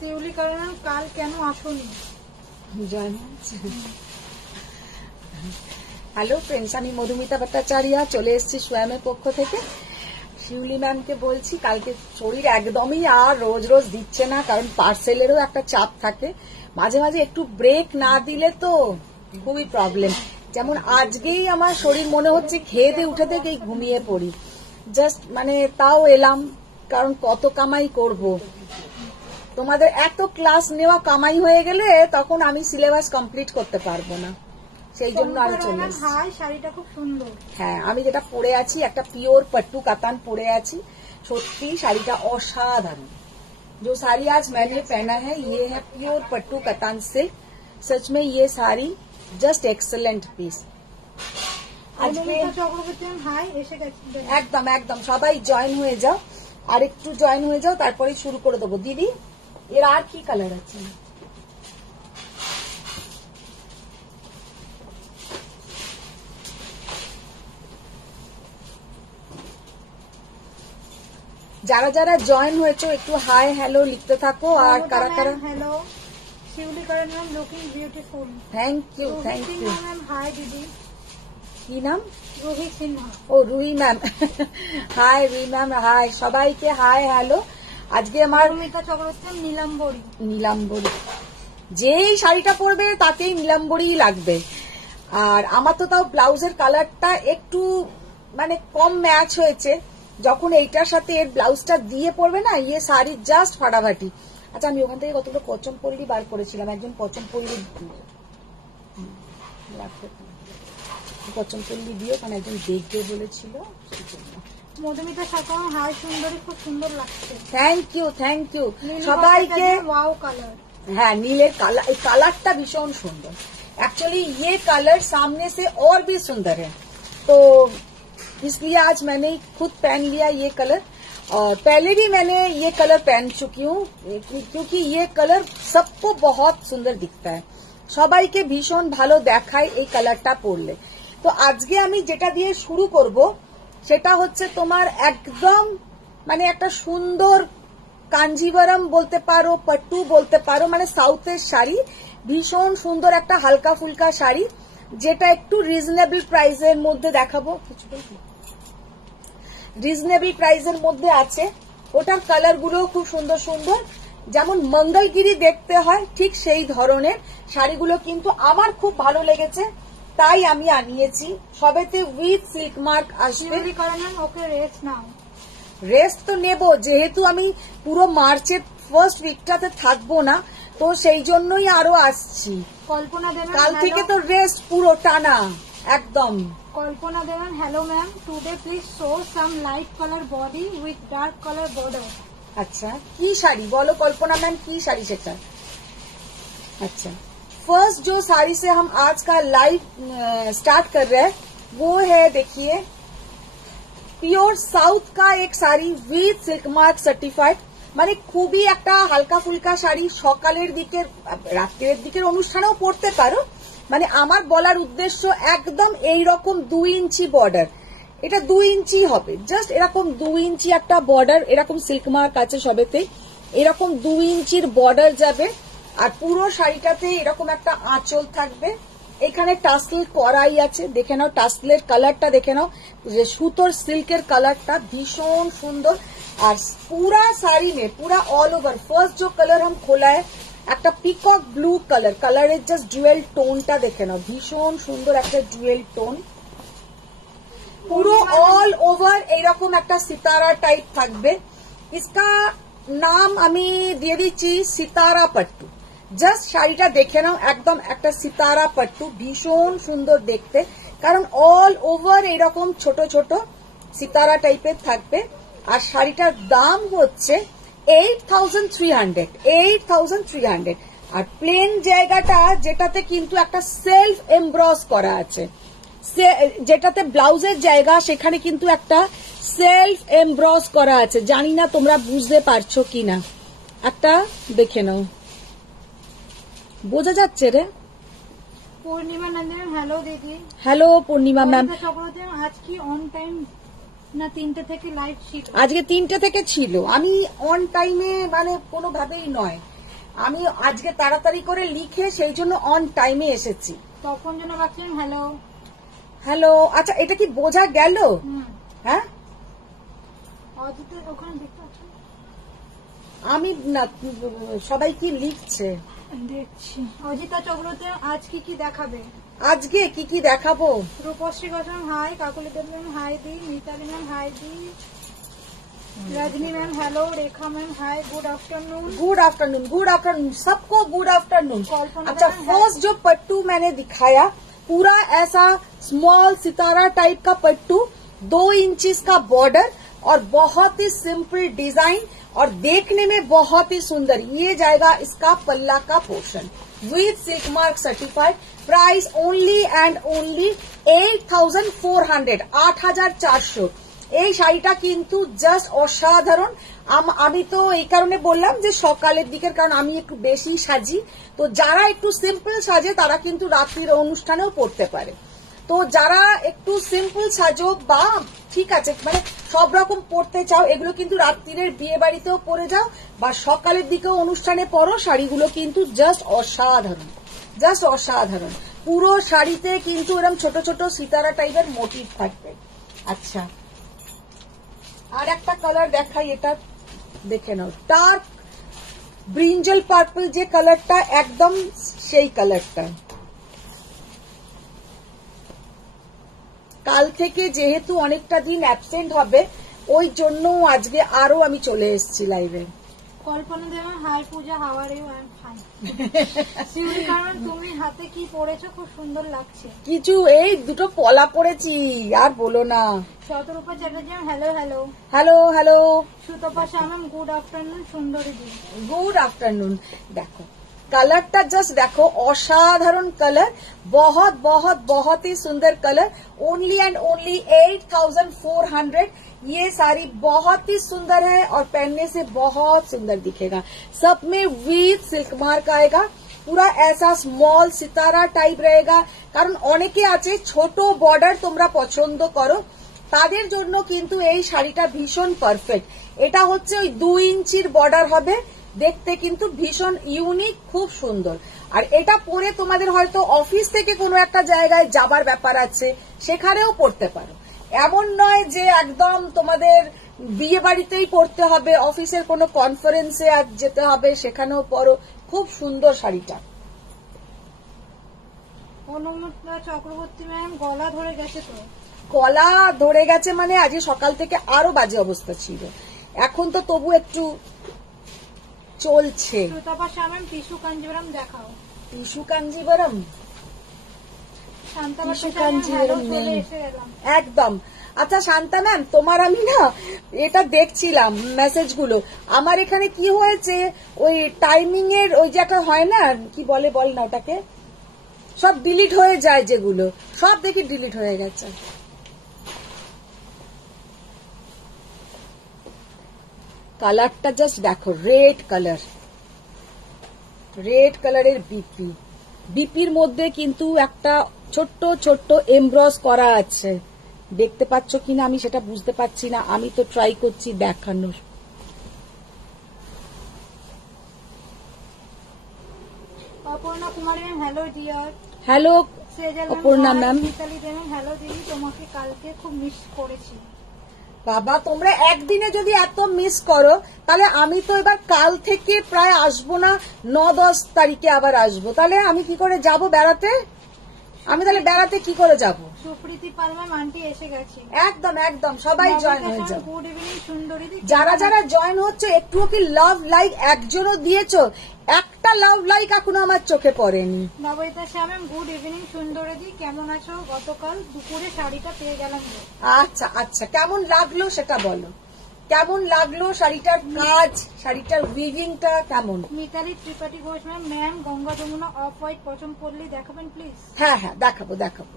শিউলি কারণ কাল কেন আসোনি? হ্যালো ফ্রেন্ডস, আমি মধুমিতা ভট্টাচার্য চলে এসেছি সোয়ামের পক্ষ থেকে। শিউলি ম্যামকে বলছি কালকে শরীর একদমই আর রোজ রোজ দিচ্ছে না, কারণ পার্সেলেরও একটা চাপ থাকে, মাঝে মাঝে একটু ব্রেক না দিলে তো খুবই প্রবলেম। যেমন আজকেই আমার শরীর মনে হচ্ছে খেয়ে দিয়ে উঠে থেকেই ঘুমিয়ে পড়ি, জাস্ট মানে তাও এলাম, কারণ কত কামাই করব। তোমাদের এত ক্লাস নেওয়া কামাই হয়ে গেলে তখন আমি সিলেবাস কমপ্লিট করতে পারবো না, সেই জন্য আমি চলে এসেছি। শাড়িটা খুব সুন্দর। হ্যাঁ, আমি যেটা পরে আছি একটা পিওর पट्टू कातान পরে আছি, সত্যি শাড়িটা অসাধারণ। जो साड़ी आज मैंने पहना है ये है प्योर पट्टू कातान सिल्क। सच में ये साड़ी जस्ट एक्सेलेंट पीस। একদম একদম সবাই জয়েন হয়ে যাও, আর একটু জয়েন হয়ে যাও, তারপরে শুরু করে দেবো। দিদি এর আর কি কালার আছে? যারা যারা জয়েন হয়েছে একটু হাই হ্যালো লিখতে থাকো। আর কারা কারা? Hello Shiuli Karan ma'am, looking beautiful. Thank you thank you. Hi দিদি। কি নাম? রুহি সিনহা। ও Ruhi ma'am, hi Ruhi ma'am, hi সবাইকে, হাই হ্যালো। আজকে আমার মধুমিতা চক্রবর্তী, নীলাম্বরী। নীলাম্বরী, যেই শাড়িটা পরবে তাকেই নীলাম্বরী লাগবে। আর আমার তো তাও ব্লাউজের কালারটা একটু মানে কম ম্যাচ হয়েছে, যখন এইটার সাথে এর ব্লাউজটা দিয়ে পড়বে না, ইয়ে শাড়ি জাস্ট ফাটাফাটি। আচ্ছা, আমি ওখান থেকে কতগুলো পচমপল্লি বার করেছিলাম, একজন পচমপল্লি দিয়ে ওখানে একজন দেখবে বলেছিল। মধুমিতা সকাল, হাই সুন্দরী, খুব সুন্দর লাগছে। থ্যাংক ইউ থ্যাংক ইউ সবাইকে। Wow colour. हाँ, नीले काला कलरটা भीषण सुंदर। एक्चुअली ये कलर सामने से और भी सुंदर है, तो इसलिए आज मैंने खुद पहन लिया ये कलर। और पहले भी मैंने ये कलर पहन चुकी हूँ, क्योंकि ये कलर सबको बहुत सुंदर दिखता है, সবাইকে ভীষণ ভালো দেখায় এই কালারটা পরলে। তো আজকে আমি যেটা দিয়ে শুরু করব সেটা হচ্ছে তোমার একদম মানে একটা সুন্দর কাঞ্জিবরম বলতে পারো, পট্টু বলতে পারো, মানে সাউথের শাড়ি, ভীষণ সুন্দর একটা হালকা ফুলকা শাড়ি, যেটা একটু রিজনেবল প্রাইসের মধ্যে দেখাবো। রিজনেবল প্রাইসের মধ্যে আছে, ওটার কালার গুলো খুব সুন্দর সুন্দর, যেমন মঙ্গলগিরি দেখতে হয় ঠিক সেই ধরনের শাড়িগুলো কিন্তু আমার খুব ভালো লেগেছে, তাই আমি আনিয়েছি। সবেতে উইথ সিল্ক মার্ক আসবে। ওকে রেস্ট নাও। রেস্ট তো নেব, যেহেতু আমি পুরো মার্চের ফার্স্ট উইকটাতে থাকবো না, তো সেই জন্যই আরো আসছি। কল্পনা দেবেন, কাল থেকে তো রেস্ট পুরো টানা একদম। কল্পনা দেবেন, hello ma'am, today please show some light colour body with dark colour border. अच्छा, की साड़ी बोलो कल्पना मैम, की साड़ी से? अच्छा, फर्स्ट जो साड़ी से हम आज का लाइव स्टार्ट कर रहे हैं वो है, देखिए, प्योर साउथ का एक sari with silk mark certified. মানে খুবই একটা হালকা ফুলকা শাড়ি, সকালের দিকের রাত্রের দিকের অনুষ্ঠানেও পরতে পারো। মানে আমার বলার উদ্দেশ্য একদম এইরকম 2 ইঞ্চি বর্ডার, এটা 2 ইঞ্চি হবে, জাস্ট এরকম 2 ইঞ্চি একটা বর্ডার, এরকম সিল্ক মার্ক আছে সবেতে, এরকম 2 ইঞ্চির বর্ডার যাবে। আর পুরো শাড়িটাতে এরকম একটা আঁচল থাকবে, এখানে টাসেল করাই আছে, দেখে নাও টাসেলের কালারটা, দেখে নাও সুতোর সিল্কের কালারটা ভীষণ সুন্দর। আর पूरा साड़ी में पूरा ऑल ओवर फर्स्ट जो कलर हम खोला है একটা পিকক ব্লু কালার, কালারের জাস্ট জুয়েল টোনটা দেখে নাও, ভীষণ সুন্দর একটা জুয়েল টোন। পুরো অল ওভার এইরকম একটা সিতারা টাইপ থাকবে। इसका নাম আমি দিয়ে দিচ্ছি সিতারা পট্টু। জাস্ট শাড়িটা দেখে নাও, একদম একটা সিতারা পট্টু, ভীষণ সুন্দর দেখতে, কারণ অল ওভার এইরকম ছোট ছোট সিতারা টাইপের থাকবে। আর শাড়িটার দাম হচ্ছে 8300। আর প্লেন জায়গাটা যেটাতে কিন্তু একটা সেলফ এমব্রস করা আছে, যেটাতে ব্লাউজের জায়গা সেখানে কিন্তু একটা সেলফ এমব্রস করা আছে, জানি না তোমরা বুঝতে পারছো কিনা, একটা দেখে নাও, বোঝা যাচ্ছে রে? পূর্ণিমা নন্দন, হ্যালো দিদি। হ্যালো পূর্ণিমা ম্যাম, আজ কি অন টাইম না 3টে থেকে লাইভ ছিল? আজকে 3টে থেকে ছিল, আমি অন টাইমে মানে কোনোভাবেই নয়, আমি আজকে তাড়াতাড়ি করে লিখে সেই জন্য অন টাইমে এসেছি। তখন জন্য রাখছেন হ্যালো হ্যালো। আচ্ছা, এটা কি বোঝা গেল? হ্যাঁ, অজিত ওখানে দেখতে পাচ্ছেন? আমি না, সবাই কি লিখছে দেখছি। অজিতা চক্রবর্তী আজ কি কি দেখাবে? আজকে কি কি দেখাবো? Rupashree Ghoshal hi, Kakuli Deb ma'am hi দি, মিতালি ম্যাম হাই দি, Rajni ma'am hello, Rekha ma'am hi, good afternoon. Good afternoon, good afternoon, सबको गुड आफ्टरनून। कल्पना अच्छा, मैम फर्स्ट जो पट्टू मैंने दिखाया पूरा ऐसा स्मॉल सितारा टाइप का पट्टू, 2 इंचेस का बॉर्डर और बहुत ही सिंपल डिजाइन और देखने में बहुत ही सुंदर। ये जाएगा इसका पल्ला का portion with silk mark certified. Price only and only 8,400, 8,400। এই শাড়িটা কিন্তু জাস্ট অসাধারণ। আমি তো এই কারণে বললাম যে সকালের দিকের, কারণ আমি একটু বেশি সাজি, তো যারা একটু সিম্পল সাজে তারা কিন্তু রাত্রির অনুষ্ঠানেও পরতে পারে। তো যারা একটু সিম্পল সাজো বা ঠিক আছে মানে সব রকম পরতে চাও, এগুলো কিন্তু রাত্রিরের বিয়ে বাড়িতেও পরে যাও বা সকালের দিকেও অনুষ্ঠানে পরো, শাড়িগুলো কিন্তু জাস্ট অসাধারণ, জাস্ট অসাধারণ। পুরো শাড়িতে কিন্তু এরকম ছোট ছোট সিতারা টাইপের মোটিভ থাকবে। আচ্ছা, আর একটা কালার দেখাই, এটা দেখে নাও। ডার্ক ব্রিঞ্জল পার্পল যে কালারটা, একদম সেই কালারটা। কাল থেকে যেহেতু অনেকটা দিন অ্যাবসেন্ট হবে, ওই জন্য আজকে আরো আমি চলে এসেছি লাইভে। কল্পনা দেওয়া hi, Puja how are you? I am fine. Shiuli Karan তুমি হাতে কি পরেছো, খুব সুন্দর লাগছে। কিছু এই দুটো পলা পরেছি, আর বলো না। Shatarupa Chatterjee hello hello. Hello hello. Sutapa Sham good afternoon. সুন্দরী দি গুড আফটারনুন। দেখো कलरটা জাস্ট দেখো, অসাধারণ कलर, बहुत बहुत बहुत ही सुंदर कलर। Only and only 8,400। ये साड़ी बहुत ही सुंदर है और पहनने से बहुत सुंदर दिखेगा। सब में विथ सिल्क मार्क आएगा, পুরা ऐसा স্মল সিতারা টাইপ रहेगा। কারণ অনেকে আছে ছোট বর্ডার তোমরা পছন্দ করো, তাদের জন্য কিন্তু এই শাড়িটা ভীষণ পারফেক্ট। এটা হচ্ছে ওই 2 ইঞ্চির বর্ডার হবে, দেখতে কিন্তু ভীষণ ইউনিক, খুব সুন্দর। আর এটা পরে তোমাদের হয়তো অফিস থেকে কোনো একটা জায়গায় যাবার ব্যাপার আছে, সেখানেও পড়তে পারো। এমন নয় যে একদম তোমাদের বিয়ে বাড়িতেই পড়তে হবে, অফিসের কোনো কনফারেন্সে আজ যেতে হবে সেখানেও পরো। খুব সুন্দর শাড়িটা। অনুমিতা চক্রবর্তী ম্যাম গলা ধরে গেছে তো? গলা ধরে গেছে মানে আজকে সকাল থেকে আরো বাজে অবস্থা ছিল, এখন তো তবু একটু চলছে। সুতপা শাম টিস্যু কাঞ্জিবরম দেখাও। টিস্যু কাঞ্জিবরম, টিস্যু কাঞ্জিবরম নেই একদম। আচ্ছা শান্তা ম্যাম, তোমার আমি না এটা দেখছিলাম মেসেজগুলো, আমার এখানে কি হয়েছে, ওই টাইমিং এর ওই যে একটা হয় না, কি বলে বল না ওটাকে, সব ডিলিট হয়ে যায়, যেগুলো সব দেখি ডিলিট হয়ে গেছে। কালারটা জাস্ট দেখো, রেড কালার, রেড কালারের বিপি, বিপির মধ্যে কিন্তু একটা ছোট্ট ছোট্ট এমব্রস করা আছে, দেখতে পাচ্ছ কিনা আমি সেটা বুঝতে পারছি না, আমি তো ট্রাই করছি দেখানোর। Aparna Kumari ma'am hello dear. Hello Aparna ma'am. Mitali Deb hello দিদি, তোমাকে কালকে খুব মিস করেছি। বাবা তোমরা একদিনে যদি এত মিস করো, তাহলে আমি তো এবার কাল থেকে প্রায় আসবো না, 9-10 তারিখে আবার আসবো, তাহলে আমি কি করে যাব বেড়াতে? আমি তাহলে বেড়াতে কি করে যাব? সুপ্রীতি পাল ম্যাম আন্টি এসে গেছে। একদম একদম, সবাই জয়েন হয়ে যাও। গুড ইভিনিং সুন্দরী দি। যারা যারা জয়েন হচ্ছে একটুও কি লাভ লাইক একজনও দিয়েছো? একটা লাভ লাইক এখনো আমার চোখে পড়েনি। Nabanita Shah ma'am good evening সুন্দরী দি, কেমন আছো? গতকাল দুপুরে শাড়িটা পেয়ে গেলাম। আচ্ছা আচ্ছা, কেমন লাগলো সেটা বলো, কেমন লাগলো শাড়িটার কাজ, শাড়িটার উইভিংটা কেমন? Mitali Tripathi Ghosh ma'am, ma'am Ganga Jamuna off white পছন্দ করলে দেখাবেন প্লিজ। হ্যাঁ হ্যাঁ দেখাবো দেখাবো।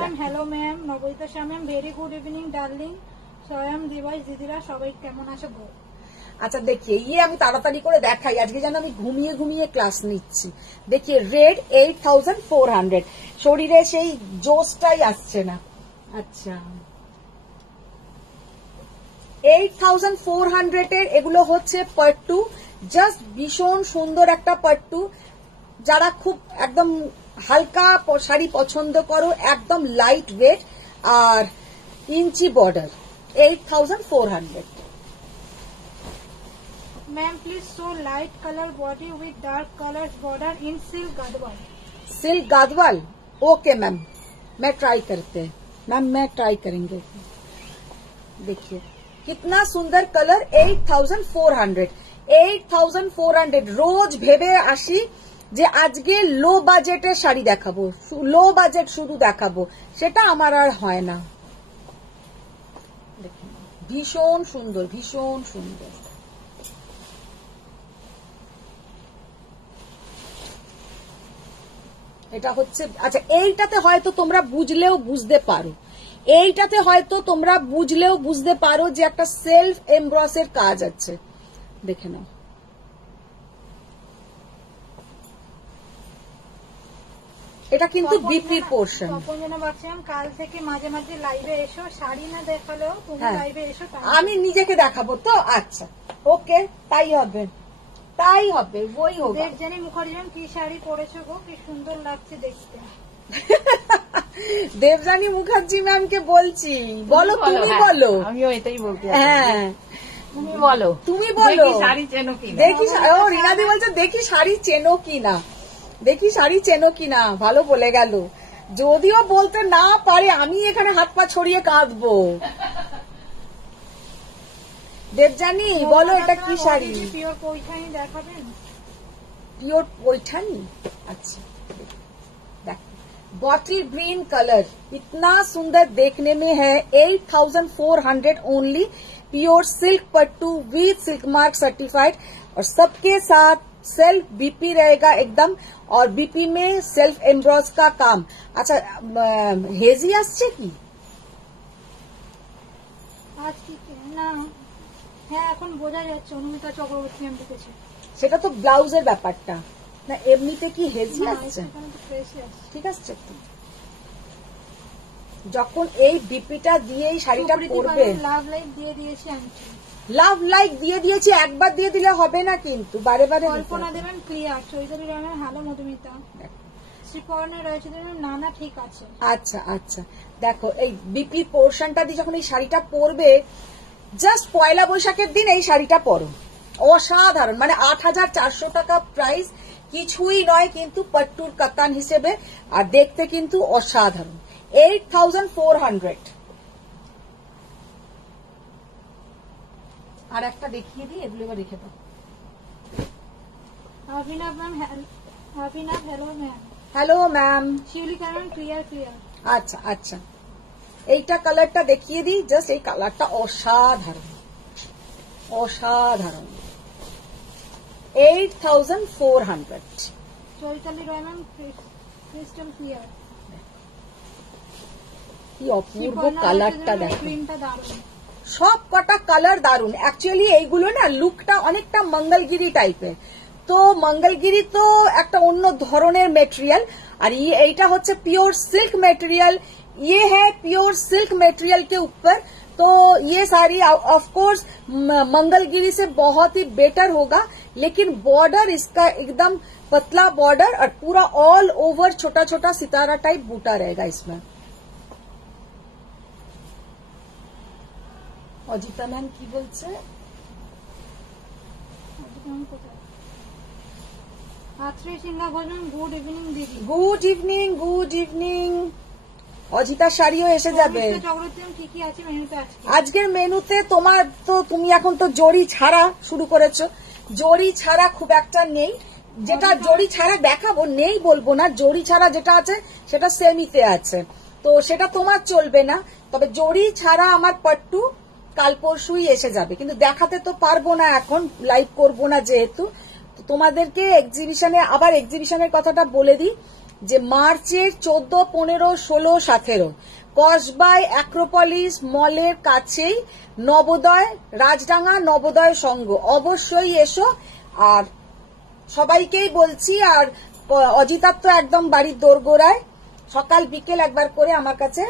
Ma'am hello ma'am. Nabanita Shah ma'am very good evening darling. স্বয়ং দিবাস দিদিরা সবাই কেমন আছো গো? আচ্ছা দেখিয়ে ইয়ে আমি তাড়াতাড়ি করে দেখাই, আজকে যেন আমি ঘুমিয়ে ঘুমিয়ে ক্লাস নিচ্ছি। দেখিয়ে রেড 8,400, শরীরে সেই জোশটাই আসছে না। আচ্ছা 8,400 এর এগুলো হচ্ছে পার্ট 2, জাস্ট ভীষণ সুন্দর একটা পাট্টু। যারা খুব একদম হালকা শাড়ি পছন্দ করো, একদম লাইট ওয়েট আর inch border, 8400। Ma'am please show light colour body with dark colour border in silk Gadwal. Silk Gadwal, okay ma'am, मैं ट्राई करते हैं मैम, मैं ट्राई करेंगे। देखिए कितना सुंदर कलर, 8400। 8400 রোজ ভেবে আসি যে আজকে লো বাজেটের শাড়ি দেখাবো, লো বাজেট শুধু দেখাবো, সেটা আমার আর হয় না। দেখুন ভীষণ সুন্দর, ভীষণ সুন্দর। এটা হচ্ছে, আচ্ছা এইটাতে হয়তো তোমরা বুঝলেও বুঝতে পারো, এইটাতে হয়তো তোমরা বুঝলেও বুঝতে পারো যে একটা সেলফ এমব্রসের কাজ আছে। দেখে নাও, এটা কিন্তু বিপির পোর্শন। কাল থেকে মাঝে মাঝে লাইভে এসো, শাড়ি না দেখালেও তুমি লাইভে এসো, আমি নিজেকে দেখাবো তো। আচ্ছা ওকে, তাই হবে, তাই হবে, ওই হোক। দেবযানী মুখার্জি ম্যাম কি শাড়ি পরেছো গো, কি সুন্দর লাগছে দেখতে। দেবযানী মুখার্জি ম্যামকে বলছি, বলো তুমি বলো। আমিও এটাই বলতে, হ্যাঁ তুমি বলো, তুমি বলো। শাড়ি চেনো কি? দেখি, ও রিনাদি বলছে দেখি শাড়ি চেনো কি না, দেখি শাড়ি চেনো কি না। ভালো বলে গেল, যদিও বলতে না পারে আমি এখানে হাত পা ছড়িয়ে কাঁদবো। দেবযানী বলো এটা কি শাড়ি? পিওর পৈঠানি দেখাবেন? পিওর পৈঠানি, अच्छा बॉटल ग्रीन कलर, इतना सुंदर देखने में है। 8400 only, pure silk pattu with silk mark certified, और सबके साथ सेल्फ बीपी रहेगा एकदम, और बीपी में सेल्फ एम्ब्रॉस का काम। अच्छा हेजी আসছে কি আজ কি না? হ্যাঁ এখন বোঝা যাচ্ছে, অনুমিতা চক্রবর্তী ম্যাম লিখেছে। সেটা তো ব্লাউজের ব্যাপারটা না, এমনিতে কি হেজি আসছে? ঠিক আছে, যখন এই বিপিটা দিয়ে এই শাড়িটা পরবে, লাভ লাইক দিয়ে দিয়েছি আমি, লাভ লাইক দিয়ে দিয়েছি, একবার দিয়ে দিলে হবে না কিন্তু, বারে বারে। কল্পনা দেবেন ক্লিয়ার, চৈতালি রহমান হ্যালো, মধুমিতা শ্রীকর্ণে রয়েছে না না ঠিক আছে। আচ্ছা আচ্ছা, দেখো এই বিপি পোর্শনটা দিয়ে যখন এই শাড়িটা পরবে, জাস্ট পয়লা বৈশাখের দিন এই শাড়িটা পরো, অসাধারণ। মানে 8400 টাকা প্রাইস, কিছুই নয় কিন্তু পট্টুর কাতান হিসেবে, আর দেখতে কিন্তু অসাধারণ। 8400। আর একটা দেখিয়ে দিই, এগুলো এবার রেখে দাও। Abhinav ma'am, Abhinav hello ma'am. Hello ma'am. Shiulika ma'am clear clear. আচ্ছা আচ্ছা, এইটা কালারটা দেখিয়ে দিই, জাস্ট এই কালারটা অসাধারণ, অসাধারণ। 8400। Chaitali Rahman crystal clear. কি অপূর্ব কালারটা দেখো, ক্রিমটা দারুণ, সব কটা কালার দারুন। অ্যাকচুয়ালি এইগুলো না লুকটা অনেকটা মঙ্গলগিরি টাইপের, তো মঙ্গলগিরি তো একটা অন্য ধরনের মেটেরিয়াল, আর এইটা হচ্ছে प्योर सिल्क मटेरियल। ये है प्योर सिल्क मटेरियल के ऊपर, तो ये साड़ी ऑफ कोर्स मंगलगिरी से बहुत ही बेटर होगा, लेकिन बॉर्डर इसका एकदम पतला बॉर्डर और पूरा ऑल ओवर छोटा छोटा सितारा टाइप बूटा रहेगा इसमें। অজিতা ম্যাম কি বলছে? গুড ইভিনিং দিদি। Good evening, good evening. Ajita শাড়িও এসে যাবে। কি কি আছে মেনুতে আজকে? আজকের মেনুতে তোমার তো, তুমি এখন তো জড়ি ছাড়া শুরু করেছো, জড়ি ছাড়া খুব একটা নেই। যেটা জড়ি ছাড়া দেখাবো, নেই বলবো না, জড়ি ছাড়া যেটা আছে সেটা সেমিতে আছে, তো সেটা তোমার চলবে না। তবে জড়ি ছাড়া আমার পট্টু কাল পরশুই এসে যাবে, কিন্তু দেখাতে তো পারবো না, এখন লাইভ করবো না যেহেতু। তোমাদেরকে এক্সিবিশনে, আবার এক্সিবিশনের কথাটা বলে দিই যে মার্চের 14, 15, 16, 17 কসবাই অ্যাক্রোপলিস মলের কাছেই নবোদয়, রাজডাঙ্গা নবোদয় সংঘ, অবশ্যই এসো। আর সবাইকেই বলছি, আর অজিতার তো একদম বাড়ির দোরগোড়ায়, সকাল বিকেল একবার করে আমার কাছে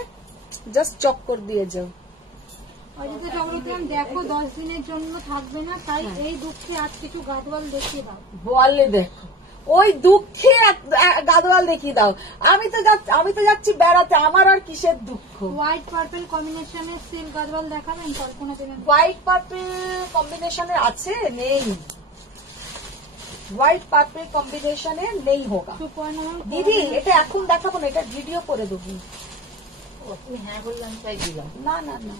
জাস্ট চক্কর দিয়ে যাও। অজিতা চক্রবর্তী ম্যাম দেখো 10 দিনের জন্য থাকবে না, তাই এই দুঃখে আজ কিছু গাদওয়াল দেখিয়ে দাও। বলে দেখো ওই দুঃখে গাদওয়াল দেখিয়ে দাও। আমি তো যাচ্ছি বেড়াতে, আমার আর কিসের দুঃখ। হোয়াইট পার্পল কম্বিনেশনে সিল্ক গাদওয়াল দেখাবেন কল্পনা দেবেন। হোয়াইট পার্পল কম্বিনেশনে আছে নেই, হোয়াইট পার্পল কম্বিনেশনে নেই হোগা দিদি। এটা এখন দেখাবো না, এটা ভিডিও করে দেবো। তুমি হ্যাঁ বললাম তাই দিলাম। না না না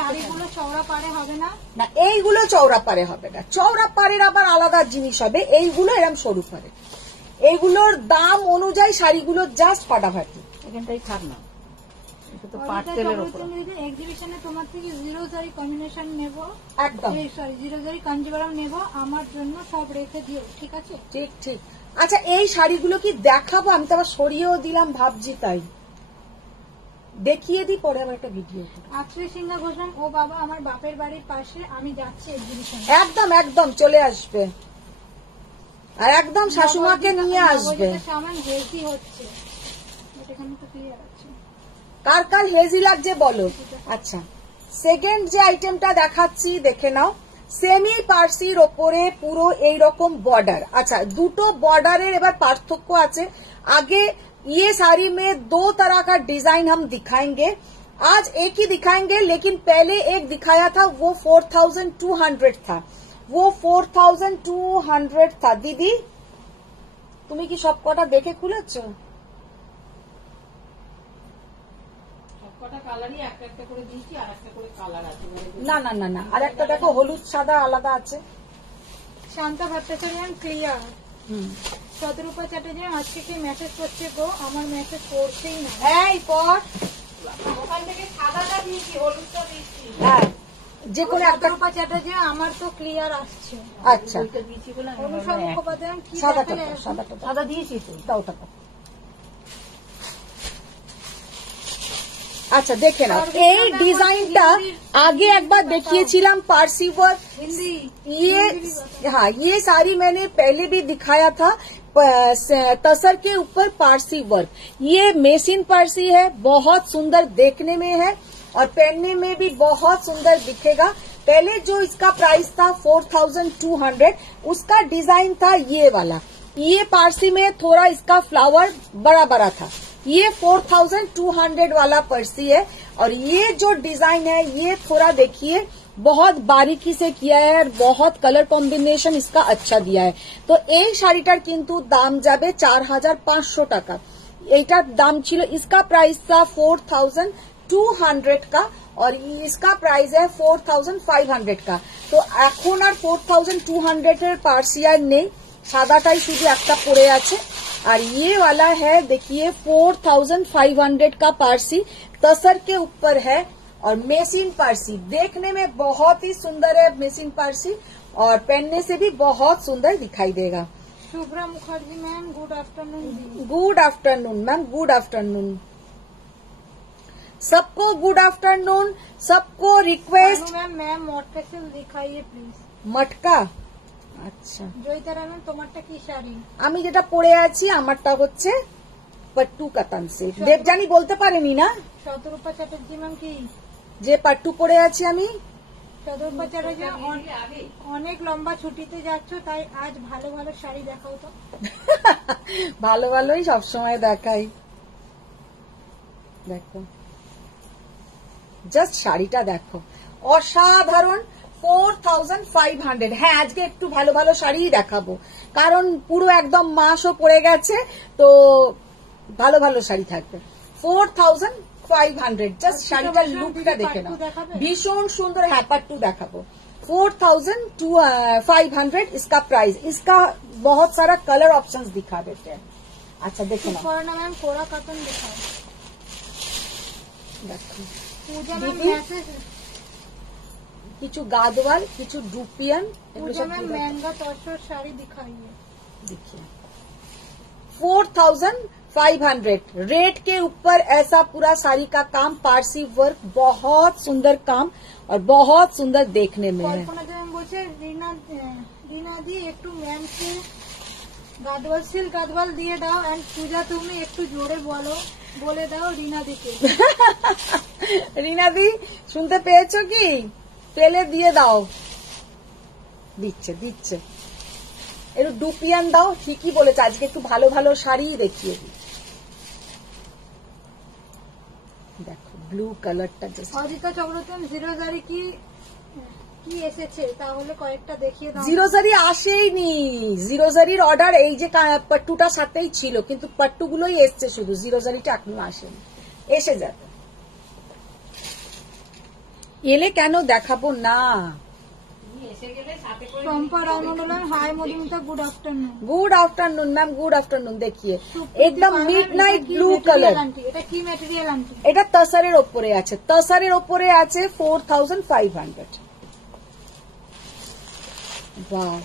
শাড়িগুলো চওড়া পাড়ে হবে না? না, এইগুলো চওড়া পারে হবে না। চওড়া পাড়ের আবার আলাদা জিনিস হবে, এইগুলো এরকম সরু পারে। এইগুলোর দাম অনুযায়ী শাড়িগুলো জাস্ট ফাটাফাটি। এখানটাই থাক না, এটা তো পাট তেলের উপর। এক্সিবিশনে তোমার থেকে জিরো জারি কম্বিনেশন নেব, একদম সরি জিরো জারি কাঞ্জিভারাম নেব, আমার জন্য সব রেখে দিও, ঠিক আছে? ঠিক ঠিক। আচ্ছা এই শাড়িগুলো কি দেখাবো? আমি তো আবার সরিয়েও দিলাম ভাবছি, তাই দেখিয়ে দিই, পরে আবার একটা ভিডিও। আশ্রী সিংহা ঘোষণ, ও বাবা আমার বাপের বাড়ির পাশে, আমি যাচ্ছি এক্সিবিশনে। একদম একদম চলে আসবে, আর একদম শাশুমাকে নিয়ে আসবে। সামান হেলদি হচ্ছে, এখানে তো ক্লিয়ার আছে। কার কার হেজি লাগছে বলো। আচ্ছা সেকেন্ড যে আইটেমটা দেখাচ্ছি দেখে নাও। সেমি পার্সির ওপরে পুরো এইরকম বর্ডার। আচ্ছা দুটো বর্ডারের এবার পার্থক্য আছে। आगे ये साड़ी में 2 तरह का डिजाइन हम दिखाएंगे, आज एक ही दिखाएंगे, लेकिन पहले एक दिखाया था वो 4200 था, वो 4200 था। दीदी তুমি কি সব কটা দেখে খুলেছো? না না না না, আর একটা দেখো হলুদ সাদা আলাদা আছে। শান্তা ভট্টাচার্য ক্লিয়ার। শতরূপা চ্যাটার্জি আজকে কি মেসেজ করছে গো? আমার মেসেজ করছেই না। এই পর ওখান থেকে সাদাটা দিয়েছি, হলুদটা দিয়েছি। হ্যাঁ যে কোনো একটা। শতরূপা চ্যাটার্জি আমার তো ক্লিয়ার আসছে। আচ্ছা অনুসরণ মুখোপাধ্যায় কি সাদাটা দেখালে? সাদা দিয়েছি তো, দাও টাকা। আচ্ছা দেখে নাও এই ডিজাইনটা আগে একবার দেখিয়েছিলাম पारसी वर्क। ये साड़ी मैंने पहले भी दिखाया था, तसर के ऊपर पारसी वर्क। ये मेसिन पारसी है, बहुत सुंदर देखने में है और पहनने में भी बहुत सुंदर दिखेगा। पहले जो इसका प्राइस था 4200, उसका डिजाइन था ये वाला। ये पारसी में थोड़ा इसका फ्लावर बड़ा बड़ा था। ये 4200 वाला पर्सी है और ये जो डिजाइन है ये थोड़ा देखिए बहुत बारीकी से किया है और बहुत कलर कॉम्बिनेशन इसका अच्छा दिया है। तो এই শাড়িটার কিন্তু দাম যাবে 4500 টাকা। এইটার দাম ছিল, इसका प्राइस था 4200 का और इसका प्राइस है 4500 का। तो এখন আর 4200 এর পার্সি আর নেই, সাদাটাই শুধু একটা পড়ে আছে। और ये वाला है देखिए 4500 का पारसी, तसर के ऊपर है और मेसिन पारसी। देखने में बहुत ही सुंदर है मेसिन पारसी और पहनने से भी बहुत सुंदर दिखाई देगा। Shubhra Mukherjee ma'am good afternoon. Good afternoon ma'am, good afternoon सबको, गुड आफ्टरनून सबको। रिक्वेस्ट मैम मटका सिल दिखाइए प्लीज। मटका আচ্ছা জয়িতারা ম্যাম তোমারটা কি শাড়ি? আমি যেটা পরে আছি আমারটা হচ্ছে পট্টু কাতান সে। দেবজানি বলতে পারেনি না? শতরূপা চ্যাটার্জি ম্যাম কি যে পাট্টু পরে আছি আমি। শতরূপা চ্যাটার্জি অনেক লম্বা ছুটিতে যাচ্ছ, তাই আজ ভালো ভালো শাড়ি দেখাও তো। ভালো ভালোই সবসময় দেখাই। দেখো জাস্ট শাড়িটা দেখো, অসাধারণ। 4500। হ্যাঁ আজকে একটু ভালো ভালো শাড়ি দেখাবো, কারণ পুরো একদম মাসও পড়ে গেছে, তো ভালো ভালো শাড়ি থাকবে। 4500 জাস্ট শাড়িটার লুকটা দেখে নাও, ভীষণ সুন্দর। হ্যাঁ পাট্টু দেখাবো। 4500 इसका प्राइस। इसका बहुत सारा कलर ऑप्शंस दिखा देते हैं। अच्छा देखे ना मैम कोरा कॉटन दिखाओ। দেখো पूजा मैम मैसेज কিছু গাদওয়াল, কিছু ডুপিয়ান, पूजा मैम महंगा तोशर शाड़ी दिखाइए। देखिए 4500 रेट के ऊपर ऐसा पूरा साड़ी का काम, पारसी वर्क, बहुत सुंदर काम और बहुत सुंदर देखने में है। कल्पना मैम बोलছে रीना दी একটু ম্যামকে গাদওয়াল সিল্ক গাদওয়াল দিয়ে দাও। এন্ড পূজা তুমি একটু জোরে বলে দাও রিনা দিকে। রিনাদি শুনতে পেয়েছো কি? পেলে দিয়ে দাও। দিচ্ছে দিচ্ছে। একটু ডুপিয়ান দাও। ঠিকই বলেছে, আজকে একটু ভালো ভালো শাড়ি দেখিয়ে দিই। দেখো ব্লু কালারটা জাস্ট। অজিতা চক্রবর্তী জিরো জারি কি এসেছে তাহলে কয়েকটা দেখিয়ে দাও। জিরো জারি আসেইনি। জিরো জারির অর্ডার এই যে পাট্টুটা সাথেই ছিল, কিন্তু পাট্টুগুলোই এসছে, শুধু জিরো জারিটা এখনো আসেনি। এসে যাবে। এলে কেন দেখাবো না। Champa Raimondalam hi Madhumita good afternoon. Good afternoon ma'am, good afternoon. देखिए एकदम मिडनाइट ब्लू কালার। এটা কি ম্যাটেরিয়াল আন্টি? এটা তসরের ওপরে আছে। তসরের ওপরে আছে 4500। वाह,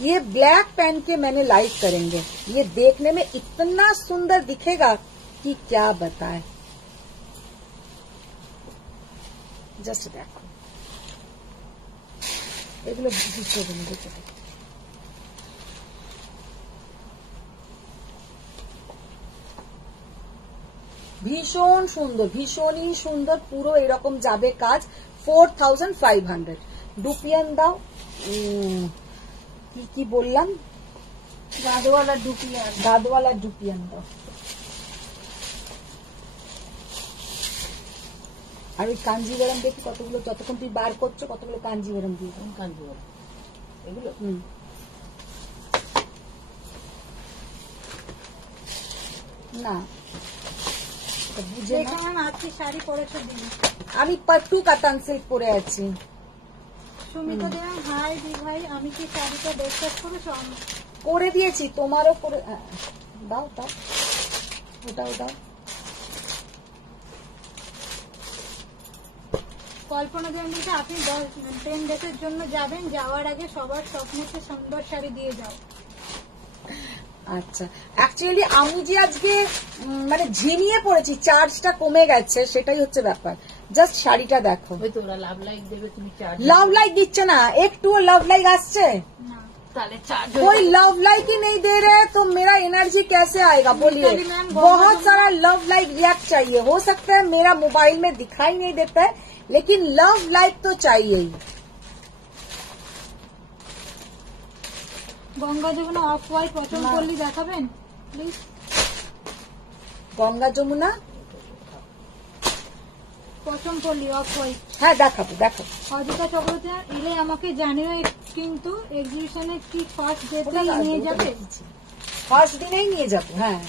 ये ब्लैक पहन के मैंने लाइव करेंगे। ये देखने में इतना सुंदर दिखेगा कि क्या बताएं। जस्ट देखो, এগুলো বুঝতে হবে না। দেখো ভীষণ সুন্দর, ভীষণই সুন্দর। পুরো এরকম যাবে কাজ। 4500। ডুপিয়ান দাও। কি বললাম? গাদওয়ালা ডুপিয়ান। গাদওয়ালা ডুপিয়ান দাও। আর ওই কাঞ্জিভরম দেখি কতগুলো, যতক্ষণ তুই বার করছো কতগুলো কাঞ্জিভরম দিয়ে দাও। কাঞ্জিভরম এগুলো না বুঝে না। আজকে শাড়ি পরেছো দিন। আমি পাট্টু কাতান সিল্ক পরে আছি। সুমিতা দেয়া হাই দি ভাই, আমি কি শাড়িটা ডিসকাস করেছো? করে দিয়েছি, তোমারও করে দাও দাও, ওটাও দাও। কল্পনা দিয়ে বলছে আপনি 10 ডেজের জন্য যাবেন, যাওয়ার আগে সবার স্বপ্নকে সুন্দর শাড়ি দিয়ে যাও। আচ্ছা, অ্যাকচুয়ালি আমি যে আজকে মানে ঝিমিয়ে পড়েছি, চার্জটা কমে গেছে, সেটাই হচ্ছে ব্যাপার। জাস্ট শাড়িটা দেখো। ওই তো ওরা লাভ লাইক দেবে, তুমি চার্জ লাভ লাইক দিচ্ছে না, একটুও লাভ লাইক আসছে না। তাহলে চার্ज कोई लव लाइक ही नहीं दे रहे तो मेरा एनर्जी कैसे आएगा बोलिए। बहुत सारा लव लाइक रिएक्ट चाहिए। हो सकता है मेरा मोबाइल में दिखाई नहीं देता है, लेकिन लव लाइक तो चाहिए ही। গঙ্গা যমুনা অফ হোয়াইট পছন্দ করলে দেখাবেন প্লিজ। গঙ্গা যমুনা পছন্দ করলি অফ হোয়াইট। হ্যাঁ দেখাবো দেখাবো। অজিতা চক্রবর্তী এলে আমাকে জানিও, কিন্তু এক্সিবিশনে কি ফার্স্ট ডেতে নিয়ে যাবে? ফার্স্ট দিনেই নিয়ে যাবো। হ্যাঁ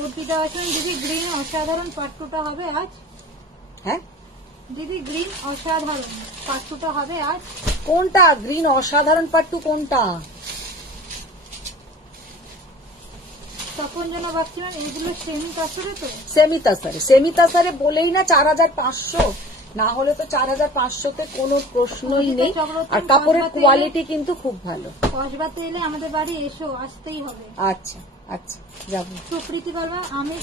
অর্পিতা আছেন দিদি, গ্রিন অসাধারণ পাট্টুটা হবে আজ। হ্যাঁ দিদি গ্রিন অসাধারণ পাট্টুটা হবে আজ। কোনটা গ্রিন অসাধারণ পাট্টু? কোনটা? তখন যেন ভাবছিলেন এগুলো সেমি কাসরে তো। সেমি তাসারে বলেই না 4500, না হলে তো 4500তে কোনো প্রশ্নই নেই। আর কাপড়ের কোয়ালিটি কিন্তু খুব ভালো। কসবাতে এলে আমাদের বাড়ি এসো, আসতেই হবে। আচ্ছা আচ্ছা যাবো। সুপ্রীতি বলবা আমি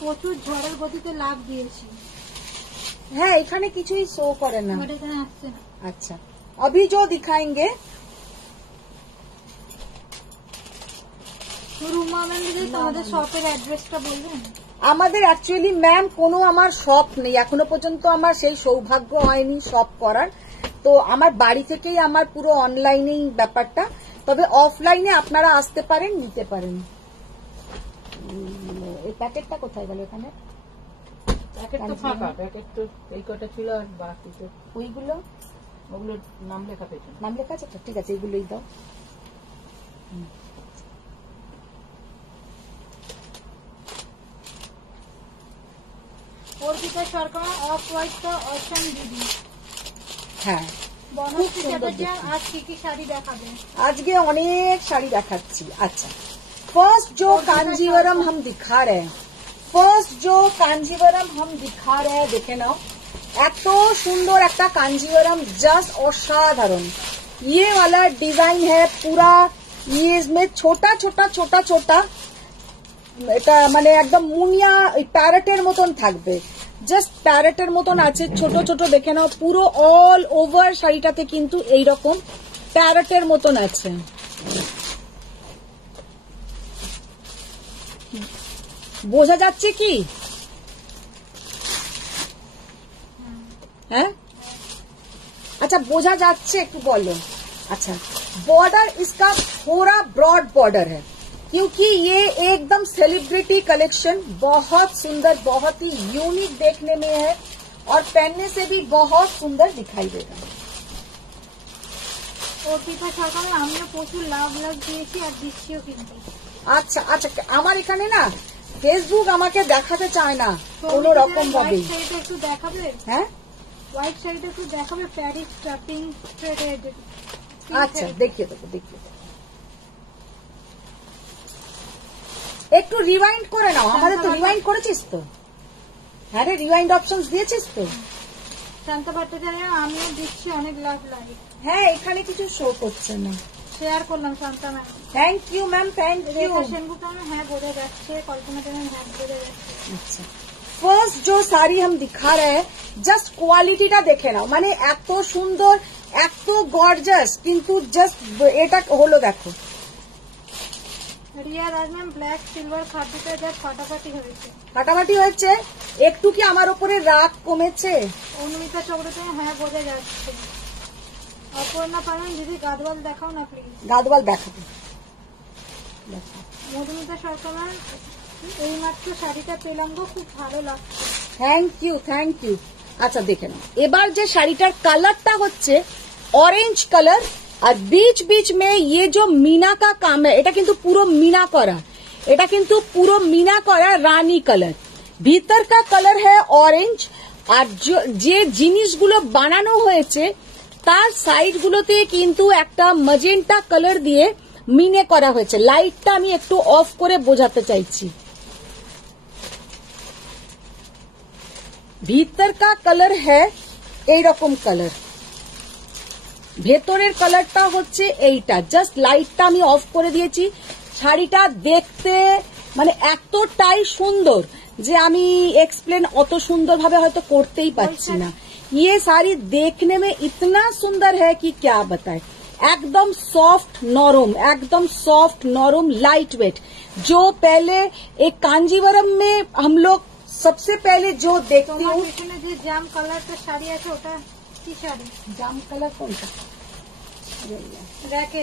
প্রচুর ঝড়ের গতিতে লাভ দিয়েছি। হ্যাঁ এখানে কিছুই শো করে না। আমার এখানে আসছে না। अच्छा, अभी जो दिखाएंगे রুমা ম্যাম দিদি তোমাদের শপের অ্যাড্রেসটা বলবেন? আমাদের অ্যাকচুয়ালি ম্যাম কোনো আমার শপ নেই এখনো পর্যন্ত, আমার সেই সৌভাগ্য হয়নি শপ করার। তো আমার বাড়ি থেকেই আমার পুরো অনলাইনেই ব্যাপারটা। তবে অফলাইনে আপনারা আসতে পারেন, নিতে পারেন। এই প্যাকেটটা কোথায় গেল? এখানে প্যাকেট তো ফাঁকা, প্যাকেট তো এই কটা ছিল আর বাকি তো ওইগুলো ওগুলো নাম লেখা পেয়েছে। নাম লেখা আছে তো, ঠিক আছে এগুলোই দাও। অর্পিতা সরকার অফ হোয়াইট তো অসম দিদি। হ্যাঁ বনশ্রী চ্যাটার্জি আজ কি কি শাড়ি দেখাবে? আজকে অনেক শাড়ি দেখাচ্ছি। আচ্ছা, फर्स्ट जो कांजीवरम हम दिखा रहे हैं, দেখে নাও। এত সুন্দর একটা কাঞ্জিवरम, জাস্ট অসাধারণ। ये वाला डिजाइन है पूरा, ये इसमें छोटा छोटा छोटा छोटा, এটা মানে একদম মুনিয়া প্যারেটের মতন থাকবে। জাস্ট প্যারেটের মতন আছে, ছোট ছোট। দেখে নাও পুরো অল ওভার শাড়িটাতে কিন্তু এইরকম প্যারটের মতন আছে। বোঝা যাচ্ছে কি? হ্যাঁ, अच्छा बोझा जाच्छे एकटू बोलो। अच्छा, बॉर्डर इसका थोड़ा ब्रॉड बॉर्डर है क्योंकि ये एकदम सेलिब्रिटी कलेक्शन, बहुत सुंदर, बहुत ही यूनिक देखने में है और पहनने से भी बहुत सुंदर दिखाई देगा। অর্পিতা সরকার, আমিও প্রচুর লাভ দিয়েছি আর দিচ্ছিও কিন্তু। আচ্ছা আচ্ছা, আমার এখানে না ফেসবুক আমাকে দেখাতে চায় না কোন রকম ভাবে। একটু দেখাবে? হ্যাঁ, হোয়াইট শাড়িটা একটু দেখাবে, প্যারিস স্টাফিং থ্রেডেড। আচ্ছা দেখিয়ে দেবো, দেখিয়ে দেবো। একটু রিওয়াইন্ড করে নাও, আমাদের তো রিওয়াইন্ড করেছিস তো? হ্যাঁ রে, রিওয়াইন্ড অপশনস দিয়েছিস তো? শান্তা ভট্টাচার্য, আমিও দিচ্ছি অনেক লাভ লাইক। হ্যাঁ, এখানে কিছু শো করছে না। শেয়ার করলাম Shanta ma'am. Thank you ma'am, thank you. Rekha Sengupta, হ্যাঁ বোঝা যাচ্ছে। কল্পনা ম্যাম, হ্যাঁ বোঝা যাচ্ছে। আচ্ছা, ফার্স্ট जो साड़ी हम दिखा रहे हैं, জাস্ট কোয়ালিটিটা দেখে নাও, মানে এত সুন্দর, এত গর্জাস, কিন্তু জাস্ট এটা হলো দেখো। রিয়া রাজ ম্যাম, ব্ল্যাক সিলভার খাদ্যটা যা ফাটাফাটি হয়েছে। ফাটাফাটি হয়েছে, একটু কি আমার উপরে রাগ কমেছে? অনুমিতা চক্রবর্তী, হ্যাঁ বোঝা যাচ্ছে। অপর্ণা পারেন দিদি, গাদওয়াল দেখাও না প্লিজ। গাদওয়াল দেখাবো। মধুমিতা সরকার ম্যাম, এইমাত্র শাড়িটা পেলাম গো, খুব ভালো লাগছে। Thank you, thank you. আচ্ছা দেখে নাও, এবার যে শাড়িটার কালারটা হচ্ছে অরেঞ্জ কালার, আর बीच बीच में ये जो मीना का काम है, এটা কিন্তু পুরো মিনা করা, এটা কিন্তু পুরো মিনা করা রানী কালার। ভিতর का কালার है অরেঞ্জ, আর যে জিনিসগুলো বানানো হয়েছে তার সাইডগুলোতে কিন্তু একটা ম্যাজেন্টা কালার দিয়ে মিনে করা হয়েছে। লাইটটা আমি একটু অফ করে বোঝাতে চাইছি। ভিতর का কালার है এইরকম কালার, ভেতরের কালারটা হচ্ছে এইটা। জাস্ট লাইটটা আমি অফ করে দিয়েছি। শাড়িটা দেখতে মানে এতটাই সুন্দর যে আমি এক্সপ্লেন অত সুন্দরভাবে হয়তো করতেই পারছি না। ये साड़ी देखने में इतना सुंदर है कि क्या बताए। एकदम सॉफ्ट नरम, एकदम सॉफ्ट नरम, लाइट वेट। जो पहले एक कांजीवरम में हम लोग सबसे पहले जो देखती हूँ, যে জাম কালারটা শাড়ি আছে ওটা কি শাড়ি? जाम कलर कौन सा? রেখে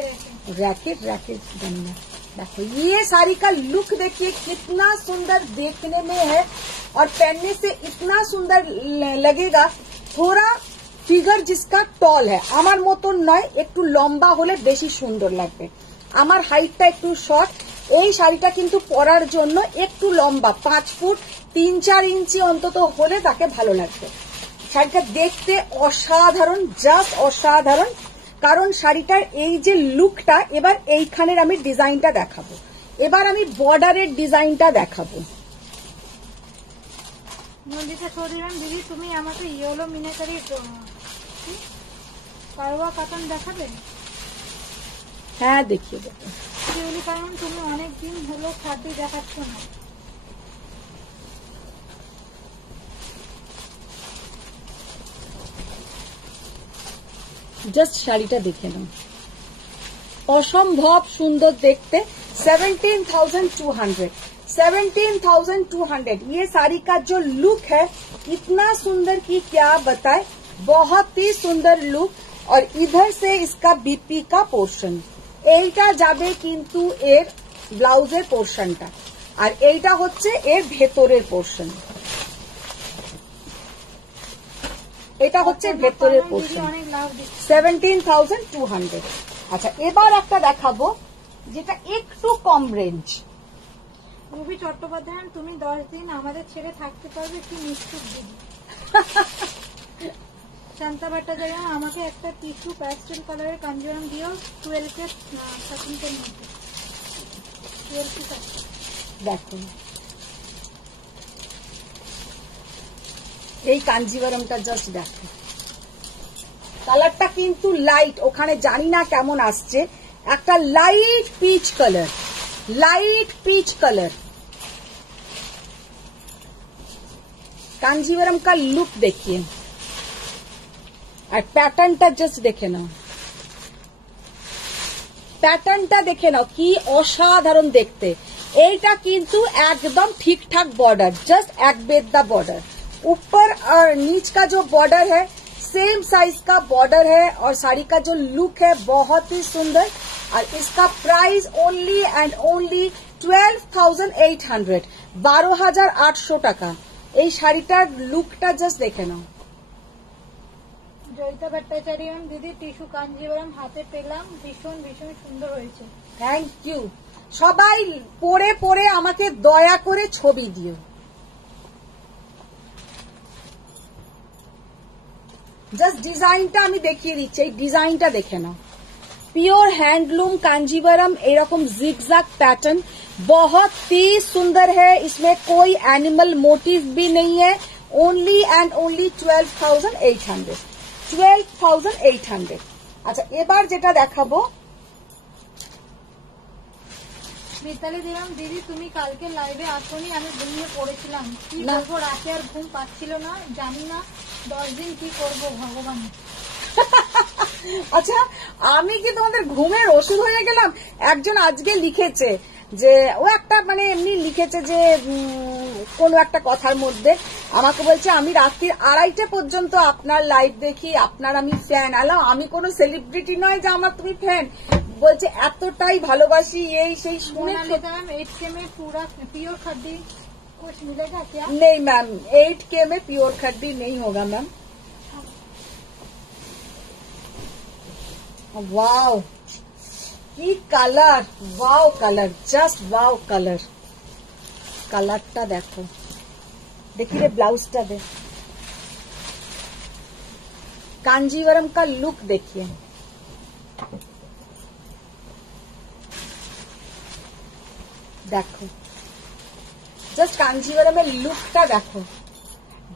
रैकेट, रैकेट बनना। देखो ये साड़ी का लुक देखिए कितना सुंदर देखने में है और पहनने से इतना सुंदर लगेगा। थोड़ा ফিগার जिसका টল है, আমার মতন নয়, একটু লম্বা হলে বেশি সুন্দর লাগবে। আমার হাইটটা একটু শর্ট, এই শাড়িটা কিন্তু পরার জন্য একটু লম্বা, 5 ফুট 3-4 ইঞ্চি অন্তত হলে তাকে ভালো লাগবে। শাড়িটা দেখতে অসাধারণ, জাস্ট অসাধারণ। কারণ শাড়িটার এই যে লুকটা, এবার এইখানের আমি ডিজাইনটা দেখাবো, এবার আমি বর্ডারের ডিজাইনটা দেখাবো। মঞ্জিতা চৌধুরী, দিদি তুমি আমাকে ইয়েলো মিনাকারি কারওয়া কাতান দেখাবে? হ্যাঁ দেখিয়ে দেবো। শিউলি কারণ তুমি অনেকদিন হলো খাদ্য দেখাচ্ছ না। জাস্ট শাড়িটা দেখে নাও, অসম্ভব সুন্দর দেখতে। 17,200, 17,200। ये साड़ी का जो लुक है इतना सुंदर कि क्या बताए, बहुत ही सुंदर लुक। और इधर से इसका बीपी का पोर्शन, এইটা যাবে কিন্তু এর ব্লাউজের পোর্শনটা, আর এইটা হচ্ছে এর ভেতরের পোর্শন, এটা হচ্ছে ভেতরের পোর্শন। 17,200। আচ্ছা এবার একটা দেখাবো যেটা একটু কম রেঞ্জ। রবি চট্টোপাধ্যায়, তুমি 10 দিন আমাদের ছেড়ে থাকতে পারবে কি নিশ্চিত দিদি? শান্তা ভট্টাচার্য, আমাকে একটা টিস্যু প্যাস্টেল কালারের কাঞ্জিবরম দিও, 12 13 মধ্যে। 12 দেখো এই কাঞ্জিবরমটা জাস্ট দেখো, কালারটা কিন্তু লাইট, ওখানে জানি না কেমন আসছে, একটা light peach colour, light peach colour. Kanjeevaram का लुक देखिए और पैटर्नটা জাস্ট দেখে নাও। প্যাটার্নটা দেখে নাও কি অসাধারণ দেখতে। এইটা কিন্তু एकदम ठीक ठाक बॉर्डर, जस्ट एक बेदा बॉर्डर, ऊपर और नीच का जो बॉर्डर है सेम साइज का बॉर्डर है, और साड़ी का जो लुक है बहुत ही सुंदर। और इसका प्राइस ओनली एंड ओनली 12,800, 12,800 টাকা। এই শাড়িটার লুকটা জাস্ট দেখে নাও। জয়িতা ভট্টাচার্য ম্যাম, দিদি টিস্যু কাঞ্জিভারাম হাতে পেলাম, ভীষণ ভীষণ সুন্দর হয়েছে। Thank you. সবাই পরে পরে আমাকে দয়া করে ছবি দিও। জাস্ট ডিজাইনটা আমি দেখিয়ে দিচ্ছি, এই ডিজাইনটা দেখে নাও। प्योर हैंडलूम कांजीवरम एरकम जिगजैग पैटर्न, बहुत ही सुंदर है। इसमें कोई एनिमल मोटिव भी नहीं है। Only and only 12,800, 12,800। अच्छा, এবার যেটা দেখাবো, মিতালি দিলাম, দিদি তুমি কালকে লাইভে আসোনি, আমি ঘুমিয়ে পড়েছিলাম। কি না। করবো, রাতে আর ঘুম পাচ্ছিল না, জানি না 10 দিন কি করব ভগবান। আচ্ছা, আমি কি তোমাদের ঘুমের ওষুধ হয়ে গেলাম? একজন আজকে লিখেছে যে, ও একটা মানে এমনি লিখেছে যে কোন একটা কথার মধ্যে আমাকে বলছে আমি রাত্রির 2:30 পর্যন্ত আপনার লাইভ দেখি, আপনার আমি ফ্যান। আলাম, আমি কোনো সেলিব্রিটি নয় যে আমার তুমি ফ্যান। বলছে এতটাই ভালোবাসি, এই সেই শুনে। मोनालिसा मैम 8K में पूरा प्योर खड्डी कुछ मिलेगा क्या? नहीं मैम, 8K में प्योर खड्डी नहीं होगा मैम। वाओ কি colour, wow colour, just wow colour. কালারটা দেখো, দেখি রে ব্লাউজটা দে। कांजीवरम का लुक देखिए, দেখো জাস্ট কাঞ্জিवरमेর লুকটা দেখো।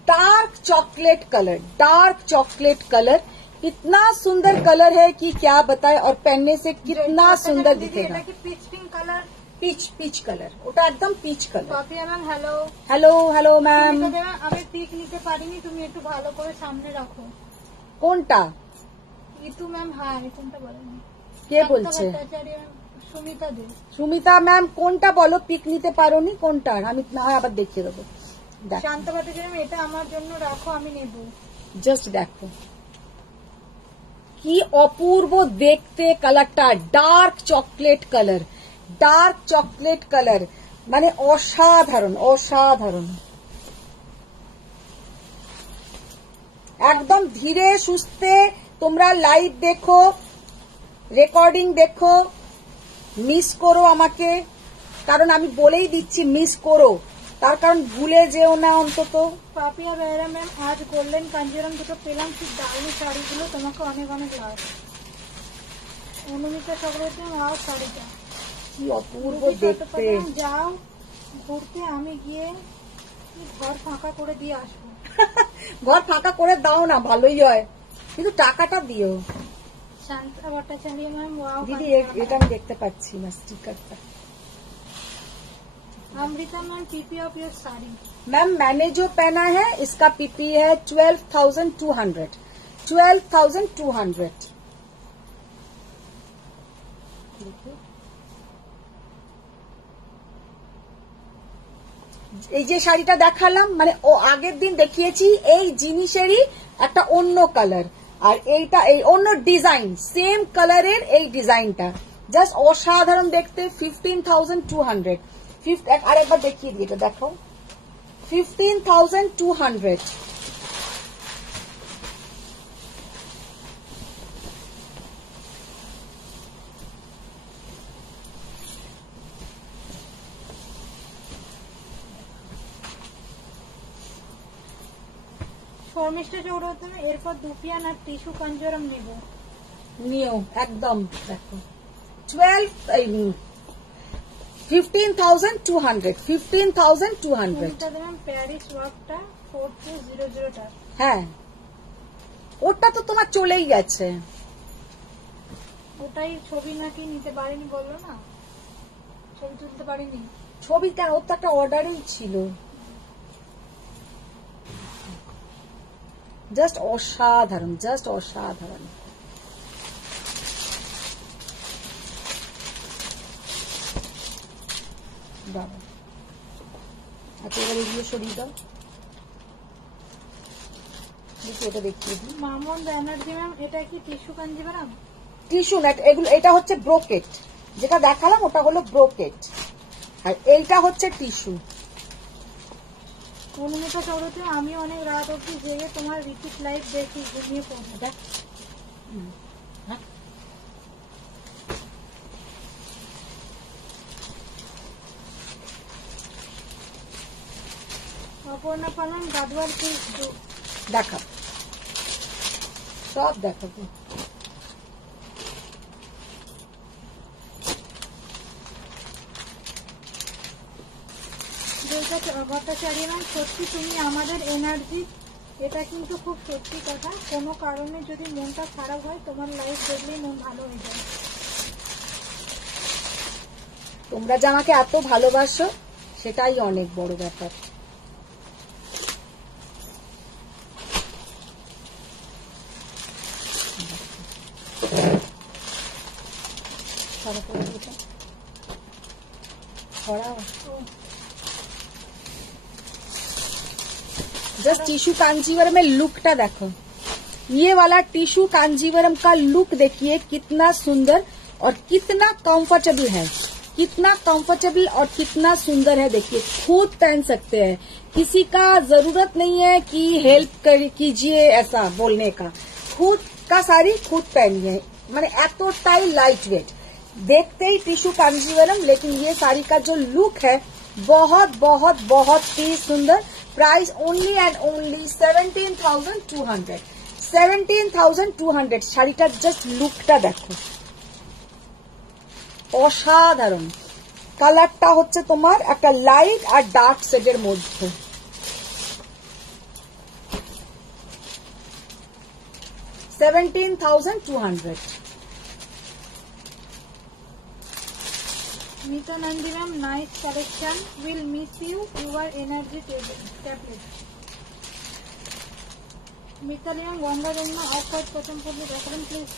Dark chocolate colour, dark chocolate colour, इतना सुंदर कलर है कि क्या बताए, और पहनने से कितना सुंदर दिखेगा। Peach pink colour, peach peach colour, ওটা একদম peach colour. Papiya ma'am hello. Hello hello ma'am. আমি পিক নিতে পারিনি, তুমি একটু ভালো করে সামনে রাখো। কোনটা? ইতু ম্যাম হাই, কোনটা বলেনি? কে বলছে? সুমিতা দে। সুমিতা ম্যাম কোনটা বলো, পিক নিতে পারোনি কোনটা? আমি না হয় আবার দেখিয়ে দেবো। শান্ত ভট্টাচার্য, এটা আমার জন্য রাখো, আমি নেব। জাস্ট দেখো কি অপূর্ব দেখতে কালারটা, dark chocolate colour, dark chocolate colour, মানে অসাধারণ অসাধারণ। একদম ধীরে সুস্থে তোমরা লাইভ দেখো, রেকর্ডিং দেখো, মিস করো আমাকে, কারণ আমি বলেই দিচ্ছি মিস করো, তার কারণ ভুলে যেও না অন্তত। পাপিয়া বেহরা ম্যাম, আজ গোল্ডেন কাঞ্জিভারাম দুটো পেলাম, খুব দারুণ শাড়িগুলো, তোমাকে অনেক অনেক লাভ। অনুমিতা চক্রবর্তী, আর শাড়িটা কি অপূর্ব দেখতে। যাও ঘুরতে, আমি গিয়ে ঘর ফাঁকা করে দিয়ে আসবো। ঘর ফাঁকা করে দাও না, ভালোই হয়, কিন্তু টাকাটা দিও। শান্তা ভট্টাচার্য ম্যাম, ওয়াও दीदी এটা আমি দেখতে পাচ্ছি না স্টিকারটা। अमृता मैम, पीपी ऑफ योर साड़ी। मैम मैंने जो पहना है इसका पीपी है 12,200, 12,200। এই যে শাড়িটা দেখালাম, মানে ও আগের দিন দেখিয়েছি এই জিনিসেরই একটা অন্য কালার, আর এইটা এই অন্য ডিজাইন, সেম কালারের এই ডিজাইনটা জাস্ট অসাধারণ দেখতে। 15,200। আর একবার দেখিয়ে দিই, এটা দেখো 15,200। শর্মিষ্ঠা চক্রবর্তী, এরপর দুপিয়ান আর টিস্যু কাঞ্জিভারাম নেব। নিও একদম, দেখো 15,200, 15,200। ম্যাম প্যারিস ওয়ার্কটা 4200 টাকা। হ্যাঁ, ওটা তো তোমার চলেই গেছে। ওটাই ছবি নাকি নিতে পারিনি, বললো না, ছবি তুলতে পারিনি। ছবিটা ওর তো একটা অর্ডারেই ছিল। জাস্ট অসাধারণ, জাস্ট অসাধারণ। দাঁড়াও, আচ্ছা এবার এগুলো সরিয়ে দাও, দেখি ওটা দেখিয়ে দিই। মামুন ব্যানার্জি ম্যাম, এটা কি টিস্যু কাঞ্জিভারাম? টিস্যু না, এগুলো এটা হচ্ছে ব্রোকেট, যেটা দেখালাম ওটা হলো ব্রোকেট, আর এইটা হচ্ছে টিস্যু। অনুমিতা চৌধুরী, আমি অনেক রাত অব্দি জেগে তোমার রিপিট লাইভ দেখি, ঘুমিয়ে পড়বো। অপর্ণা পালন, গাদওয়াল প্লিজ ডু। দেখাবো, সব দেখাবো। ভট্টাচার্য ম্যাম, সত্যি তুমি আমাদের এনার্জি, এটা কিন্তু খুব সত্যি কথা। কোনো কারণে যদি মনটা খারাপ হয়, তোমার লাইফ দেখলেই মন ভালো হয়ে যায়। তোমরা যে আমাকে এত ভালোবাসো সেটাই অনেক বড় ব্যাপার। जस्ट टिश्यू कांजीवरम में लुकटा देखो, ये वाला टिश्यू कांजीवरम का लुक देखिए कितना सुंदर और कितना कंफर्टेबल है, कितना कंफर्टेबल और कितना सुंदर है। देखिए खुद पहन सकते हैं, किसी का जरूरत नहीं है कि हेल्प कीजिए ऐसा बोलने का, खुद का साड़ी खुद पहनिए। माने एतटाई लाइट वेट, देखते ही टिश्यू कांजीवरम, लेकिन ये साड़ी का जो लुक है बहुत बहुत बहुत ही सुंदर। Price only and only 17,200, 17,200। শাড়িটার জাস্ট লুকটা দেখো, অসাধারণ। কালারটা হচ্ছে তোমার একটা লাইট আর ডার্ক শেডের মধ্যে। $17,200। Nita Nandi ma'am, nice collection. Will miss you. Your energy tablet. Mitali ma'am, Ganga Jamuna off white প্রথম পল্লী দেখাবেন প্লিজ।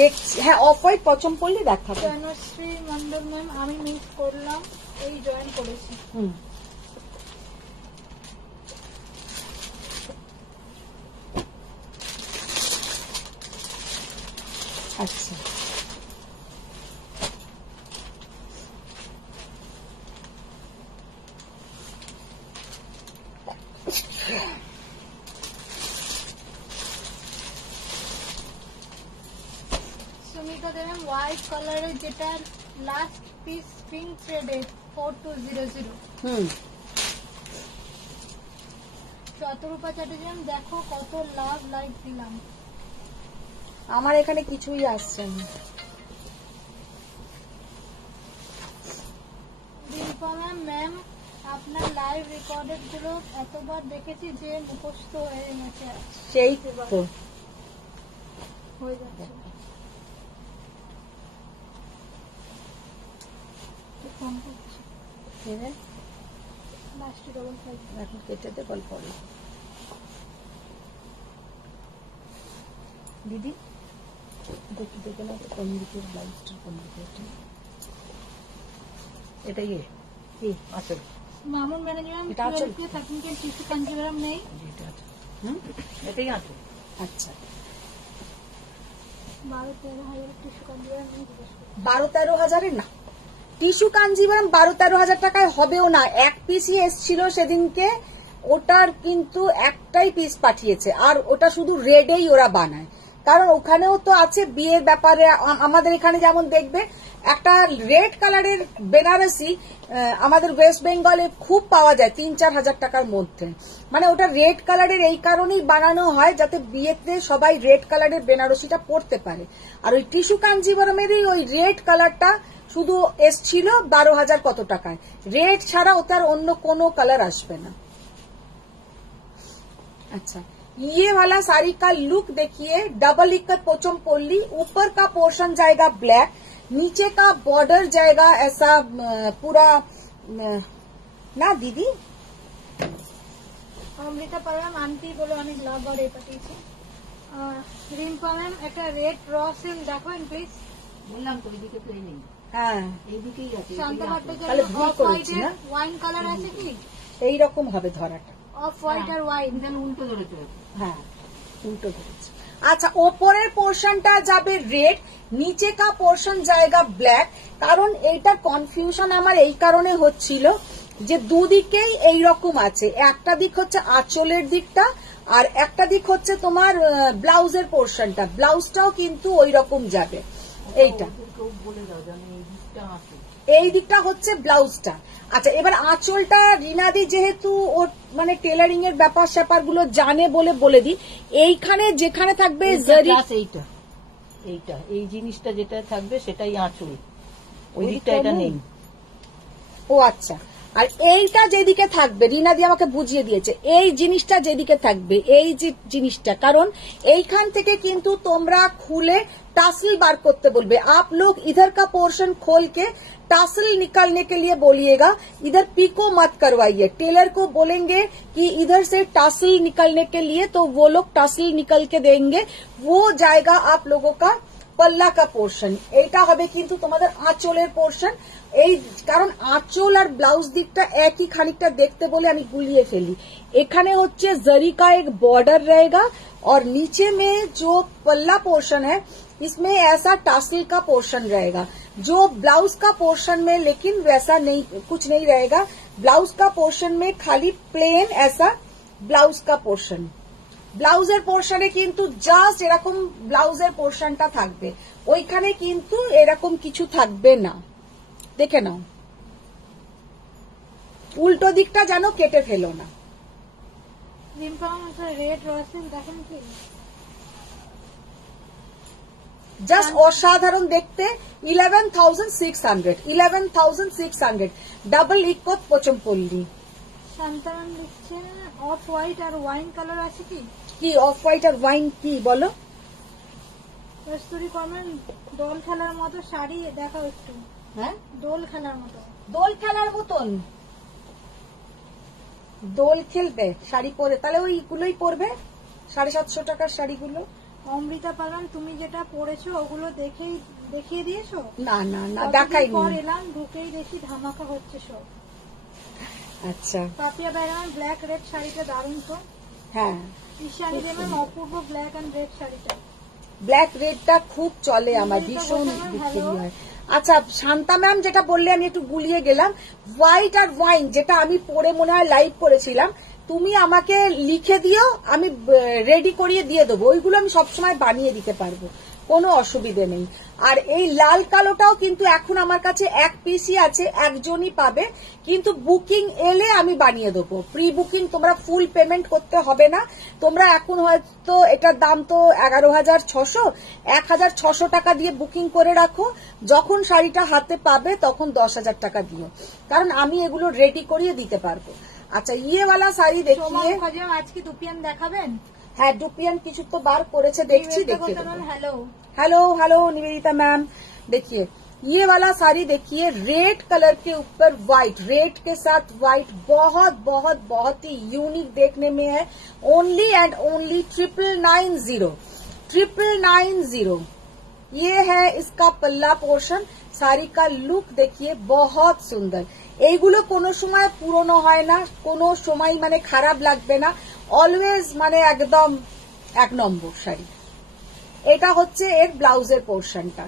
দেখছি, হ্যাঁ অফ হোয়াইট পছম পড়লে দেখাবো। জয়শ্রী মন্ডল ম্যাম, আমি মিস করলাম, এই জয়েন করেছি। আচ্ছা সুমিতা দেবেন, হোয়াইট কালারের যেটা লাস্ট পিস পিঙ্ক থ্রেডের 4200। চতুরূপা চ্যাটার্জি ম্যাম, দেখো কত লাভ লাইক দিলাম। আমার এখানে কিছুই আসছে না। দীপা ম্যাম, ম্যাম আপনার লাইভ রেকর্ডেড গুলো এতবার দেখেছি যে মুখস্থ হয়ে গেছে। সেই তো হয়ে যাচ্ছে। ফোন করছি, লাস্ট 55। এখন কেটেতে কল পড়ে। দিদি দেখি দেখে না তো কোন দিকে ব্লাউজটা, কোন দিকে এটা ইয়ে কি আসল মামুন ম্যানেজমেন্ট এটা আছে? 12 13 কে টিস্যু কাঞ্জিভারাম নেই। এটা আছে, এটাই আছে। আচ্ছা 12-13 হাজার টিস্যু কাঞ্জিভারাম নেই। 12-13 না, টিস্যু কাঞ্জিভারাম 12-13 টাকায় হবেও না। এক পিসই এসছিল সেদিনকে, ওটার কিন্তু একটাই পিস পাঠিয়েছে, আর ওটা শুধু রেডেই ওরা বানায়। কারণ ওখানেও তো আছে বিয়ের ব্যাপারে। আমাদের এখানে যেমন দেখবে একটা রেড কালারের বেনারসি আমাদের ওয়েস্ট বেঙ্গলে খুব পাওয়া যায় 3-4 হাজার টাকার মধ্যে। মানে ওটা রেড কালারের এই কারণেই বানানো হয় যাতে বিয়েতে সবাই রেড কালারের বেনারসিটা পরতে পারে। আর ওই টিস্যু কাঞ্জিভারামেরই ওই রেড কালারটা শুধু এসছিল 12,000 কত টাকায়। রেড ছাড়া ওতে আর অন্য কোনো কালার আসবে না। अच्छा, ये वाला साड़ी का लुक देखिए, डबल इक्कत पोचम पोली, ऊपर का पोर्शन जाएगा ब्लैक, नीचे का बॉर्डर जाएगा ऐसा पूरा ना दीदी। অমৃতা পারলাম আন্টি বলে অনেক লাভ আর এ পাঠিয়েছে। রিম্পা ম্যাম, একটা রেড র সিল্ক দেখাবেন প্লিজ। বললাম তো এদিকে প্লেন নেই। হ্যাঁ এইদিকেই আছে, শান্তাবারটা তাহলে ভুল করেছি না? ওয়াইন কালার আছে কি? এইরকম হবে ধরাটা। অফ হোয়াইট আর ওয়াইন। তাহলে উল্টো ধরেছে। হ্যাঁ উল্টো ধরেছে। আচ্ছা, ওপরের পোর্শনটা যাবে রেড, নিচে কা পোর্শন জায়গা ব্ল্যাক। কারণ এইটা কনফিউশন আমার এই কারণে হচ্ছিল যে দুদিকেই এইরকম আছে, একটা দিক হচ্ছে আঁচলের দিকটা আর একটা দিক হচ্ছে তোমার ব্লাউজের পোর্শনটা, ব্লাউজটাও কিন্তু ওই রকম যাবে। এইটা বলে দাও যেন এই দিকটা আছে, এই দিকটা হচ্ছে ব্লাউজটা। আচ্ছা, এবার আঁচলটা রিনাদি যেহেতু ওর মানে টেলারিং এর ব্যাপার স্যাপার গুলো জানে বলে দিই, এইখানে যেখানে থাকবে জারি, এইটা এইটা এই জিনিসটা যেটা থাকবে সেটাই আঁচল, ওই দিকটা এটা নেই। ও আচ্ছা, আর এইটা যেদিকে থাকবে রিনাদি আমাকে বুঝিয়ে দিয়েছে, এই জিনিসটা যেদিকে থাকবে এই যে জিনিসটা, কারণ এইখান থেকে কিন্তু তোমরা খুলে टासल बार करते बोलबे। आप लोग इधर का पोर्शन खोल के टासल निकालने के लिए बोलिएगा, इधर पीको मत करवाइए। टेलर को बोलेंगे कि इधर से टासल निकालने के लिए, तो वो लोग टासल निकल के देंगे, वो जाएगा आप लोगों का पल्ला का पोर्शन। এইটা হবে কিন্তু তোমাদের আঁচলের পোর্শন। এই কারণ আঁচল আর ব্লাউজ দিকটা একই খানিকটা দেখতে বলে আমি গুলিয়ে ফেলি। এখানে হচ্ছে जरी का एक बॉर्डर रहेगा और नीचे में जो पल्ला पोर्शन है इसमें ऐसा टासल का पोर्शन रहेगा। जो ब्लाउज का पोर्शन में लेकिन वैसा नहीं, कुछ नहीं रहेगा। ब्लाउज का पोर्शन में खाली प्लेन ऐसा ब्लाउज का पोर्शन, ব্লাউজের পোর্শনে কিন্তু জাস্ট এরকম ব্লাউজের পোর্শনটা থাকবে, ওইখানে কিন্তু এরকম কিছু থাকবে না। দেখে নাও, উল্টো দিকটা যেন কেটে ফেলো না। রেড রসেল দেখেন কি জাস্ট অসাধারণ দেখতে। 11,600 ডাবল ইকোত পচমপল্লী। শান্তারাম লিখছেন অফ হোয়াইট আর ওয়াইন কালার আছে কি? কি অফ হোয়াইট আর ওয়াইন কি বলো? কস্তুরি কমেন দোল খেলার মতো শাড়ি দেখাও একটু। হ্যাঁ, দোল খেলার মতো। দোল খেলার মতন দোল খেলবে শাড়ি পরে, তাহলে ওইগুলোই পরবে 750 টাকার শাড়িগুলো। অমৃতা পালন তুমি যেটা পরেছো ওগুলো দেখিয়ে দিয়েছো? না না না, দেখাইনি। পর এলাম, ঢুকেই দেখি ধামাকা হচ্ছে সব। আচ্ছা, পাপিয়া বেরান ব্ল্যাক রেড শাড়িটা দারুণ তো। হ্যাঁ, ঈশানী দেবেন অপূর্ব ব্ল্যাক এন্ড রেড শাড়িটা। ব্ল্যাক রেডটা খুব চলে আমার, ভীষণ বিক্রি হয়। আচ্ছা, শান্তা ম্যাম যেটা বললে আমি একটু গুলিয়ে গেলাম। হোয়াইট আর ওয়াইন যেটা আমি পরে মনে হয় লাইভ করেছিলাম, তুমি আমাকে লিখে দিও, আমি রেডি করিয়ে দিয়ে দেবো। ওইগুলো আমি সবসময় বানিয়ে দিতে পারবো, কোনো অসুবিধে নেই। আর এই লাল কালোটাও কিন্তু এখন আমার কাছে এক পিসই আছে, একজনই পাবে, কিন্তু বুকিং এলে আমি বানিয়ে দেবো। প্রি বুকিং তোমরা ফুল পেমেন্ট করতে হবে না। তোমরা এখন হয়তো এটার দাম তো 11,600, 1,600 টাকা দিয়ে বুকিং করে রাখো। যখন শাড়িটা হাতে পাবে তখন 10,000 টাকা দিও, কারণ আমি এগুলো রেডি করিয়ে দিতে পারবো। আচ্ছা, ইয়েওয়ালা শাড়ি দেখিয়ে আজকে দুপিয়ান দেখাবেন? হ্যাঁ, ডুপিয়ান কিছু তো বার করেছে, দেখছি। Hello hello hello Nivedita ma'am, देखिए ये वाला साड़ी देखिए, रेड कलर के ऊपर व्हाइट, रेड के साथ व्हाइट, बहुत बहुत बहुत ही यूनिक देखने में है। ओनली एंड ओनली 990 ये है इसका पल्ला पोर्शन। শাড়ি का लुक देखिए, बहुत सुंदर। এইগুলো কোনো সময় পুরনো হয় না, কোনো সময় মানে খারাপ লাগবে না, অলওয়েজ মানে একদম এক নম্বর শাড়ি। এটা হচ্ছে এর ব্লাউজের পোর্শনটা,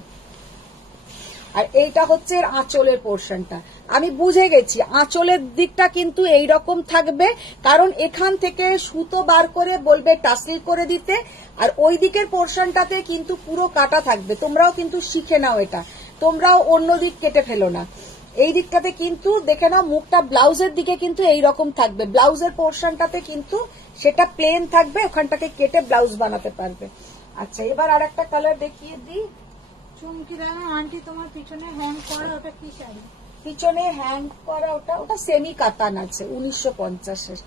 আর এইটা হচ্ছে এর আঁচলের পোর্শনটা। আমি বুঝে গেছি আঁচলের দিকটা কিন্তু এইরকম থাকবে, কারণ এখান থেকে সুতো বার করে বলবে টাসেল করে দিতে, আর ওই দিকের পোর্শনটাতে কিন্তু পুরো কাটা থাকবে। তোমরাও কিন্তু শিখে নাও এটা, তোমরাও অন্য দিক কেটে ফেলো না। এই দিকটাতে কিন্তু দেখে নাও, মুখটা ব্লাউজের দিকে কিন্তু এইরকম থাকবে, ব্লাউজের পোর্শনটাতে কিন্তু সেটা প্লেন থাকবে, ওখানটাকে কেটে ব্লাউজ বানাতে পারবে। আচ্ছা, এবার আর একটা কালার দেখিয়ে দিই। চুমকি দাদা আন্টি তোমার পিছনে হ্যাং করা ওটা কি শাড়ি? পিছনে হ্যাং করা ওটা সেমি কাতান আছে, 1950-এর।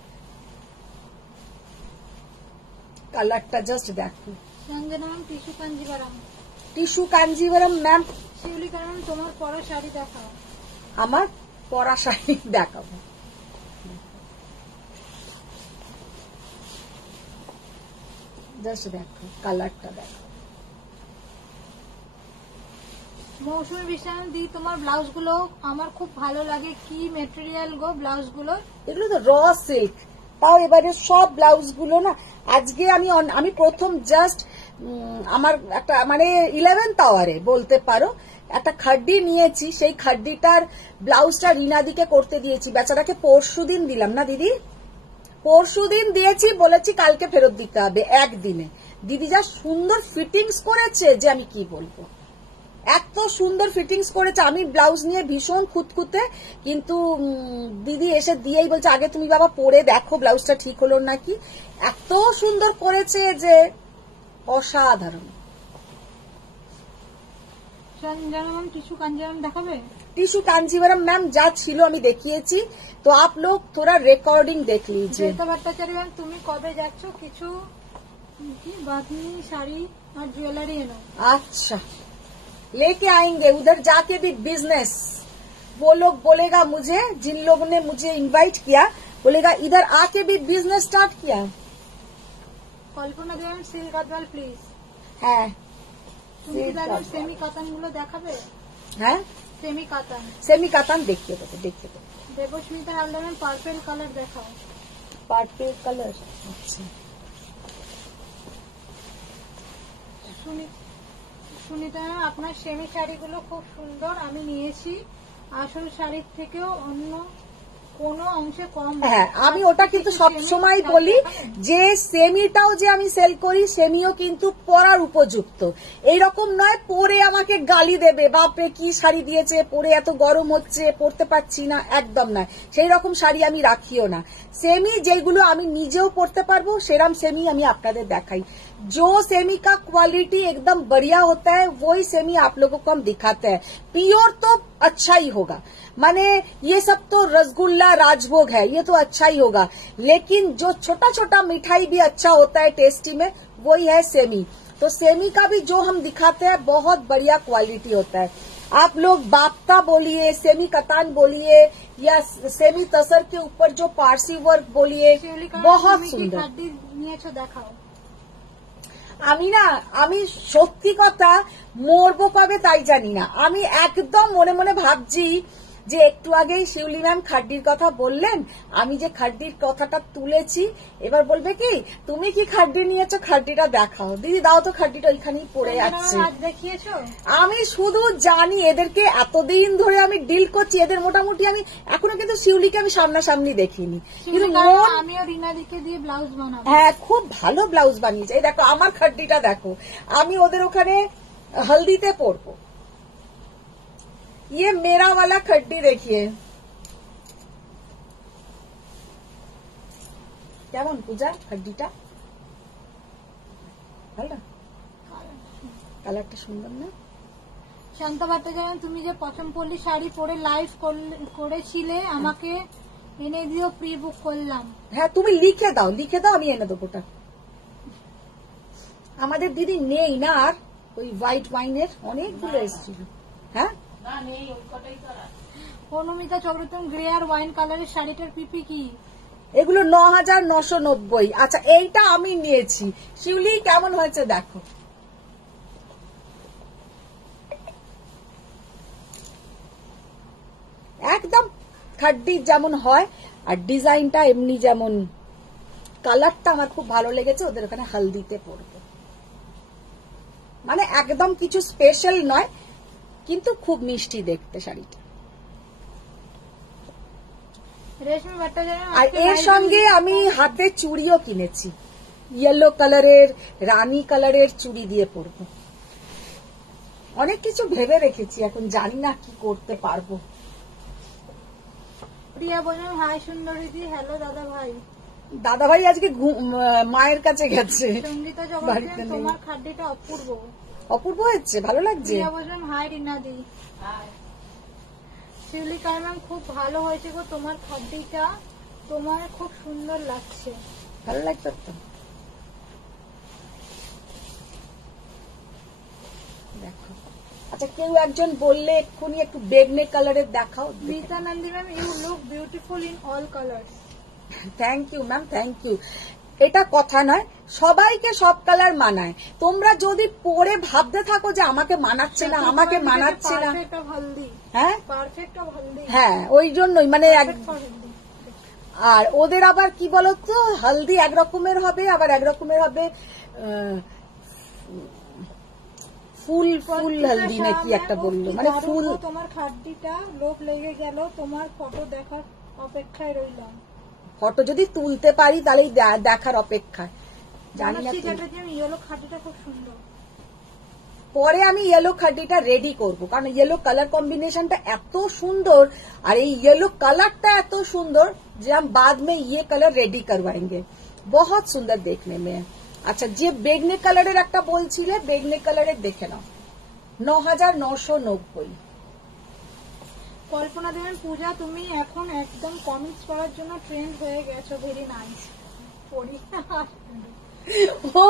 কালারটা জাস্ট দেখো। সঙ্গে নাম tissue Kanjivaram. Tissue Kanjivaram ma'am. Shiuli কারণ তোমার পরা শাড়ি দেখাও। আমার পরা শাড়ি দেখাবো, জাস্ট দেখো কালারটা দেখো। মৌসুমী বিশ্বাস দি, তোমার ব্লাউজ গুলো আমার খুব ভালো লাগে। কি মেটেরিয়াল গো ব্লাউজ গুলো? এগুলো তো র সিল্ক। তাও এবারে সব ব্লাউজ গুলো না, আজকে আমি প্রথম জাস্ট আমার একটা মানে 11th আওয়ারে বলতে পারো একটা খাড্ডি নিয়েছি। সেই খাড্ডিটার ব্লাউজটা রিনাদিকে করতে দিয়েছি। বেচারাকে পরশুদিন দিলাম না দিদি, পরশুদিন দিয়েছি, বলেছি কালকে ফেরত দিতে হবে একদিনে। দিদি যা সুন্দর ফিটিংস করেছে যে আমি কি বলবো, এত সুন্দর ফিটিংস করেছে। আমি ব্লাউজ নিয়ে ভীষণ খুঁতখুঁতে, কিন্তু দিদি এসে দিয়েই বলছে আগে তুমি বাবা পরে দেখো ব্লাউজটা ঠিক হলো নাকি। এত সুন্দর করেছে যে অসাধারণ। কাঞ্জিভারম টিস্যু কাঞ্জিভারম দেখাবে? টিস্যू कांजीवरम मैम যা ছিল আমি দেখিয়েছি, তো आप लोग थोड़ा रिकॉर्डिंग देख लीजिए। শ্বেতা ভট্টাচার্য ম্যাম, তুমি কবে যাচ্ছ? কিছু কি বাঁধনি শাড়ি আর জুয়েলারি এনো। अच्छा लेके आएंगे, उधर जाके भी बिजनेस। वो लोग बोलेगा मुझे, जिन लोगों ने मुझे इनवाइट किया बोलेगा इधर आके भी बिजनेस स्टार्ट किया। কল্পনা দেবেন সিল্ক গাদওয়াল প্লিজ। হ্যাঁ তুমি কি জানো সেমি কাতান গুলো দেখাবে? হ্যাঁ সেমি কাতান। সেমি কাতান দেখিয়ে দেবো, দেখিয়ে দেবো। দেবস্মিতা হালদার পার্পল কালার দেখাও। পার্পল কালার, আচ্ছা। সুনিতা ম্যাম, আপনার সেমি শাড়িগুলো খুব সুন্দর, আমি নিয়েছি। আসল শাড়ির থেকেও অন্য কোনো অংশে কম। হ্যাঁ আমি ওটা কিন্তু সবসময় বলি যে সেমিটাও যে আমি সেল করি, সেমিও কিন্তু পরার উপযুক্ত। এইরকম নয় পরে আমাকে গালি দেবে, বাপরে কি শাড়ি দিয়েছে, পরে এত গরম হচ্ছে পরতে পারছি না, একদম নয়। সেই রকম শাড়ি আমি রাখিও না। সেমি যেগুলো আমি নিজেও পরতে পারবো সেরকম সেমি আমি আপনাদের দেখাই। जो सेमी का क्वालिटी एकदम बढ़िया होता है वही सेमी आप लोगों को हम दिखाते हैं। प्योर तो अच्छा ही होगा, माने ये सब तो रसगुल्ला राजभोग है, ये तो अच्छा ही होगा, लेकिन जो छोटा छोटा मिठाई भी अच्छा होता है टेस्टी में, वही है सेमी। तो सेमी का भी जो हम दिखाते हैं बहुत बढ़िया क्वालिटी होता है। आप लोग बाप्ता बोलिए, सेमी कतान बोलिए, या सेमी तसर के ऊपर जो पारसी वर्क बोलिए, बहुत सुंदर। নিয়েছো দেখাও। আমি সত্যি কথা মরবো কবে তাই জানি না। আমি একদম মনে মনে ভাবছি যে একটু আগেই শিউলি ম্যাম খাড্ডির কথা বললেন, আমি যে খাড্ডির কথাটা তুলেছি, এবার বলবে কি তুমি কি খাড্ডি নিয়েছো, খাড্ডিটা দেখাও। দিদি দাও তো, খাড্ডিটা ওইখানেই পড়ে যাচ্ছে। দেখিয়েছো? আমি শুধু জানি এদেরকে এতদিন ধরে আমি ডিল করছি, এদের মোটামুটি আমি এখনো কিন্তু শিউলিকে আমি সামনাসামনি দেখিনি, কিন্তু আমিও রিনাদিকে দিয়ে ব্লাউজ বানাবো। হ্যাঁ খুব ভালো ব্লাউজ বানিয়েছে। এই দেখো আমার খাড্ডিটা দেখো, আমি ওদের ওখানে হলদিতে পরবো। ये मेरा वाला खड्डी देखिए কেমন পূজা খড্ডিটা, ভালো কালারটা সুন্দর না? শান্ত ভট্টাচার্য, তুমি যে পছন্দপল্লী শাড়ি পরে লাইভ করেছিলে আমাকে এনে দিও, প্রি বুক করলাম। হ্যাঁ তুমি লিখে দাও, আমি এনে দেবো। ওটা আমাদের দিদি নেই না আর, ওই হোয়াইট ওয়াইনের অনেকগুলো এসেছিল। হ্যাঁ অনুমিতা চক্রবর্তী, গ্রে আর ওয়াইন কালারের শাড়িটার পিপি কি? এগুলো ৯,৯৯০। আচ্ছা এইটা আমি নিয়েছি। শিউলি কেমন হয়েছে দেখো, একদম খাড্ডি যেমন হয় আর ডিজাইনটা এমনি যেমন, কালারটা আমার খুব ভালো লেগেছে। ওদের ওখানে হলদিতে পরবো, মানে একদম কিছু স্পেশাল নয়, কিন্তু খুব মিষ্টি দেখতে শাড়িটা। রেশমি ভট্টাচার্য, আর এর সঙ্গে আমি হাতে চুড়িও কিনেছি, ইয়েলো কালারের, রানী কালারের চুড়ি দিয়ে পরবো। অনেক কিছু ভেবে রেখেছি, এখন জানি না কি করতে পারবো। প্রিয়া বললাম হাই সুন্দরী দি, হ্যালো দাদা ভাই। দাদা ভাই আজকে মায়ের কাছে গেছে। সঙ্গীতা চক্রবর্তী, তোমার খাড্ডিটা অপূর্ব। অপূর্ব হচ্ছে, ভালো লাগছে। প্রিয়া বললাম হাই রিনা দি। শিউলি ম্যাম, খুব ভালো হয়েছে গো তোমার খাড্ডিটা, তোমার খুব সুন্দর লাগছে। ভালো লাগছে তো, দেখো। আচ্ছা কেউ একজন বললে এক্ষুনি একটু বেগনে কালারের দেখাও। Rita Nandi ma'am, you look beautiful in all colours. Thank you ma'am, thank you. এটা কথা নয়, সবাইকে সব কালার মানায়। তোমরা যদি পরে ভাবতে থাকো যে আমাকে মানাচ্ছে না, আমাকে মানাচ্ছে না, হ্যাঁ হ্যাঁ ওই জন্যই মানে আর ওদের আবার কি বলতো, হলদি এক রকমের হবে, আবার এক রকমের হবে ফুল ফুল হলদি নাকি একটা বললো, মানে ফুল। তোমার খাদ্যটা লোভ লেগে গেল, তোমার ফটো দেখার অপেক্ষায় রইলাম। ফটো যদি তুলতে পারি তাহলেই দেখার অপেক্ষায়। জানি না, ইয়েলো খাদ্যটা খুব সুন্দর। পরে আমি ইয়েলো খাদ্যটা রেডি করব, কারণ ইয়েলো কালার কম্বিनेशनটা এত সুন্দর আর এই ইয়েলো কালারটা এত সুন্দর যে हम बाद में ये कलर रेडी करवाएंगे, बहुत सुंदर देखने में। আচ্ছা, যে বেগনি কালারের একটা বলছিলে, বেগনি কালারের দেখে নাও 9990। কল্পনা দেবেন পূজা, তুমি এখন একদম কমিক্স পড়ার জন্য ট্রেন্ড হয়ে গেছো, ভেরি নাইস। পড়ি ও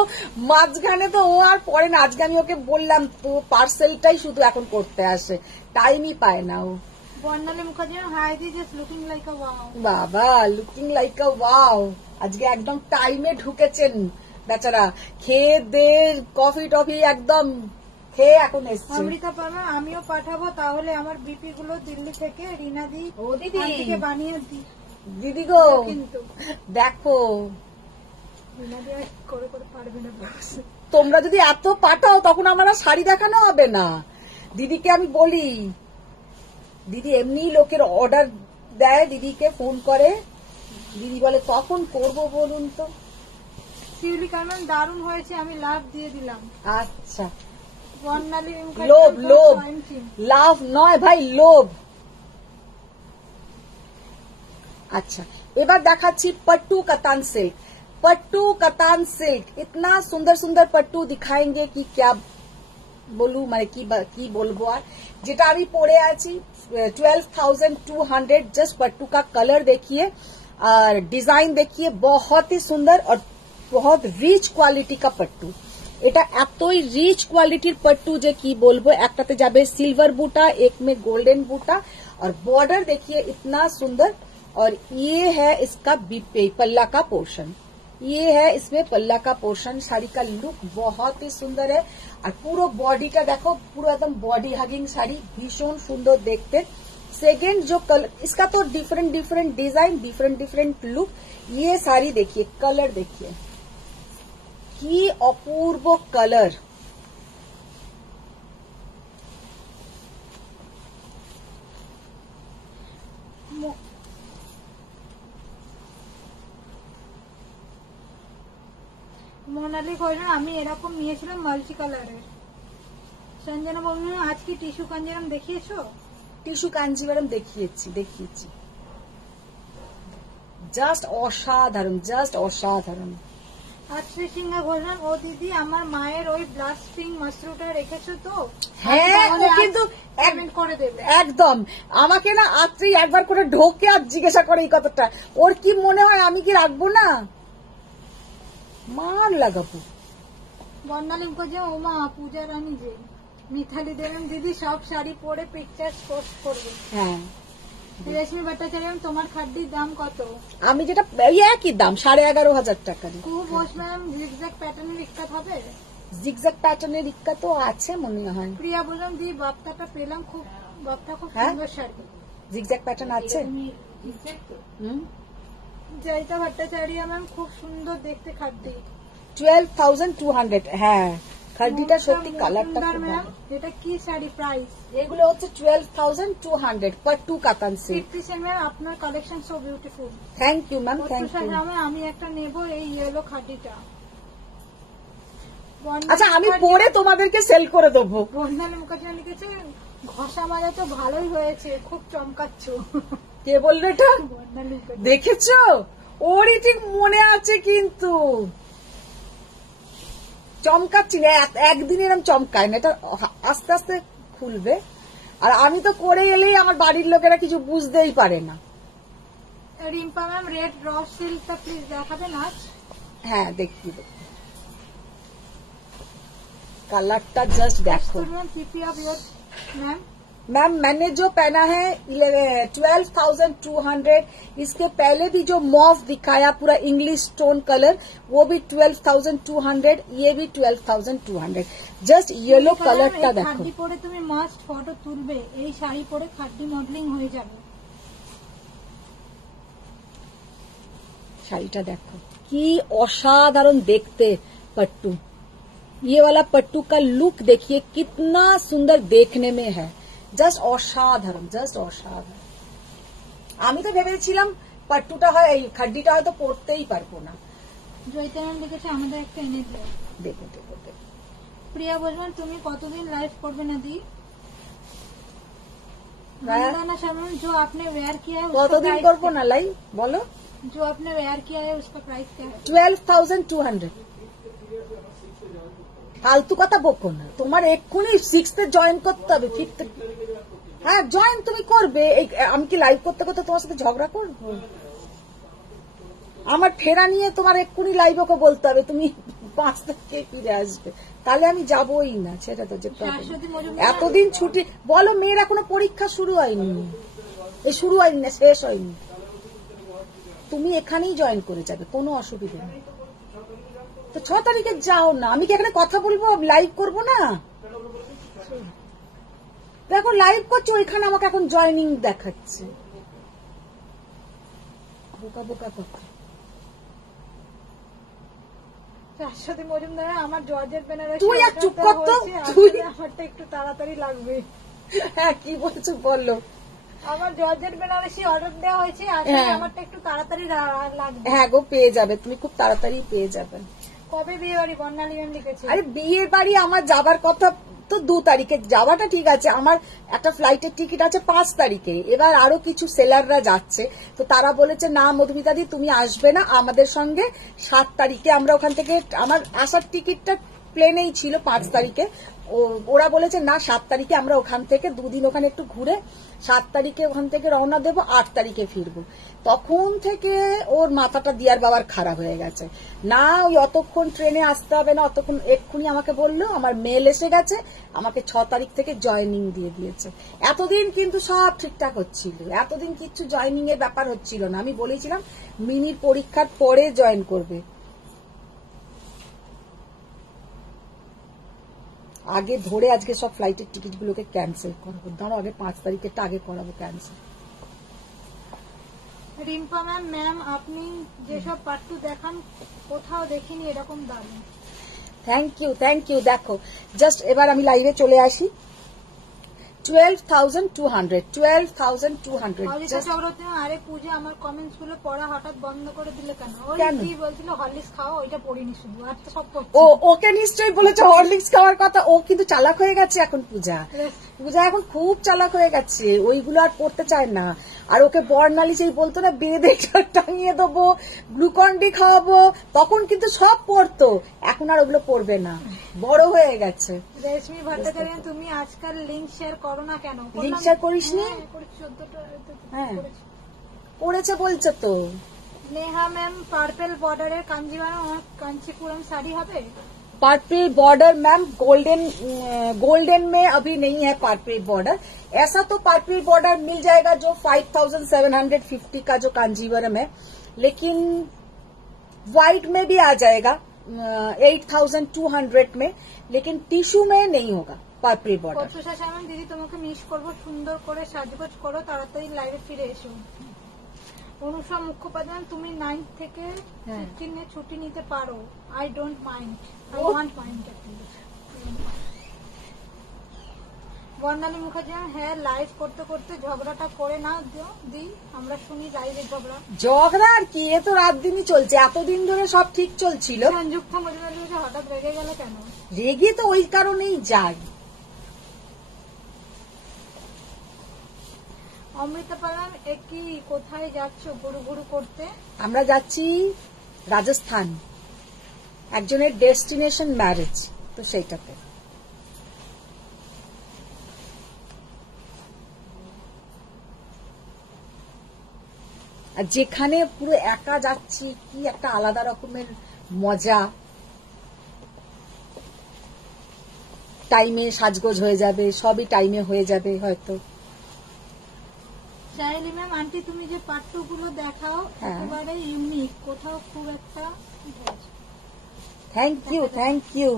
মাঝখানে তো ও আর পড়ে না, আজকে আমি ওকে বললাম তো পার্সেলটাই শুধু এখন করতে আসে, টাইমই পায় না ও। বর্ণালী মুখার্জি, হাই দি, just looking like a wow. বাবা, লুকিং লাইক আ ওয়াও, আজকে একদম টাইমে ঢুকেছেন বেচারা, খেয়ে দে কফি টফি একদম খেয়ে এখন এসছে। অমৃতা পারমা, আমিও পাঠাবো তাহলে আমার বিপি গুলো দিল্লি থেকে। রিনা দি, ও দিদি বানিয়ে দি। দিদি গো কিন্তু দেখো, রিনা দি করে করে পারবে না। তোমরা যদি এত পাঠাও তখন আমার আর শাড়ি দেখানো হবে না। দিদিকে আমি বলি, দিদি এমনি লোকের অর্ডার দেয়, দিদিকে ফোন করে, দিদি বলে তখন করব বলুন তো। শিউলি কারমান, দারুণ হয়েছে, আমি লাভ দিয়ে দিলাম। আচ্ছা, বর্ণালী লোভ লোভ, লাভ নয় ভাই, লোভ। अच्छा, এবার দেখাচ্ছি पट्टू कतान सिल्क। पट्टू कतान सिल्क इतना सुंदर सुंदर पट्टू दिखाएंगे कि क्या बोलूं, মানে কি বলবো আর। যেটা আমি পরে আছি 12,200। जस्ट पट्टू का कलर देखिए और डिजाइन देखिए, बहुत ही सुंदर और बहुत रिच क्वालिटी का पट्टू। এটা এতই রিচ কোয়ালিটির पट्टू যে কি বলবো। একটাতে যাবে सिल्वर बूटा, एक में गोल्डन बूटा, और बॉर्डर देखिए इतना सुंदर। और ये है इसका पल्ला का पोर्शन, ये है इसमें पल्ला का पोर्शन। साड़ी का लुक बहुत ही सुंदर है और पूरा बॉडीটা দেখো, পুরো একদম বডি হাগিং শাড়ি, ভীষণ সুন্দর দেখতে। सेकेंड जो कलर इसका तो different different design, different different look. ये साड़ी देखिए, कलर देखिए কি অপূর্ব কালার। মোনালি কইলেন আমি এরকম নিয়েছিলাম মাল্টি কালারের। সঞ্জনা বললেন আজ কি টিস্যু কাঞ্জিরাম দেখিয়েছো? টিস্যু কাঞ্জিভারাম দেখিয়েছি, জাস্ট অসাধারণ, জাস্ট অসাধারণ। আচ্ছা, সিংহা বললেন ও দিদি আমার মায়ের ওই ব্লাস্টিং মাশরুটা রেখেছো তো? হ্যাঁ, ও কিন্তু পেমেন্ট করে দেবে একদম। আমাকে না আত্রি একবার করে ঢোকে আর জিজ্ঞাসা করে এই কথাটা, ওর কি মনে হয় আমি কি রাখবো না, মান লাগাবো। বর্ণালী মুখার্জি, ওমা পূজা রানী যে। মিথালি দেবেন, দিদি সব শাড়ি পরে পিকচার পোস্ট করবে। হ্যাঁ, রেশমি ভট্টাচার্য, তোমার খাদ্যের দাম কত? আমি যেটা একই দাম 11,500 টাকা। কুহু বোস ম্যাম, জিগজ্যাগ প্যাটার্নের ইক্কাত হবে? জিগজ্যাগ প্যাটার্নের ইক্কা তো আছে মনে হয়। প্রিয়া বললাম দি বাপ্তাটা পেলাম, খুব বাপ্তা খুব সুন্দর শাড়ি। জিগজ্যাগ প্যাটার্ন আছে। জয়িতা ভট্টাচার্য ম্যাম, খুব সুন্দর দেখতে খাদ্য। 12,200। হ্যাঁ, খাদ্যটা সত্যি কালারটা খুব ভালো। এটা কি শাড়ি প্রাইস? এগুলো হচ্ছে 12,200 পট্টু কাতান সিল্ক। ম্যাম, আপনার collection so beautiful. Thank you ma'am, thank you. আমি একটা নেব এই ইয়েলো খাদিটা। আচ্ছা, আমি পরে তোমাদেরকে সেল করে দেবো। বর্ণালী মুখার্জি লিখেছে ঘষা মাজা তো ভালোই হয়েছে, খুব চমকাচ্ছ। কে বলবে এটা? দেখেছো, ওরই ঠিক মনে আছে, কিন্তু চমকাচ্ছি না, একদিন এরকম চমকায় না, এটা আস্তে আস্তে খুলবে। আর আমি তো করে এলেই আমার বাড়ির লোকেরা কিছু বুঝতেই পারে না। রিম্পা ম্যাম, রেড র সিল্কটা প্লিজ দেখাবেন আজ? হ্যাঁ, দেখি কালারটা জাস্ট দেখো। ম্যাম, পিপি অফ ইয়োর ম্যাম मैम मैंने जो पहना है 12,200, इसके पहले भी जो मॉव दिखाया पूरा इंग्लिश टोन कलर वो भी 12,200, ये भी 12,200। जस्ट येलो कलरটা দেখো। খাড্ডি পরে তুমি মাস্ট ফটো তুলবে, এই শাড়ি পরে খাড্ডি মডেলিং হয়ে যাবে। শাড়িটা দেখো কি অসাধারণ দেখতে पट्टू। ये वाला पट्टू का लुक देखिए कितना सुंदर देखने में है, জাস্ট অসাধারণ, জাস্ট অসাধারণ। আমি তো ভেবেছিলাম পট্টুটা হয় এই খাড্ডিটা হয়তো পরতেই পারবো না। জয়িতা লিখেছে আমাদের একটা এনে দিও। দেখো দেখো দেখো। প্রিয়া বলবেন তুমি কতদিন লাইভ করবে না दी? হ্যাঁ। वंदना शर्मा जो आपने वेयर किया है কতদিন করবো না লাইভ বলো? जो आपने वेयर किया है उसका प्राइस क्या है? 12,200। ফালতু কথা বকো না, তোমার এক্ষুনি 6th জয়েন করতে হবে, 5th। হ্যাঁ জয়েন তুমি করবে। আমি কি লাইভ করতে করতে তোমার সাথে ঝগড়া করবো? আমার ফেরা নিয়ে তোমার এক্ষুনি লাইভ ওকে বলতে হবে তুমি 5 তারিখে ফিরে আসবে, তাহলে আমি যাবোই না। সেটা তো যে এতদিন ছুটি বলো, মেয়ের এখনো পরীক্ষা শুরু হয়নি, শুরু হয়নি না, শেষ হয়নি। তুমি এখানেই জয়েন করে যাবে, কোনো অসুবিধা নেই। তো 6 তারিখে যাও না, আমি কি এখানে কথা বলবো, লাইভ করব না? দেখো লাইভ করছো, এখানে আমাকে এখন জয়েনিং দেখাচ্ছে, বোকা বোকা কথা। শাশ্বতী মজুমদার আমার জর্জেট বেনারসি তুই আর চুপ কর তো, তুই আমারটা একটু তাড়াতাড়ি লাগবে। হ্যাঁ কি বলছো বলো? আমার জর্জেট বেনারসি অর্ডার দেওয়া হয়েছে, আসলে আমারটা একটু তাড়াতাড়ি লাগবে। হ্যাঁ গো পেয়ে যাবে, তুমি খুব তাড়াতাড়ি পেয়ে যাবে। কবে বিয়ে বাড়ি বর্ণালী ম্যাম লিখেছে? আরে বিয়ের বাড়ি আমার যাবার কথা তো 2 তারিখে, যাওয়াটা ঠিক আছে, আমার একটা ফ্লাইটের টিকিট আছে 5 তারিখে। এবার আরো কিছু সেলাররা যাচ্ছে, তো তারা বলেছে না মধুমিতা দি তুমি আসবে না আমাদের সঙ্গে, 7 তারিখে আমরা ওখান থেকে, আমার আসার টিকিটটা প্লেনেই ছিল 5 তারিখে, ওরা বলেছে না 7 তারিখে আমরা ওখান থেকে 2 দিন ওখানে একটু ঘুরে 7 তারিখে ওখান থেকে রওনা দেব, 8 তারিখে ফিরবো। তখন থেকে ওর মাথাটা দিয়ার বাবার খারাপ হয়ে গেছে, না ওই অতক্ষণ ট্রেনে আসতে হবে না, অতক্ষণ এক্ষুনি আমাকে বললো আমার মেল এসে গেছে, আমাকে 6 তারিখ থেকে জয়েনিং দিয়ে দিয়েছে। এতদিন কিন্তু সব ঠিকঠাক হচ্ছিল, এতদিন কিচ্ছু জয়েনিং এর ব্যাপার হচ্ছিল না। আমি বলেছিলাম মিনির পরীক্ষার পরে জয়েন করবে, আগে ধরে আজকে সব ফ্লাইটের টিকিট গুলোকে ক্যান্সেল করাবো। ধরো আগে 5 তারিখেরটা আগে করাবো ক্যান্সেল। রিম্পা ম্যাম, ম্যাম আপনি যেসব পাট্টু দেখান কোথাও দেখিনি এরকম দারুণ। Thank you thank you. দেখো জাস্ট এবার আমি লাইভে চলে আসি। 12,200 12,200। অজিতা চক্রবর্তী, আরে পূজা আমার কমেন্টস গুলো পড়া হঠাৎ বন্ধ করে দিলে কেন? ওই কি বলছিল হরলিক্স খাও, ওইটা পড়িনি শুধু, আর তো সব পড়ছি। ওকে নিশ্চয়ই বলেছে হরলিক্স খাওয়ার কথা, ও কিন্তু চালাক হয়ে গেছে এখন। পূজা এখন খুব চালাক হয়ে গেছে, ওইগুলো আর পড়তে চায় না। আর ওকে বর্ণালী সেই বলতো না বেঁধে টাঙিয়ে দেবো, গ্লুকন্ডি খাওয়াবো, তখন কিন্তু সব পড়তো, এখন আর ওগুলো পড়বে না, বড় হয়ে গেছে। রেশমি ভট্টাচার্য, তুমি আজকাল লিংক শেয়ার করো না কেন? লিংক শেয়ার করিসনি? হ্যাঁ করেছে বলছে তো। নেহা ম্যাম, পার্পেল বর্ডারের कांचीपुरम साड़ी হবে? पर्पल बॉर्डर मैम गोल्डन में अभी नहीं है पर्पल बॉर्डर। ऐसा तो पर्पल बॉर्डर मिल जाएगा जो 5,750 का जो कांजीवरम है, लेकिन व्हाइट में भी आ जाएगा 8,200 में, लेकिन टिश्यू में नहीं होगा पर्पल बॉर्डर। প্রত্যুষা শারমিন দিদি, তোমাকে মিস করবো, সুন্দর করে সাজগোজ করো, তাড়াতাড়ি লাইভে ফিরে এসো। অনুষা মুখোপাধ্যায়, তুমি 9 থেকে 15 ছুটি নিতে পারো। I don't mind, I want mind. Barnali Mukherjee, হ্যাঁ লাইভ করতে করতে ঝগড়াটা করে না দি, আমরা শুনি লাইভে ঝগড়া। ঝগড়া আর কি, এ তো রাত দিনই চলছে, এতদিন ধরে সব ঠিক চলছিল। সংযুক্ত মজুমদার, হঠাৎ রেগে গেল কেন? রেগে তো ওই কারণেই যাই। অমৃতা পালাম, একই কোথায় যাচ্ছ গুরু গুরু করতে? আমরা যাচ্ছি রাজস্থান, একজনের ডেস্টিনেশন ম্যারেজ, তো সেইটাতে। আর যেখানে পুরো একা যাচ্ছি, কি একটা আলাদা রকমের মজা। টাইমে সাজগোজ হয়ে যাবে, সবই টাইমে হয়ে যাবে হয়তো। চাইলি ম্যাম আন্টি তুমি যে পাট্টুগুলো দেখাও হ্যাঁ। একেবারে ইউনিক, কোথাও খুব একটা थैंक यू।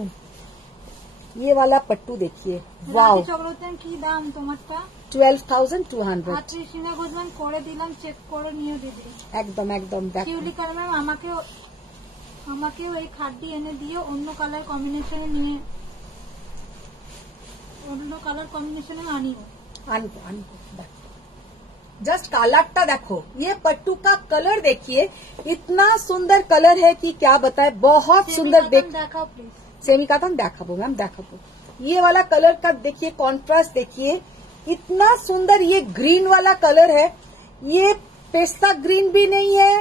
ये वाला पट्टू देखिए, वाओ, চক্রবর্তী কি দাম তোমারটা? 12,200। আর কৃষ্ণা গোজমান করে দিলাম, চেক করে নিও দিদি। একদম একদম দেখো। শিউলিকার ম্যাম আমাকেও এই খাড্ডি এনে দিও, অন্য কালার কম্বিনেশনে নিয়ে, অন্য কালার কম্বিনেশনে আনিও। अनको देखो, जस्ट कलरটা देखो, ये पट्टू का कलर देखिए, इतना सुंदर कलर है कि क्या बताए, बहुत सुंदर। দেখাও প্লিজ। सेमी काटन देखाबो मैम, देखाबो। ये वाला कलर का देखिए, कॉन्ट्रास्ट देखिए, इतना सुंदर। ये ग्रीन वाला कलर है, ये पेस्ता ग्रीन भी नहीं है,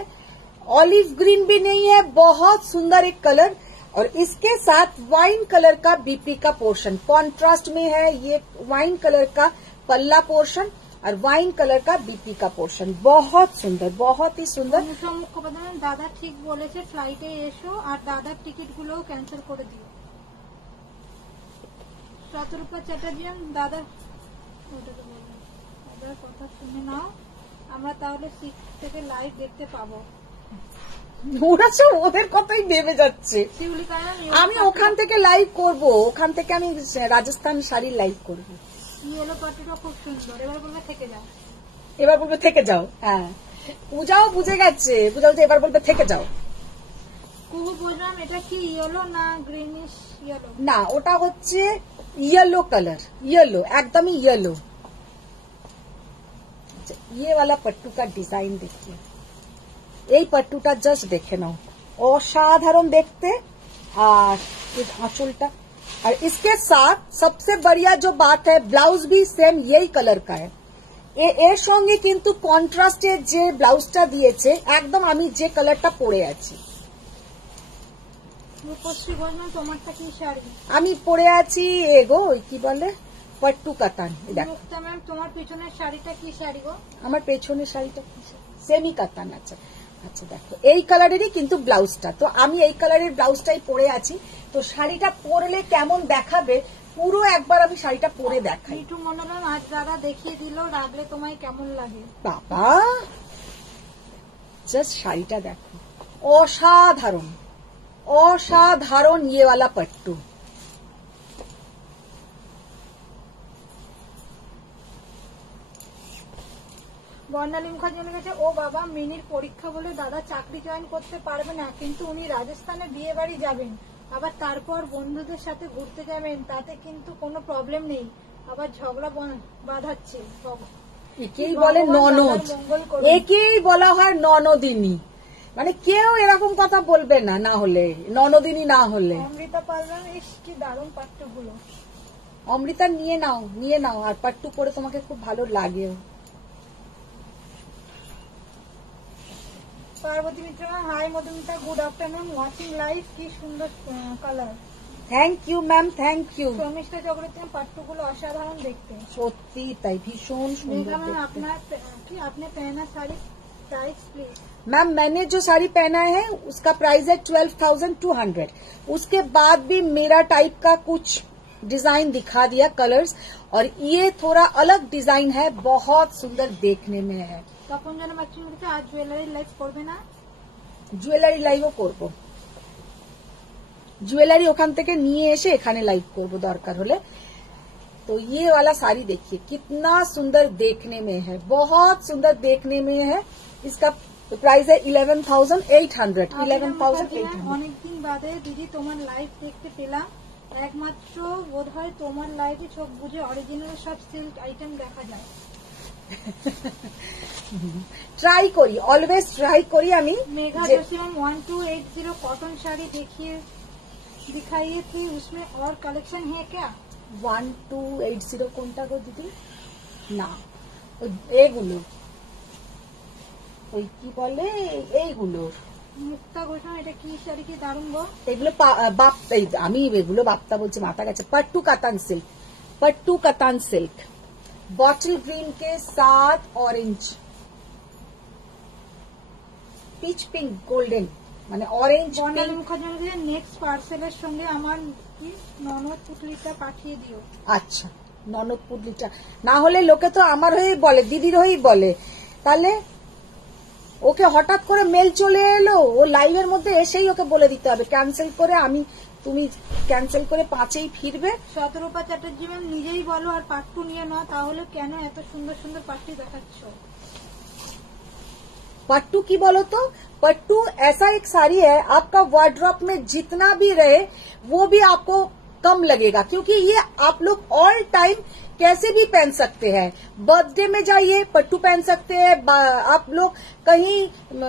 ऑलिव ग्रीन भी नहीं है, बहुत सुंदर एक कलर। और इसके साथ वाइन कलर का बीपी का पोर्शन कॉन्ट्रास्ट में है। ये वाइन कलर का पल्ला पोर्शन और वाइन कलर का बीपी का पोर्शन, बहुत सुंदर, बहुत ही सुंदर। অনুষম মুখোপাধ্যায় দাদা ঠিক বলেছে, ফ্লাইটে এসো আর দাদার টিকিট গুলো ক্যান্সেল করে দিও। শতরূপা চ্যাটার্জি দাদার দাদার কথা শুনে নাও, আমরা তাহলে 6 থেকে লাইভ দেখতে পাবো। ওরা সব ওদের কথাই ভেবে যাচ্ছে। শিউলিকা আমি ওখান থেকে লাইভ করব, ওখান থেকে আমি রাজস্থান শাড়ি লাইভ করব। ইয়েলো পাট্টুটা খুব সুন্দর, এবার বলবে থেকে যাও। এবার বলবে থেকে যাও। হ্যাঁ, পূজাও বুঝে গেছে, পূজা বলছে এবার বলবে থেকে যাও। কুহু বললাম এটা কি ইয়েলো না গ্রিনিশ ইয়েলো? না, ওটা হচ্ছে येलो कलर, येलो, एकदम ही येलो। ये वाला पट्टू का डिजाइन देखिए, এই पट्टूটা जस्ट देखे नाओ, असाधारण देखते। और ये आंचलটা, और इसके साथ सबसे बढ़िया जो बात है, ब्लाउज भी सेम यही कलर का है। এর সঙ্গে কিন্তু কন্ট্রাস্টে যে ব্লাউজটা দিয়েছে, একদম আমি যে কালারটা পরে আছি, রূপশ্রী বললাম তোমারটা কি শাড়ি? আমি পরে আছি এগো কি বলে পট্টু কাতান। দেখো মুক্তা ম্যাম তোমার পিছনের শাড়িটা কি শাড়ি গো? আমার পেছনের শাড়িটা সেমি কাতান আছে। আচ্ছা দেখো, এই কালারেরই কিন্তু ব্লাউজটা, তো আমি এই কালারের ব্লাউজটাই পরে আছি। তো শাড়িটা পরলে কেমন দেখাবে পুরো একবার আমি শাড়িটা পরে দেখাই। মিঠু মনোরম আজ দাদা দেখিয়ে দিল, রাগলে তোমায় কেমন লাগে? বাবা, জাস্ট শাড়িটা দেখো, অসাধারণ অসাধারণ। ये वाला पट्टू বর্ণালী মুখার্জি গেছে, ও বাবা মিনির পরীক্ষা বলে দাদা চাকরি জয়েন করতে পারবে না, কিন্তু উনি রাজস্থানে বিয়ে বাড়ি যাবেন, আবার তারপর বন্ধুদের সাথে ঘুরতে যাবেন, তাতে কিন্তু কোনো প্রবলেম নেই, আবার ঝগড়া বাঁধাচ্ছে। একেই বলে ননদ, একেই বলা হয় ননদিনী। মানে কেউ এরকম কথা বলবে না, না হলে ননদিনী না হলে। অমৃতা পালরাম, ইস কি দারুণ পাট্টুগুলো। অমৃতা নিয়ে নাও, আর পাট্টু পরে তোমাকে খুব ভালো লাগে। Parbati Mitra, hi Madhumita, good afternoon, watching live, কি সুন্দর colour. Thank you ma'am, thank you. Sharmistha Chakraborty, পাট্টুগুলো অসাধারণ দেখতে। সত্যি তাই, ভীষণ সুন্দর মেঘা ম্যাম, দেখতে। आपने पहना साड़ी प्राइस प्लीज। मैम मैंने जो साड़ी पहना है उसका प्राइस है 12,200। उसके बाद भी मेरा टाइप का कुछ डिजाइन दिखा दिया, कलर्स, और ये थोड़ा अलग डिजाइन है, बहुत सुंदर देखने में है। তপন জন বাচ্চু বলছে আজ জুয়েলারি লাইভ করবে না? জুয়েলারি লাইভও করব, জুয়েলারি ওখান থেকে নিয়ে এসে এখানে লাইভ করব দরকার হলে। तो ये वाला साड़ी देखिए कितना सुंदर देखने में है, बहुत सुंदर देखने में है। इसका प्राइस है 11,800। 11,800। অনেকদিন বাদে দিদি তোমার লাইভ দেখতে পেলাম, একমাত্র বোধহয় তোমার লাইভে চোখ বুঝে অরিজিনাল সব সিল্ক আইটেম দেখা যায়। ट्राई करी, ऑलवेज ट्राई करी। আমি मेघा जोशी 1280 कॉटन साड़ी दिखाइए थी, उसमें और कलेक्शन है क्या? 1280 কোনটা গো দিদি? না, এগুলো ওই কি বলে এইগুলো। মুক্তা ঘোষণা, এটা কি শাড়ি, কি দারুণ গো। এগুলো আমি এগুলো বাপ্তা বলছি, মাথা গেছে। Pattu katan silk, pattu katan silk, bottle green के साथ ऑरेंज, पीच पिंक, गोल्डन, মানে অরেঞ্জ বর্ণালী মুখার্জি নেক্সট পার্সেলের সঙ্গে আমার কি ননদ পুটলিটা পাঠিয়ে দিও। আচ্ছা, ননদ পুটলিটা না হলে লোকে তো আমার হয়েই বলে, দিদির হয়েই বলে। তাহলে ওকে হঠাৎ করে মেল চলে এলো, ও লাইভের মধ্যে এসেই ওকে বলে দিতে হবে ক্যান্সেল করে, তুমি ক্যান্সেল করে 5-এই ফিরবে। শতরূপা চ্যাটার্জি ম্যাম নিজেই বলো আর পার্ট 2 নিয়ে নাও, তাহলে কেন এত সুন্দর সুন্দর পার্টি দেখাচ্ছ? पट्टू की बोलो तो पट्टू ऐसा एक साड़ी है, आपका वार्डरोब में जितना भी रहे वो भी आपको कम लगेगा, क्योंकि ये आप लोग ऑल टाइम कैसे भी पहन सकते हैं। बर्थडे में जाइए पट्टू पहन सकते हैं, आप लोग कहीं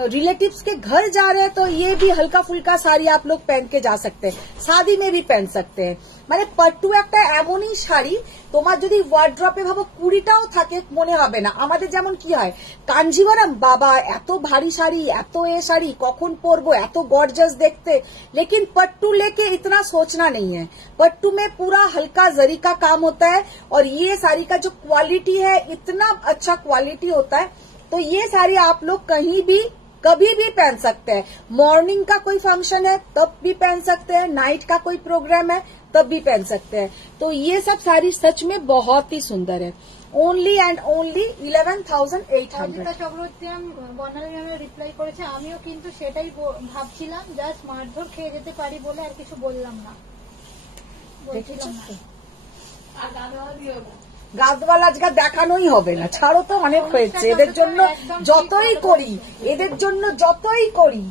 रिलेटिव्स के घर जा रहे हैं तो ये भी हल्का फुल्का साड़ी आप लोग पहन के जा सकते हैं, शादी में भी पहन सकते हैं। মানে পট্টু একটা এমনই শাড়ি, তোমার যদি ওয়ার্ড্রপে ভাবো 20টাও থাকে মনে হবে না। আমাদের যেমন কি হয়, কাঞ্জিভারাম বাবা এত ভারী শাড়ি, এত এ শাড়ি কখন পরবো, এত गॉर्जियस देखते, लेकिन पट्टू लेके इतना सोचना नहीं है। पट्टू में पूरा हल्का जरी का काम होता है और ये साड़ी का जो क्वालिटी है इतना अच्छा क्वालिटी होता है, तो ये साड़ी आप लोग कहीं भी कभी भी पहन सकते हैं। मॉर्निंग का कोई फंक्शन है तब भी पहन सकते हैं, नाइट का कोई प्रोग्राम है तब भी पहन सकते हैं। तो ये सब साड़ी सच में बहुत ही सुंदर है। Only and only 11,800। Ajita Chakraborty Barnali ম্যামের রিপ্লাই করেছে, আমিও কিন্তু সেটাই ভাবছিলাম, জাস্ট মারধর খেয়ে যেতে পারি বলে আর কিছু বললাম না, বলছিলাম না। গাদওয়ালা আজকে দেখানোই হবে না, ছাড়ো তো, অনেক হয়েছে। এদের জন্য যতই করি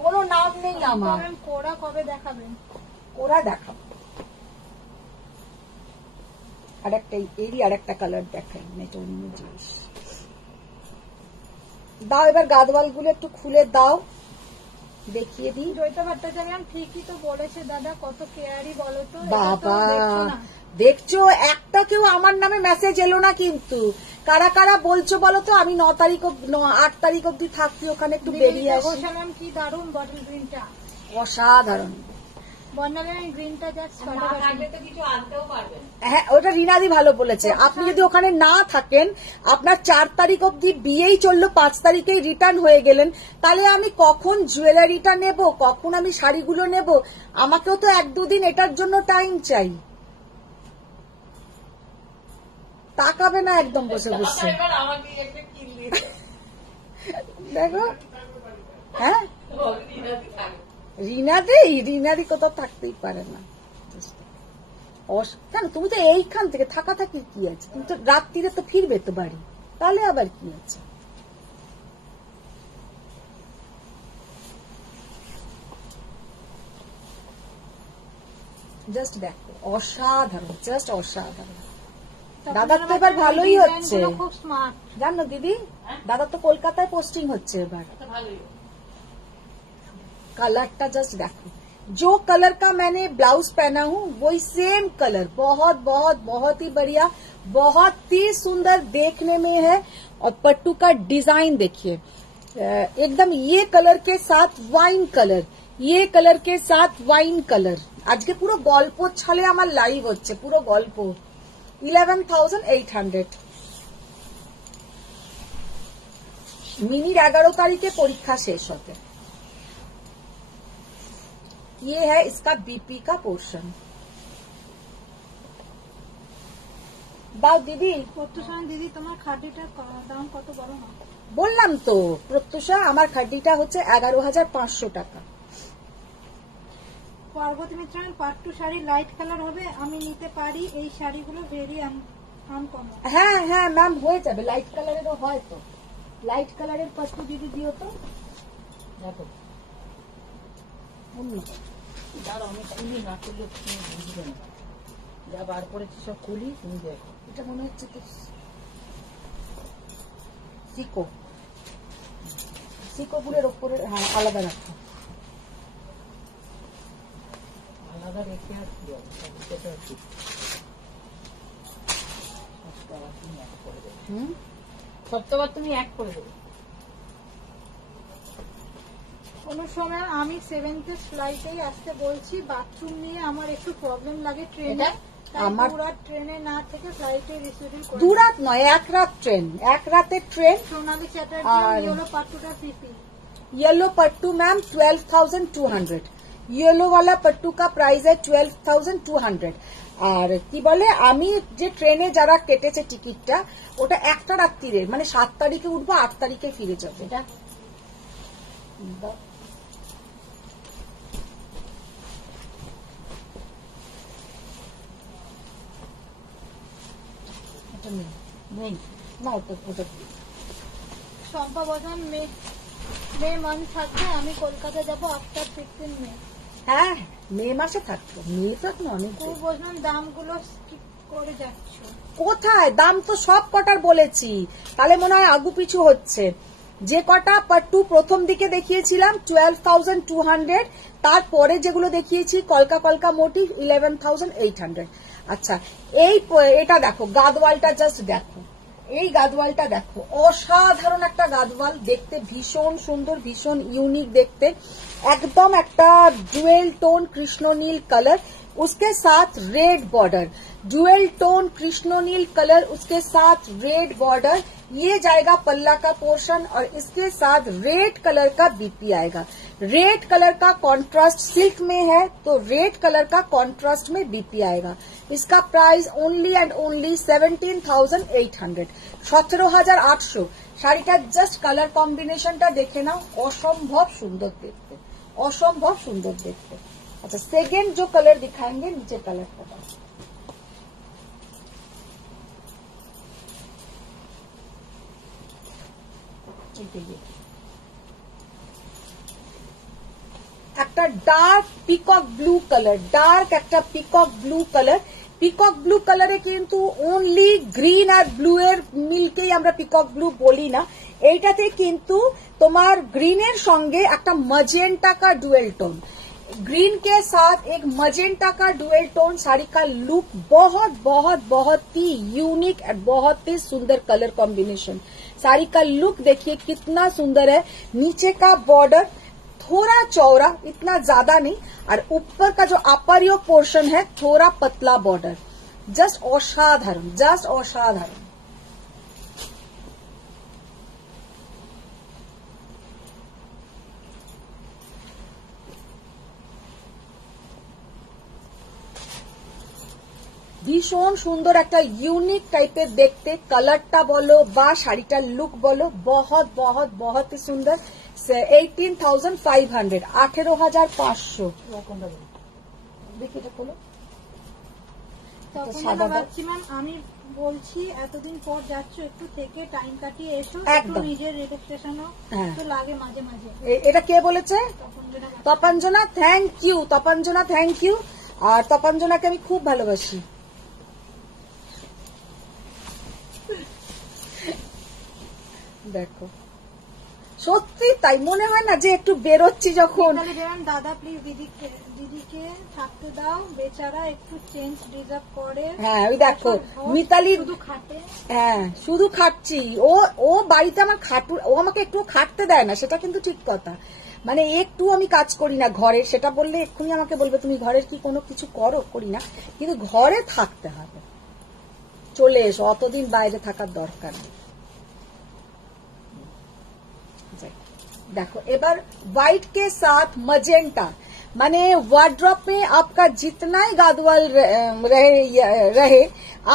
কোনো নাম নেই আমার। কোরা কবে দেখাবেন? ওরা দেখাবো, এরই আরেকটা কালার দেখাই, এটা অন্য জিনিস। দাও এবার গাদওয়াল গুলো একটু খুলে দাও, দেখিয়ে দিই। জয়িতা ভট্টাচার্য ঠিকই তো বলেছে দাদা, কত কেয়ারি বলো তো। বাবা দেখছো, একটা কেউ আমার নামে মেসেজ এলো না কিন্তু। কারা কারা বলছো বলো তো, আমি 8 তারিখ অব্দি থাকছি ওখানে, একটু বেরিয়ে আসি। ঘোষালাম কি দারুণ বটল গ্রিনটা, অসাধারণ। বর্ণালী গ্রিনটা জাস্ট হ্যাঁ, ওটা রিনাদি ভালো বলেছে। আপনি যদি ওখানে না থাকেন, আপনার 4 তারিখ অব্দি বিয়েই চললো, 5 তারিখেই রিটার্ন হয়ে গেলেন, তাহলে আমি কখন জুয়েলারিটা নেব, কখন আমি শাড়িগুলো নেব? আমাকেও তো 1-2 দিন এটার জন্য টাইম চাই। তাকাবে না একদম বসে বসে, দেখো। হ্যাঁ, রিনাদি কোথাও থাকতেই পারে না। কেন, তুমি তো এইখান থেকে থাকি কি আছে, তুমি তো রাত্রিরে তো ফিরবে তো বাড়ি, তাহলে আবার কি আছে। জাস্ট দেখো, অসাধারণ, জাস্ট অসাধারণ। দাদার তো এবার ভালোই হচ্ছে, খুব স্মার্ট জানো দিদি, দাদার তো কলকাতায় পোস্টিং হচ্ছে এবার। कलर जस्ट देखो, जो कलर का मैंने ब्लाउज पहना हूँ वही सेम कलर, बहुत बहुत बहुत ही बढ़िया, बहुत ही सुंदर देखने में है। और पट्टू का डिजाइन देखिए, एकदम ये कलर के साथ वाइन कलर, ये कलर के साथ वाइन कलर। आज के पूरा गल्प छले आमार लाइव होच्छे, पूरा गल्प। 11,800। मिनिर 11 तारीखे परीक्षा शेष होते। ये है इसका बीपी का पोर्शन। दाও দিদি। প্রত্যুষা দিদি, তোমার খাটিটার দাম কত বলো না? বললাম তো প্রত্যুষা, আমার খাটিটা হচ্ছে 11,500 টাকা। পার্বতী মিত্রের পাট্টু শাড়ি লাইট কালার হবে, আমি নিতে পারি? এই শাড়িগুলো ভেরি আনকমন। হ্যাঁ হ্যাঁ ম্যাম, হয়ে যাবে, লাইট কালারেরও হয় তো। লাইট কালারের পাট্টু দিদি দিও তো, দেখো। আমি খুলি না, খুললে তুমি বুঝবে না। যা বার করেছি সব খুলি, তুমি দেখো। এটা মনে হচ্ছে তো সিকোপুরের ওপরে। হ্যাঁ, আলাদা রাখো, আলাদা রেখে আর কি হবে, সেটা ঠিক। সপ্তাহবার তুমি এক করে দেবে। কোন সময় আমি 7th ফ্লাইটেই আসতে বলছি, বাথরুম নিয়ে আমার একটু প্রবলেম লাগে ট্রেনে, আমার ট্রেনে না থেকে ফ্লাইটে রিসিডিউল করে। 2 রাত নয়, 1 রাত ট্রেন, 1 রাতের ট্রেন। সোনালী চ্যাটার্জি হলো পাট্টুটা পিপি। येलो पट्टू मैम 12,200, येलो वाला पट्टू का प्राइस है 12,200। আর কি বলে আমি যে ট্রেনে যারা কেটেছে টিকিটটা ওটা একটা রাত্রিরে মানে 7 তারিখে উঠবো 8 তারিখে ফিরে যাবো। এটা এটা নেই না ওটা ওটা শম্পা বর্ধমান মে মান্থ থাকবে, আমি কলকাতা যাবো আফটার 15 মে। হ্যাঁ মে মাসে থাকতো, মে তো এখন অনেক খুব বললাম দামগুলো স্কিপ করে যাচ্ছ। কোথায় দাম তো সব কটার বলেছি, তাহলে মনে হয় আগু পিছু হচ্ছে। যে কটা পাট্টু প্রথম দিকে দেখিয়েছিলাম 12,200, তারপরে যেগুলো দেখিয়েছি কলকা কলকা মোটিভ 11,800। আচ্ছা এটা দেখো গাদওয়ালটা, জাস্ট দেখো এই গাদওয়ালটা দেখো, অসাধারণ একটা গাদওয়াল, দেখতে ভীষণ সুন্দর, ভীষণ ইউনিক দেখতে, एकदम একটা ডুয়েল টোন কৃষ্ণ নীল কালার, उसके साथ रेड बॉर्डर, डुअल टोन कृष्णो नील कलर, उसके साथ रेड बॉर्डर, ये जाएगा पल्ला का पोर्शन और इसके साथ रेड कलर का बीपी आएगा। रेड कलर का कॉन्ट्रास्ट सिल्क में है तो रेड कलर का कॉन्ट्रास्ट में बीपी आएगा। इसका प्राइस ओनली एंड ओनली 17,800, 17,800। শাড়িটা জাস্ট কালার কম্বিনেশনটা দেখে নাও, অসম্ভব সুন্দর দেখতে, অসম্ভব সুন্দর দেখতে। अच्छा सेकेंड जो कलर दिखाएंगे नीचे कलर का একটা dark peacock blue colour, dark একটা peacock blue colour. Peacock blue কালারে কিন্তু অনলি গ্রিন আর ব্লু এর মিলকেই আমরা পিকক ব্লু বলি না, এইটাতে কিন্তু তোমার গ্রিনের সঙ্গে একটা मजेंटा का डुअल टोन, ग्रीन के साथ एक मजेंटा का डुअल टोन, साड़ी का लुक बहुत बहुत बहुत ही यूनिक और बहुत ही सुंदर कलर कॉम्बिनेशन। साड़ी का लुक देखिए कितना सुंदर है, नीचे का बॉर्डर थोड़ा चौड़ा, इतना ज्यादा नहीं, और ऊपर का जो अपर योक पोर्शन है थोड़ा पतला बॉर्डर, जस्ट असाधारण, जस्ट असाधारण। ভীষণ সুন্দর একটা ইউনিক টাইপের দেখতে, কালারটা বলো বা শাড়িটার লুক বলো, বহুত বহুত বহুত ही সুন্দর। 18,500, 18,500। দেখি এটা বলো। তখন ভাবছি ম্যাম আমি বলছি এতদিন পর যাচ্ছ, একটু থেকে টাইম কাটিয়ে এসো, একটু নিজের রেজিস্ট্রেশনও তো লাগে মাঝে মাঝে। এটা কে বলেছে? তপঞ্জনা, থ্যাংক ইউ তপঞ্জনা, থ্যাংক ইউ। আর তপঞ্জনাকে আমি খুব ভালোবাসি। দেখো সত্যি তাই মনে হয় না যে একটু বেরোচ্ছি যখন। দাদা প্লিজ দিদিকে থাকতে দাও, বেচারা একটু চেঞ্জ ডিজার্ভ করে। হ্যাঁ ওই দেখো মিতালি শুধু খাটে। হ্যাঁ শুধু খাটছি, ও বাড়িতে আমার খাটু, ও আমাকে একটু খাটতে দেয় না, সেটা কিন্তু ঠিক কথা। মানে একটু আমি কাজ করি না ঘরে, সেটা বললে এক্ষুনি আমাকে বলবে তুমি ঘরের কি কোনো কিছু করো, করি না, কিন্তু ঘরে থাকতে হবে। চলে এসো, অতদিন বাইরে থাকার দরকার নেই। देखो एबार व्हाइट के साथ मजेंटा, माने वार्डरोब में आपका जितना ही गादवाल रहे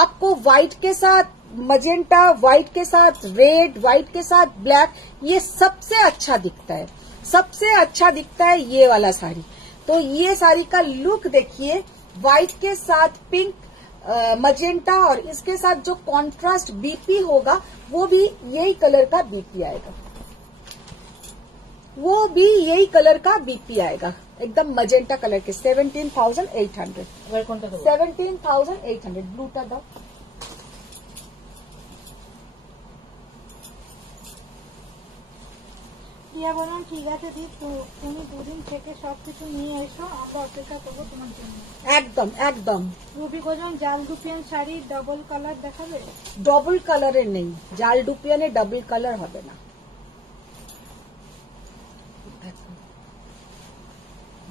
आपको व्हाइट के साथ मजेंटा, व्हाइट के साथ रेड, व्हाइट के साथ ब्लैक, ये सबसे अच्छा दिखता है, सबसे अच्छा दिखता है ये वाला साड़ी। तो ये साड़ी का लुक देखिए, व्हाइट के साथ पिंक, मजेंटा और इसके साथ जो कॉन्ट्रास्ट बीपी होगा वो भी यही कलर का बीपी आएगा, वो भी यही कलर का बीपी आएगा, एकदम मजेंटा कलर के। 17,800, 17,800। ब्लूटा दो। প্রিয়া বললাম ঠিক আছে দি, তুমি দুদিন থেকে সবকিছু নিয়ে এসো, আমরা অপেক্ষা করবো তোমার জন্য। একদম একদম। রুবি গোজন জাল ডুপিয়ান শাড়ি ডবল কালার দেখাবে? ডবল কালারের নেই, জাল ডুপিয়ানে ডাবল কালার হবে না,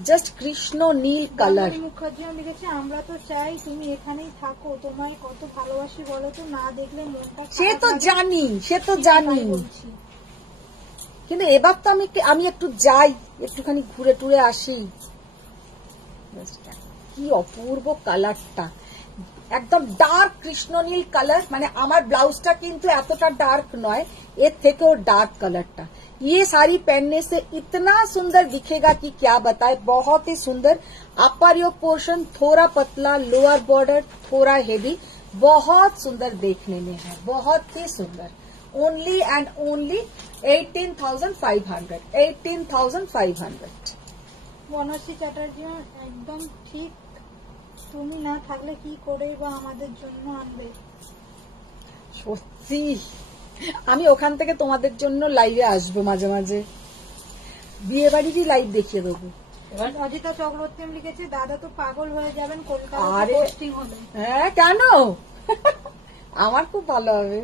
জাস্ট কৃষ্ণ নীল কালার। মুখার্জি লিখেছে আমরা তো চাই তুমি এখানেই থাকো, তোমায় কত ভালোবাসি বলো তো, না দেখলে মনটা। সে তো জানি, সে তো জানি। কিন্তু এবার তো আমি একটু যাই, একটুখানি ঘুরে টুরে আসি। কি অপূর্ব কালারটা, একদম ডার্ক কৃষ্ণনীল কালার। মানে আমার ব্লাউজটা কিন্তু এতটা ডার্ক নয়, এর থেকেও ডার্ক কালারটা। ये साड़ी पहनने से इतना सुंदर दिखेगा कि क्या बताए, बहुत ही सुंदर। अपर योक पोर्शन थोड़ा पतला, लोअर बॉर्डर थोड़ा हेवी, बहुत सुंदर देखने में है, बहुत ही सुंदर। Only and only 18,500, 18,500। Banashree Chatterjee একদম ঠিক, তুমি না থাকলে কি করে বা আমাদের জন্য আনবে। সত্যি আমি ওখান থেকে তোমাদের জন্য লাইভে আসবো মাঝে মাঝে, বিয়ে বাড়িরই লাইভ দেখিয়ে দেবো। অজিতা চক্রবর্তী লিখেছে, দাদা তো পাগল হয়ে যাবেন কলকাতা আরে পোস্টিং হলে। হ্যাঁ, কেন? আমার খুব ভালো হবে।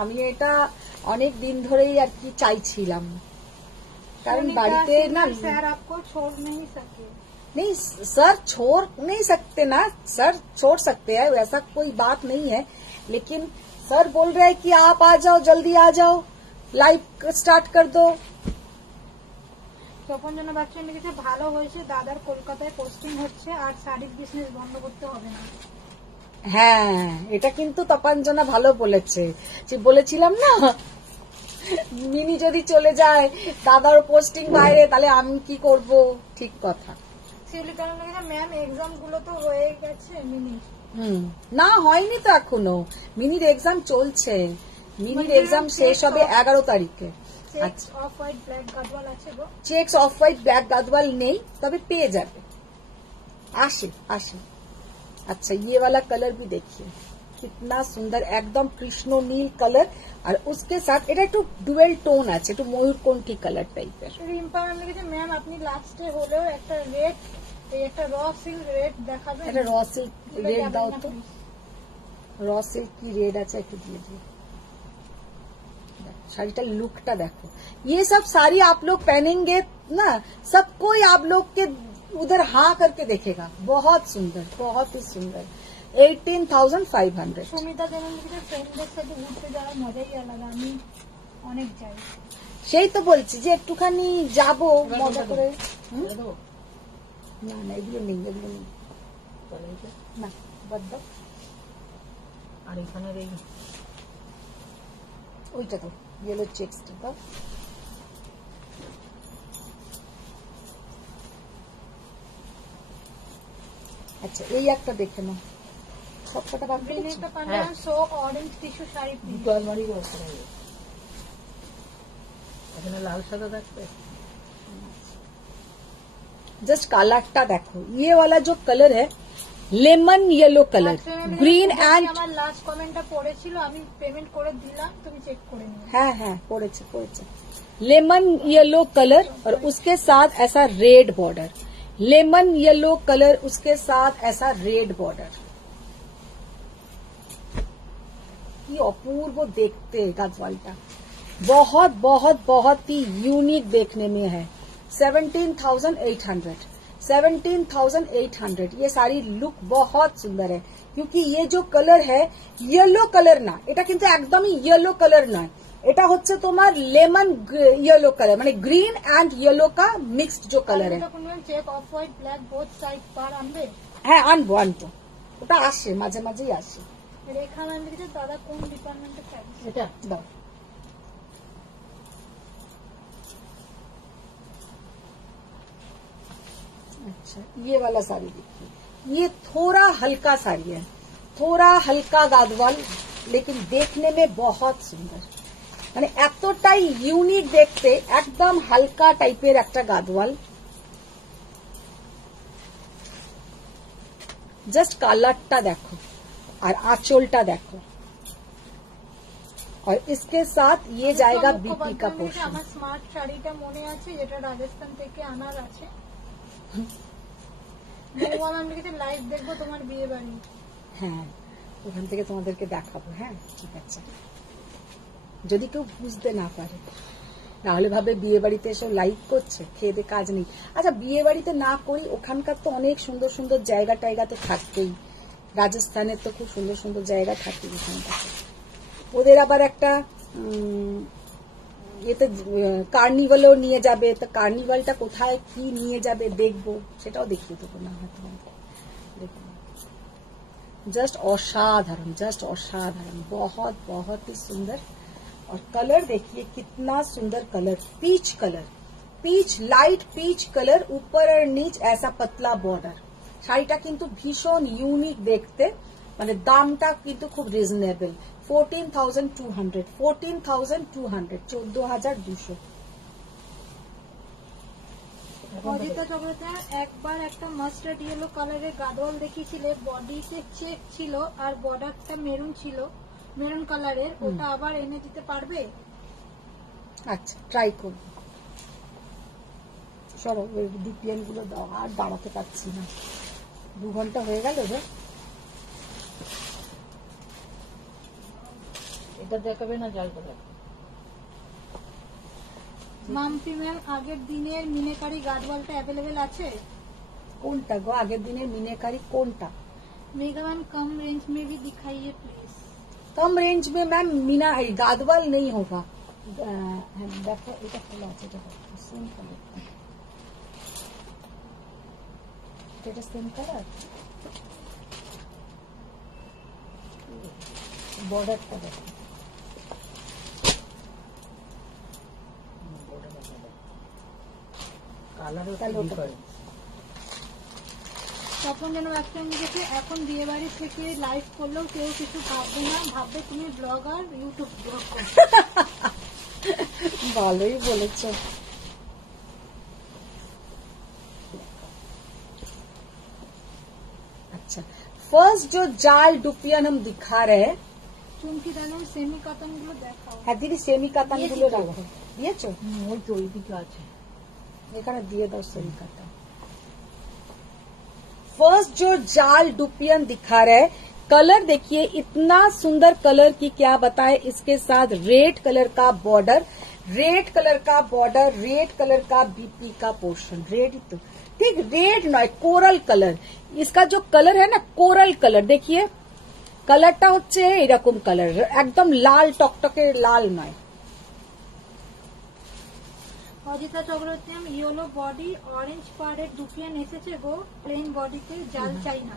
আমি এটা অনেক দিন ধরেই আর কি চাইছিলাম, কারণ বাড়িতে না স্যার আপকো छोड़ नहीं सके। नहीं सर, छोड़ नहीं सकते ना, सर छोड़ सकते हैं, वैसा कोई बात नहीं है, लेकिन सर बोल रहे हैं कि आप आ जाओ, जल्दी आ जाओ, लाइव स्टार्ट कर दो। তপন জন বাচ্চা লিখেছে, ভালো হয়েছে দাদার কলকাতায় পোস্টিং হচ্ছে, আর শাড়ির বিজনেস বন্ধ করতে হবে না। হ্যাঁ, এটা কিন্তু তপাঞ্জনা ভালো বলেছে, যে বলেছিলাম না মিনি যদি চলে যায়, দাদার পোস্টিং বাইরে, তাহলে আমি কি করব। ঠিক কথা। শিউলি কারণ লিখেছে, ম্যাম এক্সাম গুলো তো হয়ে গেছে মিনি। না, হয়নি তো এখনো, মিনির এক্সাম চলছে, মিনির এক্সাম শেষ হবে 11 তারিখে। Checks of white black Gadwal আছে গো। Checks of white black Gadwal নেই, তবে পেয়ে যাবে, আসে আসে। अच्छा, ये वाला कलर भी देखिए कितना सुंदर, एकदम कृष्ण नील कलर, और उसके साथ এটা একটু ডুয়েল টোন আছে, একটু ময়ূরকণ্ঠী কালার টাইপের। রিম্পা ম্যাম লিখেছে, ম্যাম আপনি লাস্টে হলেও একটা রেড, একটা র সিল্ক রেড দেখাবেন। এটা র সিল্ক রেড দাও তো, র সিল্ক কি রেড আছে একটু দিয়ে দিও। শাড়িটার লুকটা দেখো, ये सब साड़ी आप लोग पहनेंगे ना, सब कोई आप लोग के उधर हाँ करके देखेगा, बहुत सुंदर, बहुत ही सुंदर। 18,500। সুমিতা জানান লিখেছে, ফ্রেন্ডদের সাথে ঘুরতে যাওয়ার মজাই আলাদা, আমি অনেক যাই। সেই তো বলছি যে একটুখানি যাবো মজা করে। না না, এগুলো নেই, এগুলো নেই, না বাদ দাও। আর এখানের এই ওইটা তো ইয়েলো চেক্সটা দাও। আচ্ছা, এই একটা দেখে নাও, সবকটা বাদ দিয়ে Vineeta Panda so orange tissue sari please. দুটো আলমারি ওপরে এখানে লাল সাদা থাকবে। जस्ट कलरটা দেখো, ये वाला जो कलर है lemon yellow colour, green and, আমার লাস্ট কমেন্টটা পড়েছিল, আমি পেমেন্ট করে দিলাম, তুমি চেক করে নিও। हाँ हाँ পড়েছে পড়েছে, लेमन येलो कलर और उसके साथ ऐसा red border, lemon yellow colour उसके साथ ऐसा रेड बॉर्डर। ये अपूर्व देखते गजवालटा, बहुत बहुत बहुत ही यूनिक देखने में है। 17,800, 17,800। ये साड़ी लुक बहुत सुंदर है, क्योंकि ये जो कलर है येलो कलर ना, এটা কিন্তু একদমই येलो कलर নয়, এটা হচ্ছে তোমার লেমন येलो कलर, মানে গ্রিন এন্ড येलो का मिक्स्ड जो कलर है। Check of white black both side পার আনবে। হ্যাঁ, আনবো আনবো, ওটা আসে মাঝে মাঝেই আসে। রেখা ম্যাম লিখেছে, দাদা কোন ডিপার্টমেন্টে থাকবে। এটা দাও। अच्छा, ये वाला साड़ी देखिए, ये थोड़ा हल्का साड़ी है, थोड़ा हल्का गादवाल, लेकिन देखने में बहुत सुंदर, মানে এতটাই ইউনিক দেখতে, একদম হালকা টাইপের একটা গাদওয়াল। জাস্ট কালারটা দেখো, আর আঁচলটা দেখো, और इसके साथ ये जाएगा बीपी का पोर्शन। আমার স্মার্ট শাড়িটা মনে আছে, যেটা রাজস্থান থেকে আনার আছে। ম্যাম লিখেছে, লাইভ দেখবো তোমার বিয়ে বাড়ি। হ্যাঁ, ওখান থেকে তোমাদেরকে দেখাবো। হ্যাঁ ঠিক আছে, যদি কেউ বুঝতে না পারে, তাহলে ভাবে বিয়ে বাড়িতে এসে লাইভ করছে, খেয়ে দিয়ে কাজ নেই। আচ্ছা, বিয়ে বাড়িতে না করি, ওখানকার তো অনেক সুন্দর সুন্দর জায়গা টায়গা তো থাকতেই, রাজস্থানের তো খুব সুন্দর সুন্দর জায়গা থাকে ওখানটাতে। ওদের আবার একটা এতে কার্নিভালও নিয়ে যাবে, তো কার্নিভালটা কোথায় কি নিয়ে যাবে দেখবো, সেটাও দেখিয়ে দেবো না হয়তো। দেখুন जस्ट असाधारण, जस्ट असाधारण, बहुत बहुत ही सुंदर। और कलर देखिए कितना सुंदर colour, peach colour, peach, light peach colour, ऊपर और नीच ऐसा पतला बॉर्डर। শাড়িটা কিন্তু ভীষণ ইউনিক দেখতে, মানে দামটা কিন্তু খুব রিজনেবল। 14,200, 14,200, 14,200। অজিতা চক্রবর্তী একবার একটা মাস্টার্ড ইয়েলো কালারের গাদোয়াল দেখিয়েছিলে, বডিতে চেক ছিল আর বর্ডারটা মেরুন ছিল, মেরুন কালারের, ওটা আবার এনে দিতে পারবে? আচ্ছা, ট্রাই করব। সরো ডিপিএন গুলো দাও, আর দাঁড়াতে পারছি না, 2 ঘন্টা হয়ে গেল রে। এটা দেখাবে না, জালটা দেখাবে। মাম্পি ম্যাম, আগের দিনের মিনেকারি গাদওয়ালটা অ্যাভেলেবেল আছে? কোনটা গো আগের দিনের মিনেকারি কোনটা? मेगावन कम रेंज में भी दिखाइए प्लीज। कम रेंज में मैम मीना गादवाल नहीं होगा। देखो এটা খোলা আছে, এটা সেম কালার, এটা সেম কালার, বর্ডারটা দেখো। কালারও তাহলে ওটা ডিফারেন্ট। তখন যেন একটা নিজেকে এখন বিয়ে বাড়ি থেকে লাইভ করলেও কেউ কিছু ভাববে না, ভাববে তুমি ব্লগার, ইউটিউব ব্লগ করো। ভালোই বলেছো। अच्छा, फर्स्ट जो जाल डुपियन हम दिखा रहे हैं, চুমকি দানের সেমি কাতান গুলো দেখাও। হ্যাঁ দিদি সেমি কাতান গুলো রাখো, দিয়েছো? ওই তো ওইদিকে আছে, এখানে দিয়ে দাও सेमी कातान। फर्स्ट जो जाल डुपियन दिखा रहे हैं, कलर देखिए इतना सुंदर कलर की क्या बताए, इसके साथ रेड कलर का बॉर्डर, रेड कलर का बॉर्डर, रेड कलर का बीपी का पोर्शन, रेड ही तो ठीक, रेड नॉय कोरल कलर, इसका जो कलर है ना कोरल कलर, देखिए कलरটা হচ্ছে এরকম কালার, একদম লাল টকটকে লাল নয়। Ajita Chakraborty ma'am, yellow body orange পাড়ের ডুপিয়ান এসেছে গো, প্লেন বডিতে, জাল চাই না।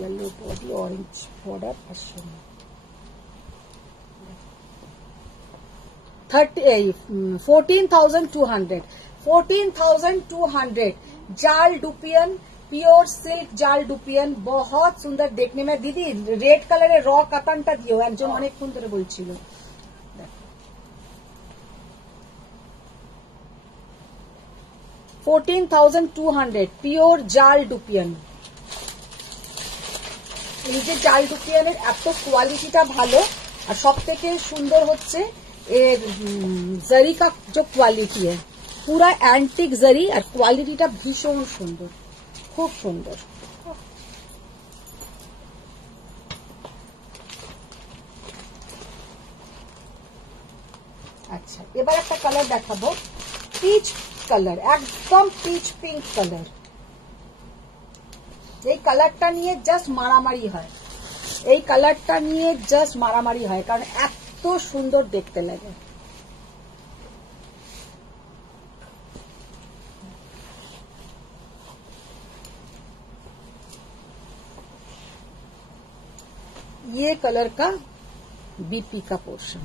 येलो बॉडी ऑरेंज बॉर्डर, 14,200, 14,200 जाल डुपियन, प्योर सिल्क जाल डुपियन, बहुत सुंदर देखने में। दीदी रेड कलर র কাতানটা দিও, একজন অনেকক্ষণ ধরে বলছিল। 14,200 পিওর জাল ডুপিয়ান। এই যে জাল ডুপিয়ানের এত কোয়ালিটিটা ভালো, আর সব থেকে সুন্দর হচ্ছে এর জরি का जो क्वालिटी है, पूरा एंटिक जरी, আর কোয়ালিটিটা ভীষণ সুন্দর, খুব সুন্দর। আচ্ছা, এবার একটা কালার দেখাবো, পিচ কালার, একদম পিচ পিঙ্ক কালার। এই কালারটা নিয়ে জাস্ট মারামারি হয়, এই কালারটা নিয়ে জাস্ট মারামারি হয়, কারণ এত সুন্দর দেখতে লাগে। ये कलर का बीपी का पोर्शन,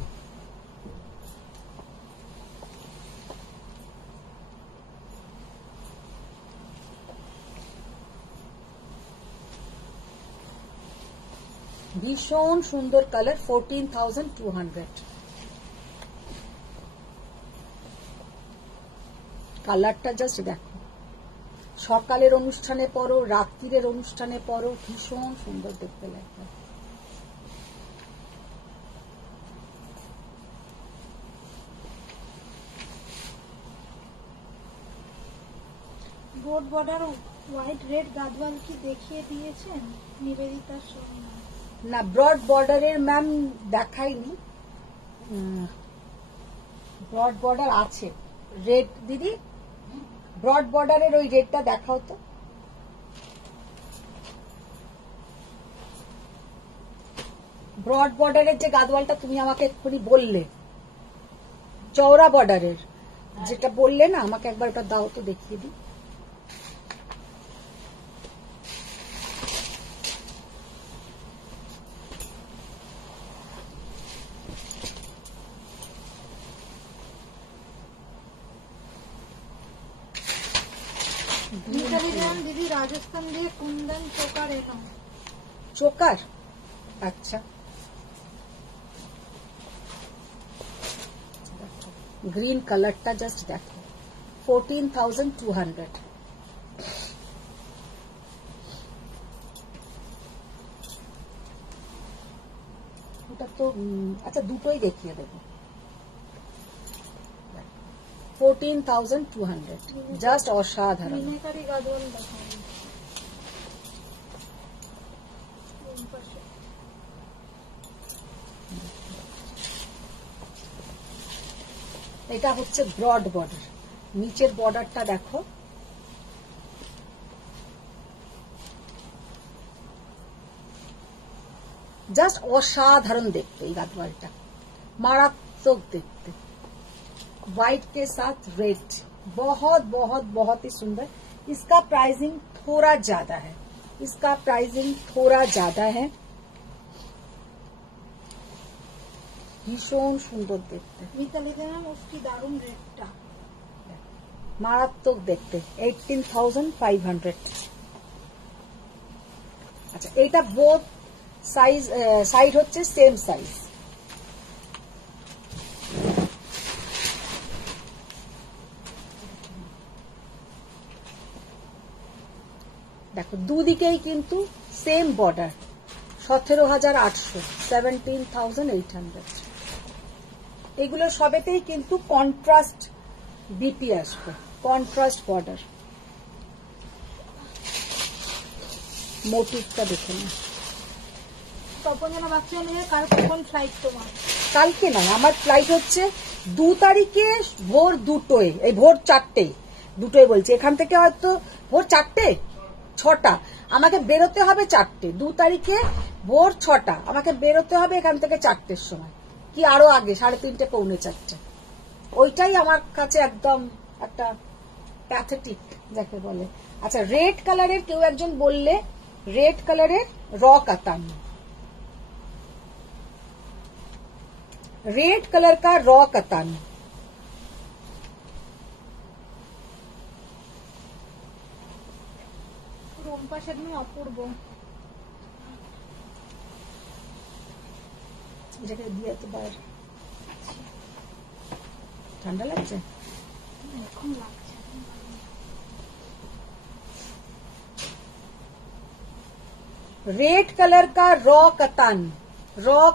ভীষণ সুন্দর কালার, 14,200। কালারটা জাস্ট দেখো, সকালের অনুষ্ঠানে পরো, রাত্রিরের অনুষ্ঠানে পরো, ভীষণ সুন্দর দেখতে লাগবে। Broad border white red Gadwal কি দেখিয়ে দিয়েছেন নিবেদিতা শর্মা? না, ব্রড বর্ডারের ম্যাম দেখাইনি, ব্রড বর্ডার আছে রেড। দিদি ব্রড বর্ডারের ওই রেডটা দেখাও তো। ব্রড বর্ডারের যে গাদওয়ালটা তুমি আমাকে এক্ষুনি বললে, চওড়া বর্ডারের যেটা বললে না, আমাকে একবার ওটা দাও তো, দেখিয়ে দিই। দিদি রাজস্থান দিয়ে কুন্দন চোকার এরকম চোকার, আচ্ছা গ্রিন কালারটা জাস্ট দেখো, 14,200। ওটা তো আচ্ছা দুটোই দেখিয়ে দেবো। 14,200, জাস্ট অসাধারণ। মিনাকারি গাদওয়াল দেখাবো। এটা হচ্ছে ব্রড বর্ডার, নিচের বর্ডারটা দেখো, জাস্ট অসাধারণ দেখতে এই গাদওয়ালটা, मारात्मक देखते, व्हाइट के साथ रेड, बहुत बहुत बहुत ही सुंदर। इसका प्राइसिंग थोड़ा ज्यादा है, इसका प्राइसिंग थोड़ा ज्यादा है। ভীষণ সুন্দর দেখতে, মিতালি ম্যাম उसकी দারুণ রেটটা, মারাত্মক দেখতে, 18,500। আচ্ছা এইটা বোথ সাইজ, সাইড হচ্ছে সেম সাইজ। দেখো দুদিকেই কিন্তু সেম বর্ডার, 17,800, 17,800। এগুলো সবেতেই কিন্তু কন্ট্রাস্ট বিপি আসবে, কন্ট্রাস্ট বর্ডার। মোটিভটা দেখে না, তপন জানা বাচ্চা নিয়ে কাল কখন ফ্লাইট তোমার? কালকে নয়, আমার ফ্লাইট হচ্ছে 2 তারিখে ভোর 2টোয়, এই ভোর 4টে, 2টোয় বলছি, এখান থেকে হয়তো ভোর 4টে 6টা, আমাকে বেরোতে হবে 4টে, 2 তারিখে ভোর 6টা আমাকে বেরোতে হবে এখান থেকে 4টের সময়, কি আরো আগে 3:30 পৌনে 4টে। ওইটাই আমার কাছে একদম একটা প্যাথেটিক যাকে বলে। আচ্ছা রেড কালারের কেউ একজন বললে, রেড কালারের র কাতান, रेड कलर का रॉ कतान, রুম্পা সেদিন অপূর্ব, এটাকে দিয়ে তো বার ঠান্ডা লাগছে, এখন লাগছে। रेड कलर का रॉ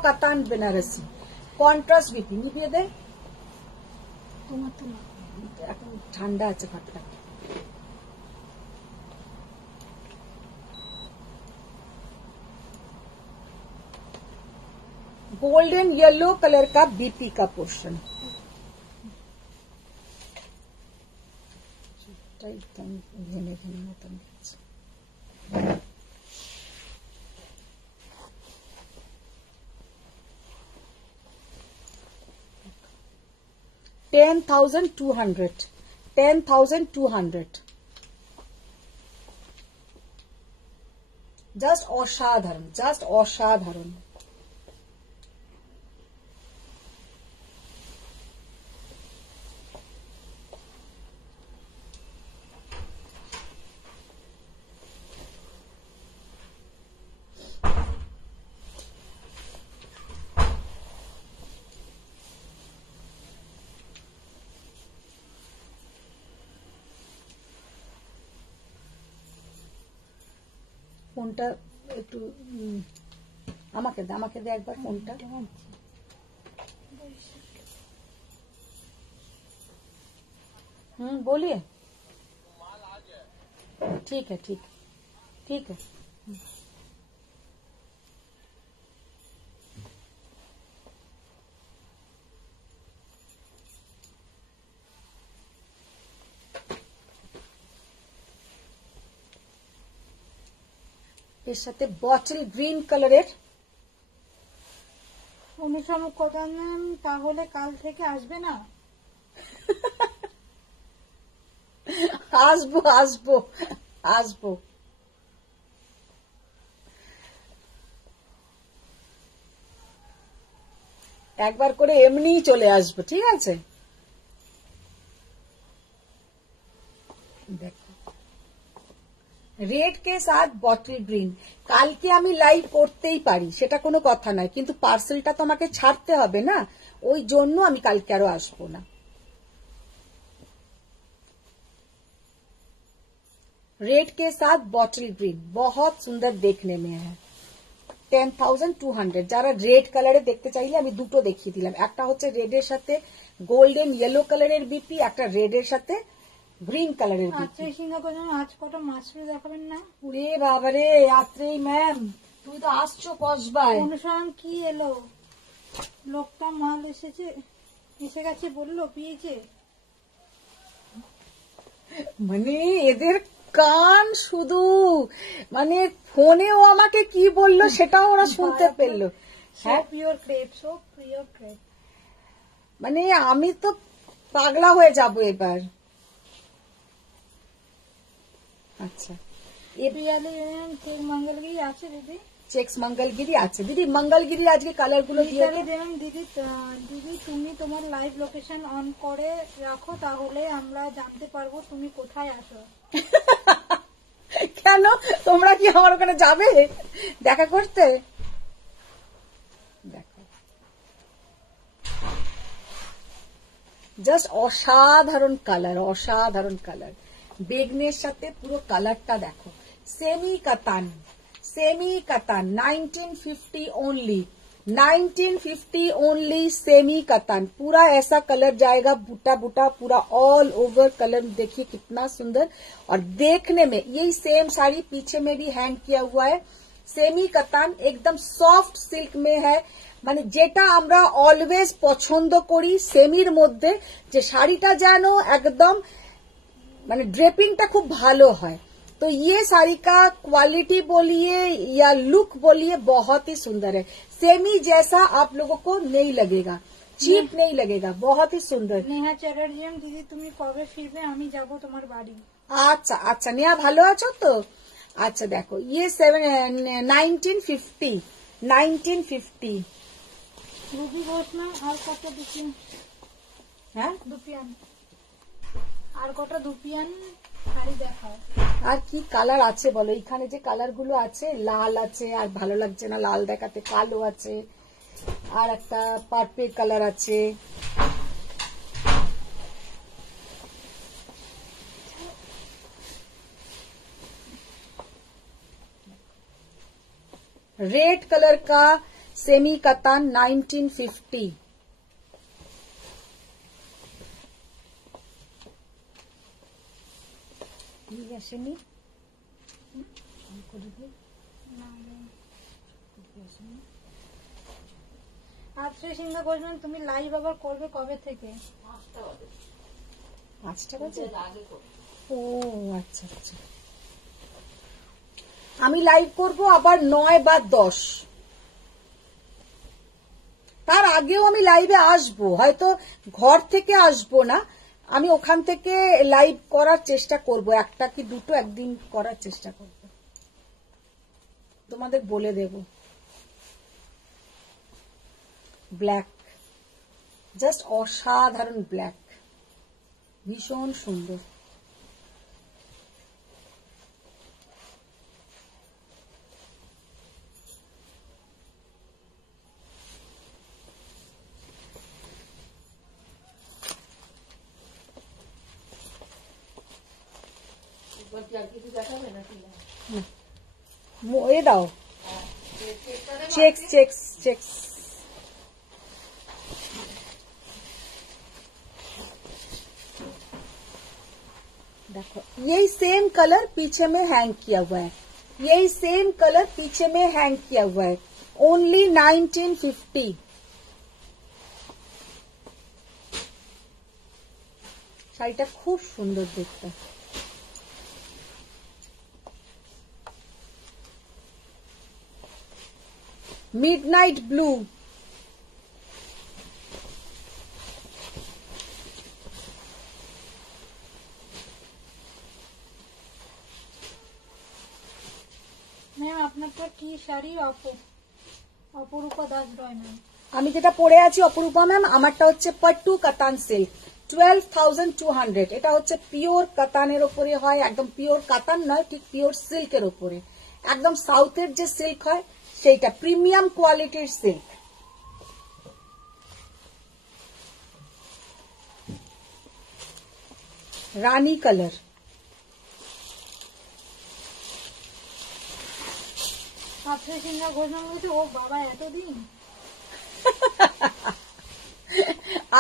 कतान बनारसी, কন্ট্রাস্ট বিপি, নিভিয়ে দে, তোমার তো না, এখন ঠান্ডা আছে ঘরটা। गोल्डन येलो कलर का बीपी का पोर्शन, एकदम घेने घेने মতন দিচ্ছে। 10,200, 10,200, জাস্ট অসাধারণ, জাস্ট অসাধারণ। ফোনটা একটু আমাকে দে একবার ফোনটা। बोलिए, ठीक है ठीक है ठीक है। এর সাথে বটল গ্রিন কালারের অনুষা মুখোপাধ্যায় ম্যাম তাহলে কাল থেকে আসবে না? আসবো আসবো আসবো। একবার করে এমনিই চলে আসবো, ঠিক আছে? দেখো রেড কে সাথ বটল গ্রিন, কালকে আমি লাইভ করতেই পারি, সেটা কোনো কথা নয়, কিন্তু পার্সেলটা তো আমাকে ছাড়তে হবে না, ওই জন্য আমি কালকে আরো আসবো না। रेड के साथ बॉटल ग्रीन बहुत सुंदर देखने में है। 10,200 যারা রেড কালারে দেখতে চাইলে আমি দুটো দেখিয়ে দিলাম, একটা হচ্ছে রেডের সাথে গোল্ডেন ইয়েলো কালারের বিপি, একটা রেডের সাথে গ্রিন কালারের বিপি। আচ্ছা সিংহা কোজন আজ কটা মাছলি দেখাবেন না? ওরে বাবারে আত্রেই ম্যাম তুমি তো আসছো কসবায়। অনুসরণ কি এলো? লোকটা মাল এসে গেছে বললো পেয়েছে। মানে এদের কান শুধু, মানে ফোনেও আমাকে কি বললো সেটাও ওরা শুনতে পেলো। হ্যাঁ pure crepe, so pure crepe. মানে আমি তো পাগলা হয়ে যাব এবার। আচ্ছা পিয়ালি মঙ্গলগিরি আছে দিদি? চেক্স মঙ্গলগিরি আছে দিদি, মঙ্গলগিরি আজকে কালার গুলো দিয়ে দিদি দিদি তুমি তোমার লাইভ লোকেশন অন করে রাখো, তাহলে আমরা জানতে পারবো তুমি কোথায় আসো। কেন তোমরা কি আমার ওখানে যাবে দেখা করতে? দেখো জাস্ট অসাধারণ কালার, অসাধারণ কালার, বেগনের সাথে পুরো কালারটা দেখো। সেমি কাতান, सेमी कतान 1950 ओनली, 1950 ओनली सेमी कतान। पूरा ऐसा कलर जाएगा, बूटा बूटा पूरा ऑल ओवर कलर, देखिए कितना सुंदर। और देखने में यही सेम साड़ी पीछे में भी हैंग किया हुआ है। सेमी कतान एकदम सॉफ्ट सिल्क में है, মানে যেটা আমরা অলওয়েজ পছন্দ করি সেমির মধ্যে, যে শাড়িটা যেন একদম মানে ড্রেপিংটা খুব ভালো হয়। तो ये साड़ी का क्वालिटी बोलिए या लुक बोलिए बहुत ही सुंदर है। सेमी जैसा आप लोगों को नहीं लगेगा, चीप नहीं लगेगा, बहुत ही सुंदर। नेहा চ্যাটার্জি দিদি তুমি কবে ফিরবে? আমি যাব তোমার বাড়ি। আচ্ছা আচ্ছা নেহা ভালো আছো তো? আচ্ছা দেখো ये 1950 রুবি ঘোষ না আর কত দুপিয়ান? হ্যাঁ দুপিয়ান আর কটা দুপিয়ান শাড়ি দেখাও। আর কি কালার আছে বলো? এখানে যে কালার গুলো আছে, লাল আছে, আর ভালো লাগছে না লাল দেখাতে, কালো আছে, আর একটা পার্পল কালার আছে। रेड कलर का सेमी कतान 1950। আসেনি আচ্ছা সিংহা বলবেন তুমি লাইভ আবার করবে কবে থেকে? 5টা বাজে। ও আচ্ছা আচ্ছা, আমি লাইভ করব আবার 9 বা 10, তার আগেও আমি লাইভে আসবো, হয়তো ঘর থেকে আসবো না, আমি ওখান থেকে লাইভ করার চেষ্টা করব, একটা কি দুটো একদিন করার চেষ্টা করব, তোমাদের বলে দেব। ব্ল্যাক, জাস্ট অসাধারণ ব্ল্যাক, ভীষণ সুন্দর। এ দাও চেক্স চেক্স চেক্স। देखो यही सेम कलर पीछे में हैंग किया हुआ है, यही सेम कलर पीछे में हैंग किया हुआ है, ओनली 1950। শাড়িটা খুব সুন্দর দেখতে। मिडनाइट ब्लू কি শাড়ি? অপরূপা দাস রয় ম্যাম। আমি যেটা পরে আছি অপরূপা ম্যাম, আমারটা হচ্ছে পট্টু কাতান সিল্ক 12,200। এটা হচ্ছে পিওর কাতানের ওপরে হয়, একদম পিওর কাতান নয়, ঠিক পিওর সিল্কের ওপরে, একদম সাউথের যে সিল্ক হয় সেইটা, প্রিমিয়াম কোয়ালিটির সিল্ক। রানী কালার। আত্রে সিংহা ঘোষণা বলছে, ও বাবা এতদিন।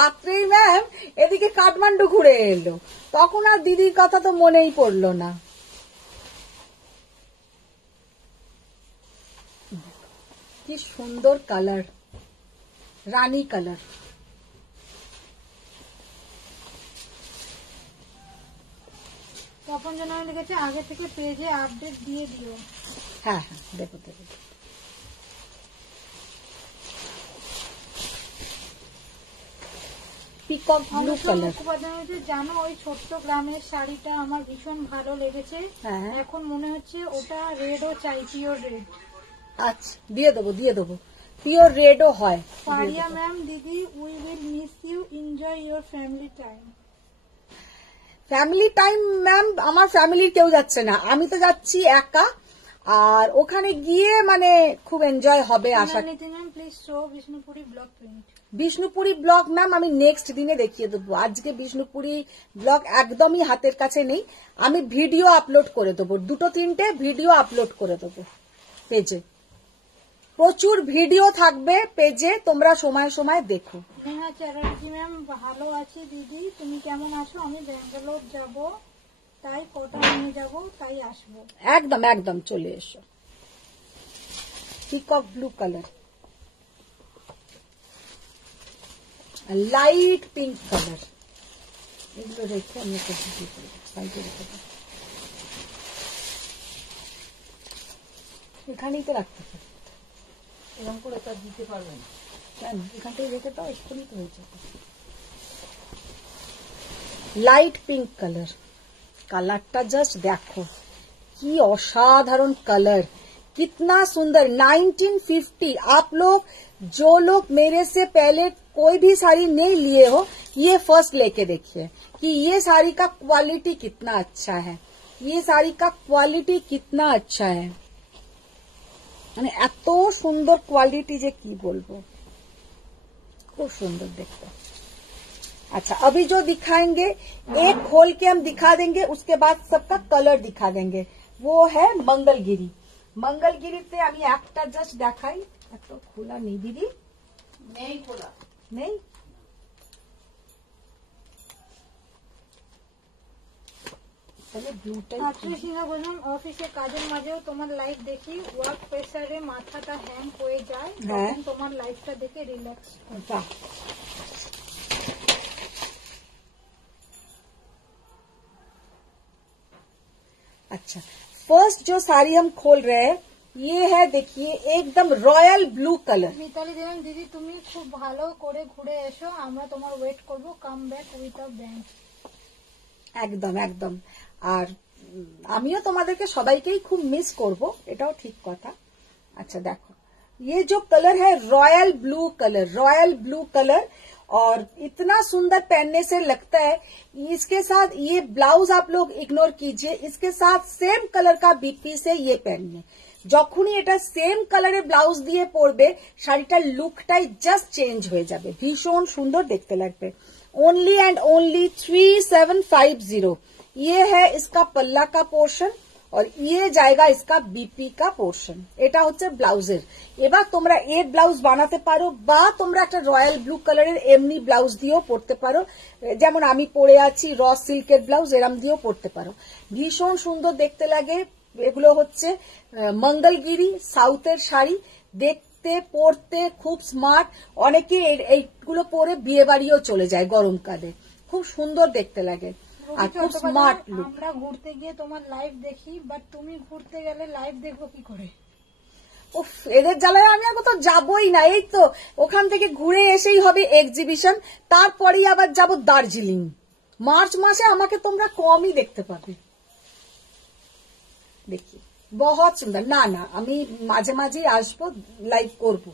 আত্রেই ম্যাম এদিকে কাঠমান্ডু ঘুরে এলো, তখন আর দিদির কথা তো মনেই পড়লো না। কি সুন্দর কালার, রানী কালার। তখন যেন লিখেছে আগে থেকে পেজে আপডেট দিয়ে দিও। হ্যাঁ হ্যাঁ, দেখো দেখো। Peacock blue colour. জানো ওই ছোট্ট গ্রামের শাড়িটা আমার ভীষণ ভালো লেগেছে, হ্যাঁ। এখন মনে হচ্ছে ওটা রেডও চাই, পিওর রেড। আচ্ছা, দিয়ে দেবো দিয়ে দেবো, পিওর রেডও হয়। পারিয়া ম্যাম, দিদি we will miss you, enjoy your family time. Family time ma'am, আমার ফ্যামিলির কেউ যাচ্ছে না, আমি তো যাচ্ছি একা, আর ওখানে গিয়ে মানে খুব এনজয় হবে Asha. Please show Bishnupuri block print. Bishnupuri block ma'am আমি নেক্সট দিনে দেখিয়ে দেবো, আজকে বিষ্ণুপুরি ব্লগ একদমই হাতের কাছে নেই, আমি ভিডিও আপলোড করে দেবো, 2-3টে ভিডিও আপলোড করে দেবো পেজে, প্রচুর ভিডিও থাকবে পেজে, তোমরা সময় সময় দেখো। হ্যাঁ চ্যাটার্জি ম্যাম, ভালো আছি দিদি, তুমি কেমন আছো? আমি ব্যাঙ্গালোর যাব, তাই কটা নিয়ে যাব, তাই আসবো। একদম একদম চলে এসো। Peacock blue colour, light pink colour, এগুলো রেখে আমি একটা ভিডিও করে সাইডে রেখে দেবো, এখানেই তো রাখতে পারি। এরকম করে তার দিতে পারবেন? কেন, এখান থেকে রেখে দাও, এক্ষুনি তো হয়ে যাবে। লাইট পিঙ্ক কালার, কালারটা জাস্ট দেখো কি অसाधारण कलर, कितना सुंदर। 1950, आप लोग जो लोग मेरे से पहले कोई भी साड़ी नहीं लिए हो, ये फर्स्ट लेके देखिए कि ये साड़ी का क्वालिटी कितना अच्छा है, ये साड़ी का क्वालिटी कितना अच्छा है, মানে এত সুন্দর কোয়ালিটি যে কি বলবো, খুব সুন্দর দেখতে। अच्छा, अभी जो दिखाएंगे एक खोल के हम दिखा देंगे, उसके बाद सबका कलर दिखा देंगे। वो है मंगलगिरी। मंगलगिरीते আমি একটা জাস্ট দেখাই, এত খোলা নেই দিদি, নেই খোলা নেই। তাহলে ব্লুটাই। আত্রে সিংহা বললাম, অফিসে কাজের মাঝেও তোমার লাইভ দেখি, ওয়ার্ক প্রেসারে মাথাটা হ্যাং হয়ে যায়, হ্যাঁ। তখন তোমার লাইভটা দেখে রিল্যাক্স। বাহ, अच्छा, फर्स्ट जो साड़ी हम खोल रहे हैं ये है, देखिए एकदम रॉयल ब्लू कलर। মিতালি দেবেন, দিদি তুমি খুব ভালো করে ঘুরে এসো, আমরা তোমার ওয়েট করব, come back with a bank. একদম একদম, আর আমিও তোমাদেরকে সবাইকেই খুব মিস করব, এটাও ঠিক কথা। अच्छा देखो, ये जो कलर है royal blue colour, royal blue colour, और इतना सुंदर पहनने से लगता है। इसके साथ ये ब्लाउज आप लोग इग्नोर कीजिए, इसके साथ सेम कलर का बीपी से ये पहनिए, যখনই এটা সেম কালারের ব্লাউজ দিয়ে পরবে শাড়িটার লুকটাই জাস্ট চেঞ্জ হয়ে যাবে, ভীষণ সুন্দর দেখতে লাগবে। ओनली एंड ओनली 3750, ये है इसका पल्ला का पोर्शन, और ये जाएगा इसका बीपी का पोर्शन। এটা হচ্ছে ব্লাউজের। এবার তোমরা এর ব্লাউজ বানাতে পারো, বা তোমরা একটা রয়্যাল ব্লু কালারের এমনি ব্লাউজ দিয়েও পরতে পারো, যেমন আমি পরে আছি র সিল্কের ব্লাউজ, এরম দিয়েও পরতে পারো, ভীষণ সুন্দর দেখতে লাগে। এগুলো হচ্ছে মঙ্গলগিরি সাউথের শাড়ি, দেখতে পরতে খুব স্মার্ট, অনেকে এইগুলো পরে বিয়ে বাড়িও চলে যায় গরমকালে, খুব সুন্দর দেখতে লাগে আর খুব স্মার্ট লুক। আমরা ঘুরতে গিয়ে তোমার লাইভ দেখি, বাট তুমি ঘুরতে গেলে লাইভ দেখবো কি করে? উফ, এদের জ্বালায় আমি আর কোথাও যাবই না, এই তো ওখান থেকে ঘুরে এসেই হবে এক্সিবিশন, তারপরেই আবার যাব দার্জিলিং। মার্চ মাসে আমাকে তোমরা কমই দেখতে পাবে। দেখি बहुत सुंदर। ना ना আমি মাঝে মাঝে আসবো, লাইভ করব।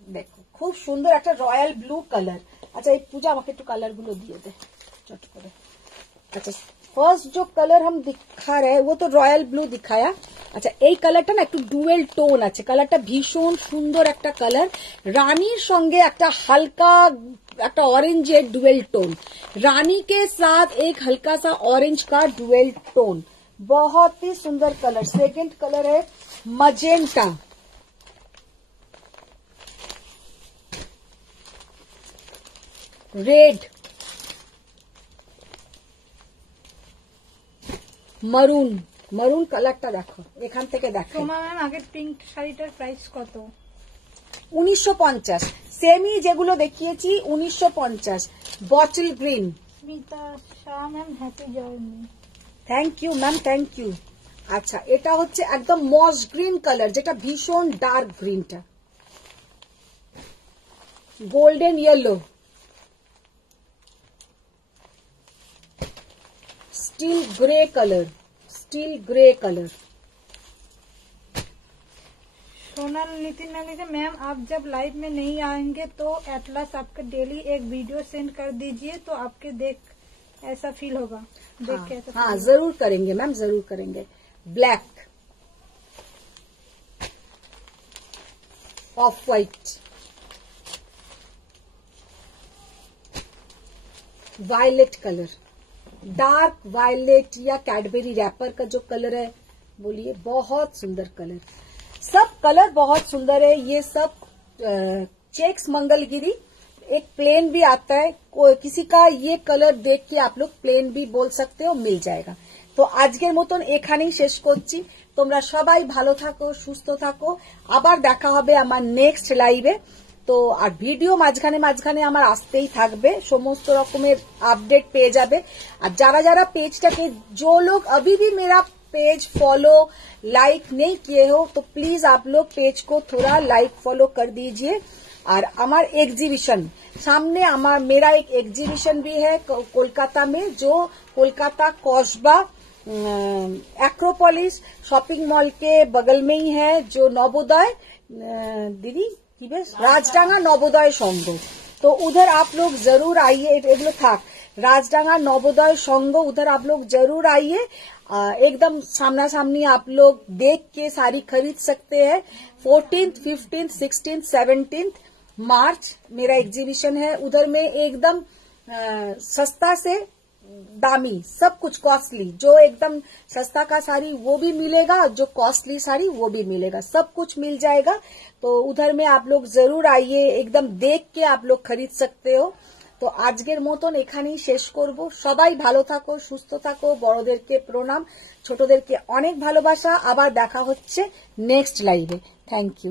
দেখো খুব সুন্দর একটা রয়্যাল ব্লু কালার। अच्छा एक पूजा আমাকে একটু কালার গুলো দিয়ে দে চট করে। अच्छा फर्स्ट जो कलर हम दिखा रहे हैं वो तो रॉयल ब्लू दिखाया। अच्छा এই কালারটা না একটু ডুয়েল টোন আছে, কালারটা ভীষণ সুন্দর একটা কালার, রানীর সঙ্গে একটা হালকা একটা ऑरेंज डुएल टोन, रानी के साथ एक हल्का सा ऑरेंज का डुएल टोन, बहुत ही सुंदर कलर। सेकंड कलर है मजेंटा, रेड, মারুন। মারুন কালারটা দেখো, এখান থেকে দেখো। তোমার ম্যাম আগের পিঙ্ক শাড়িটার প্রাইস কত? 1950। সেমি যেগুলো দেখিয়েছি 1950। Bottle green. Smita Shah ma'am, happy journey. Thank you ma'am, thank you. আচ্ছা এটা হচ্ছে একদম মস গ্রিন কালার, যেটা ভীষণ ডার্ক গ্রিনটা। Golden yellow, steel grey colour, steel grey colour. Sonal Nitin ने लिखा, मैम आप जब लाइव में नहीं आएंगे तो एटलस आपके डेली एक वीडियो सेंड कर दीजिए तो आपके देख ऐसा फील होगा। देख के ऐसा हाँ feel जरूर करेंगे मैम, जरूर करेंगे। Black, off white, violet colour, dark violet या कैडबेरी रैपर का जो कलर है बोलिए, बहुत सुंदर कलर। सब कलर बहुत सुंदर है। ये सब चेक्स मंगलगिरी, एक प्लेन भी आता है, किसी का ये कलर देख के आप लोग प्लेन भी बोल सकते हो, मिल जाएगा। তো আজকের মতন এখানেই শেষ করছি। তোমরা সবাই ভালো থাকো, সুস্থ থাকো। আবার দেখা হবে আমার নেক্সট লাইভে। তো আর ভিডিও মাঝখানে মাঝখানে আমার আসতেই থাকবে, সমস্ত রকমের আপডেট পেয়ে যাবে। আর যারা যারা পেজটাকে, जो लोग अभी भी मेरा पेज फॉलो लाइक नहीं किए हो तो प्लीज आप लोग पेज को थोड़ा लाइक फॉलो कर दीजिए। और हमार एग्जीबिशन सामने, मेरा एक एग्जीबिशन भी है कोलकाता में, जो कोलकाता कस्बा एक्रोपोलिस शॉपिंग मॉल के बगल में ही है, जो नवोदय दीदी राजडांगा नवोदय संघ। तो उधर आप लोग जरूर आइए। एगुलो थाक राजडांगा नवोदय संघ, उधर आप लोग जरूर आइए। एकदम सामना सामनी आप लोग देख के साड़ी खरीद सकते हैं। 14th, 15th, 16th, 17th मार्च मेरा एग्जीबिशन है। उधर में एकदम सस्ता से दामी सब कुछ कॉस्टली, जो एकदम सस्ता का साड़ी वो भी मिलेगा, जो कॉस्टली साड़ी वो भी मिलेगा, सब कुछ मिल जाएगा। तो उधर में आप लोग जरूर आइए, एकदम देख के आप लोग खरीद सकते हो। তো আজকের মতন এখানেই শেষ করব। সবাই ভালো থাকো, সুস্থ থাকো। বড়দেরকে প্রণাম, ছোটদেরকে অনেক ভালোবাসা। আবার দেখা হচ্ছে নেক্সট লাইভে। Thank you.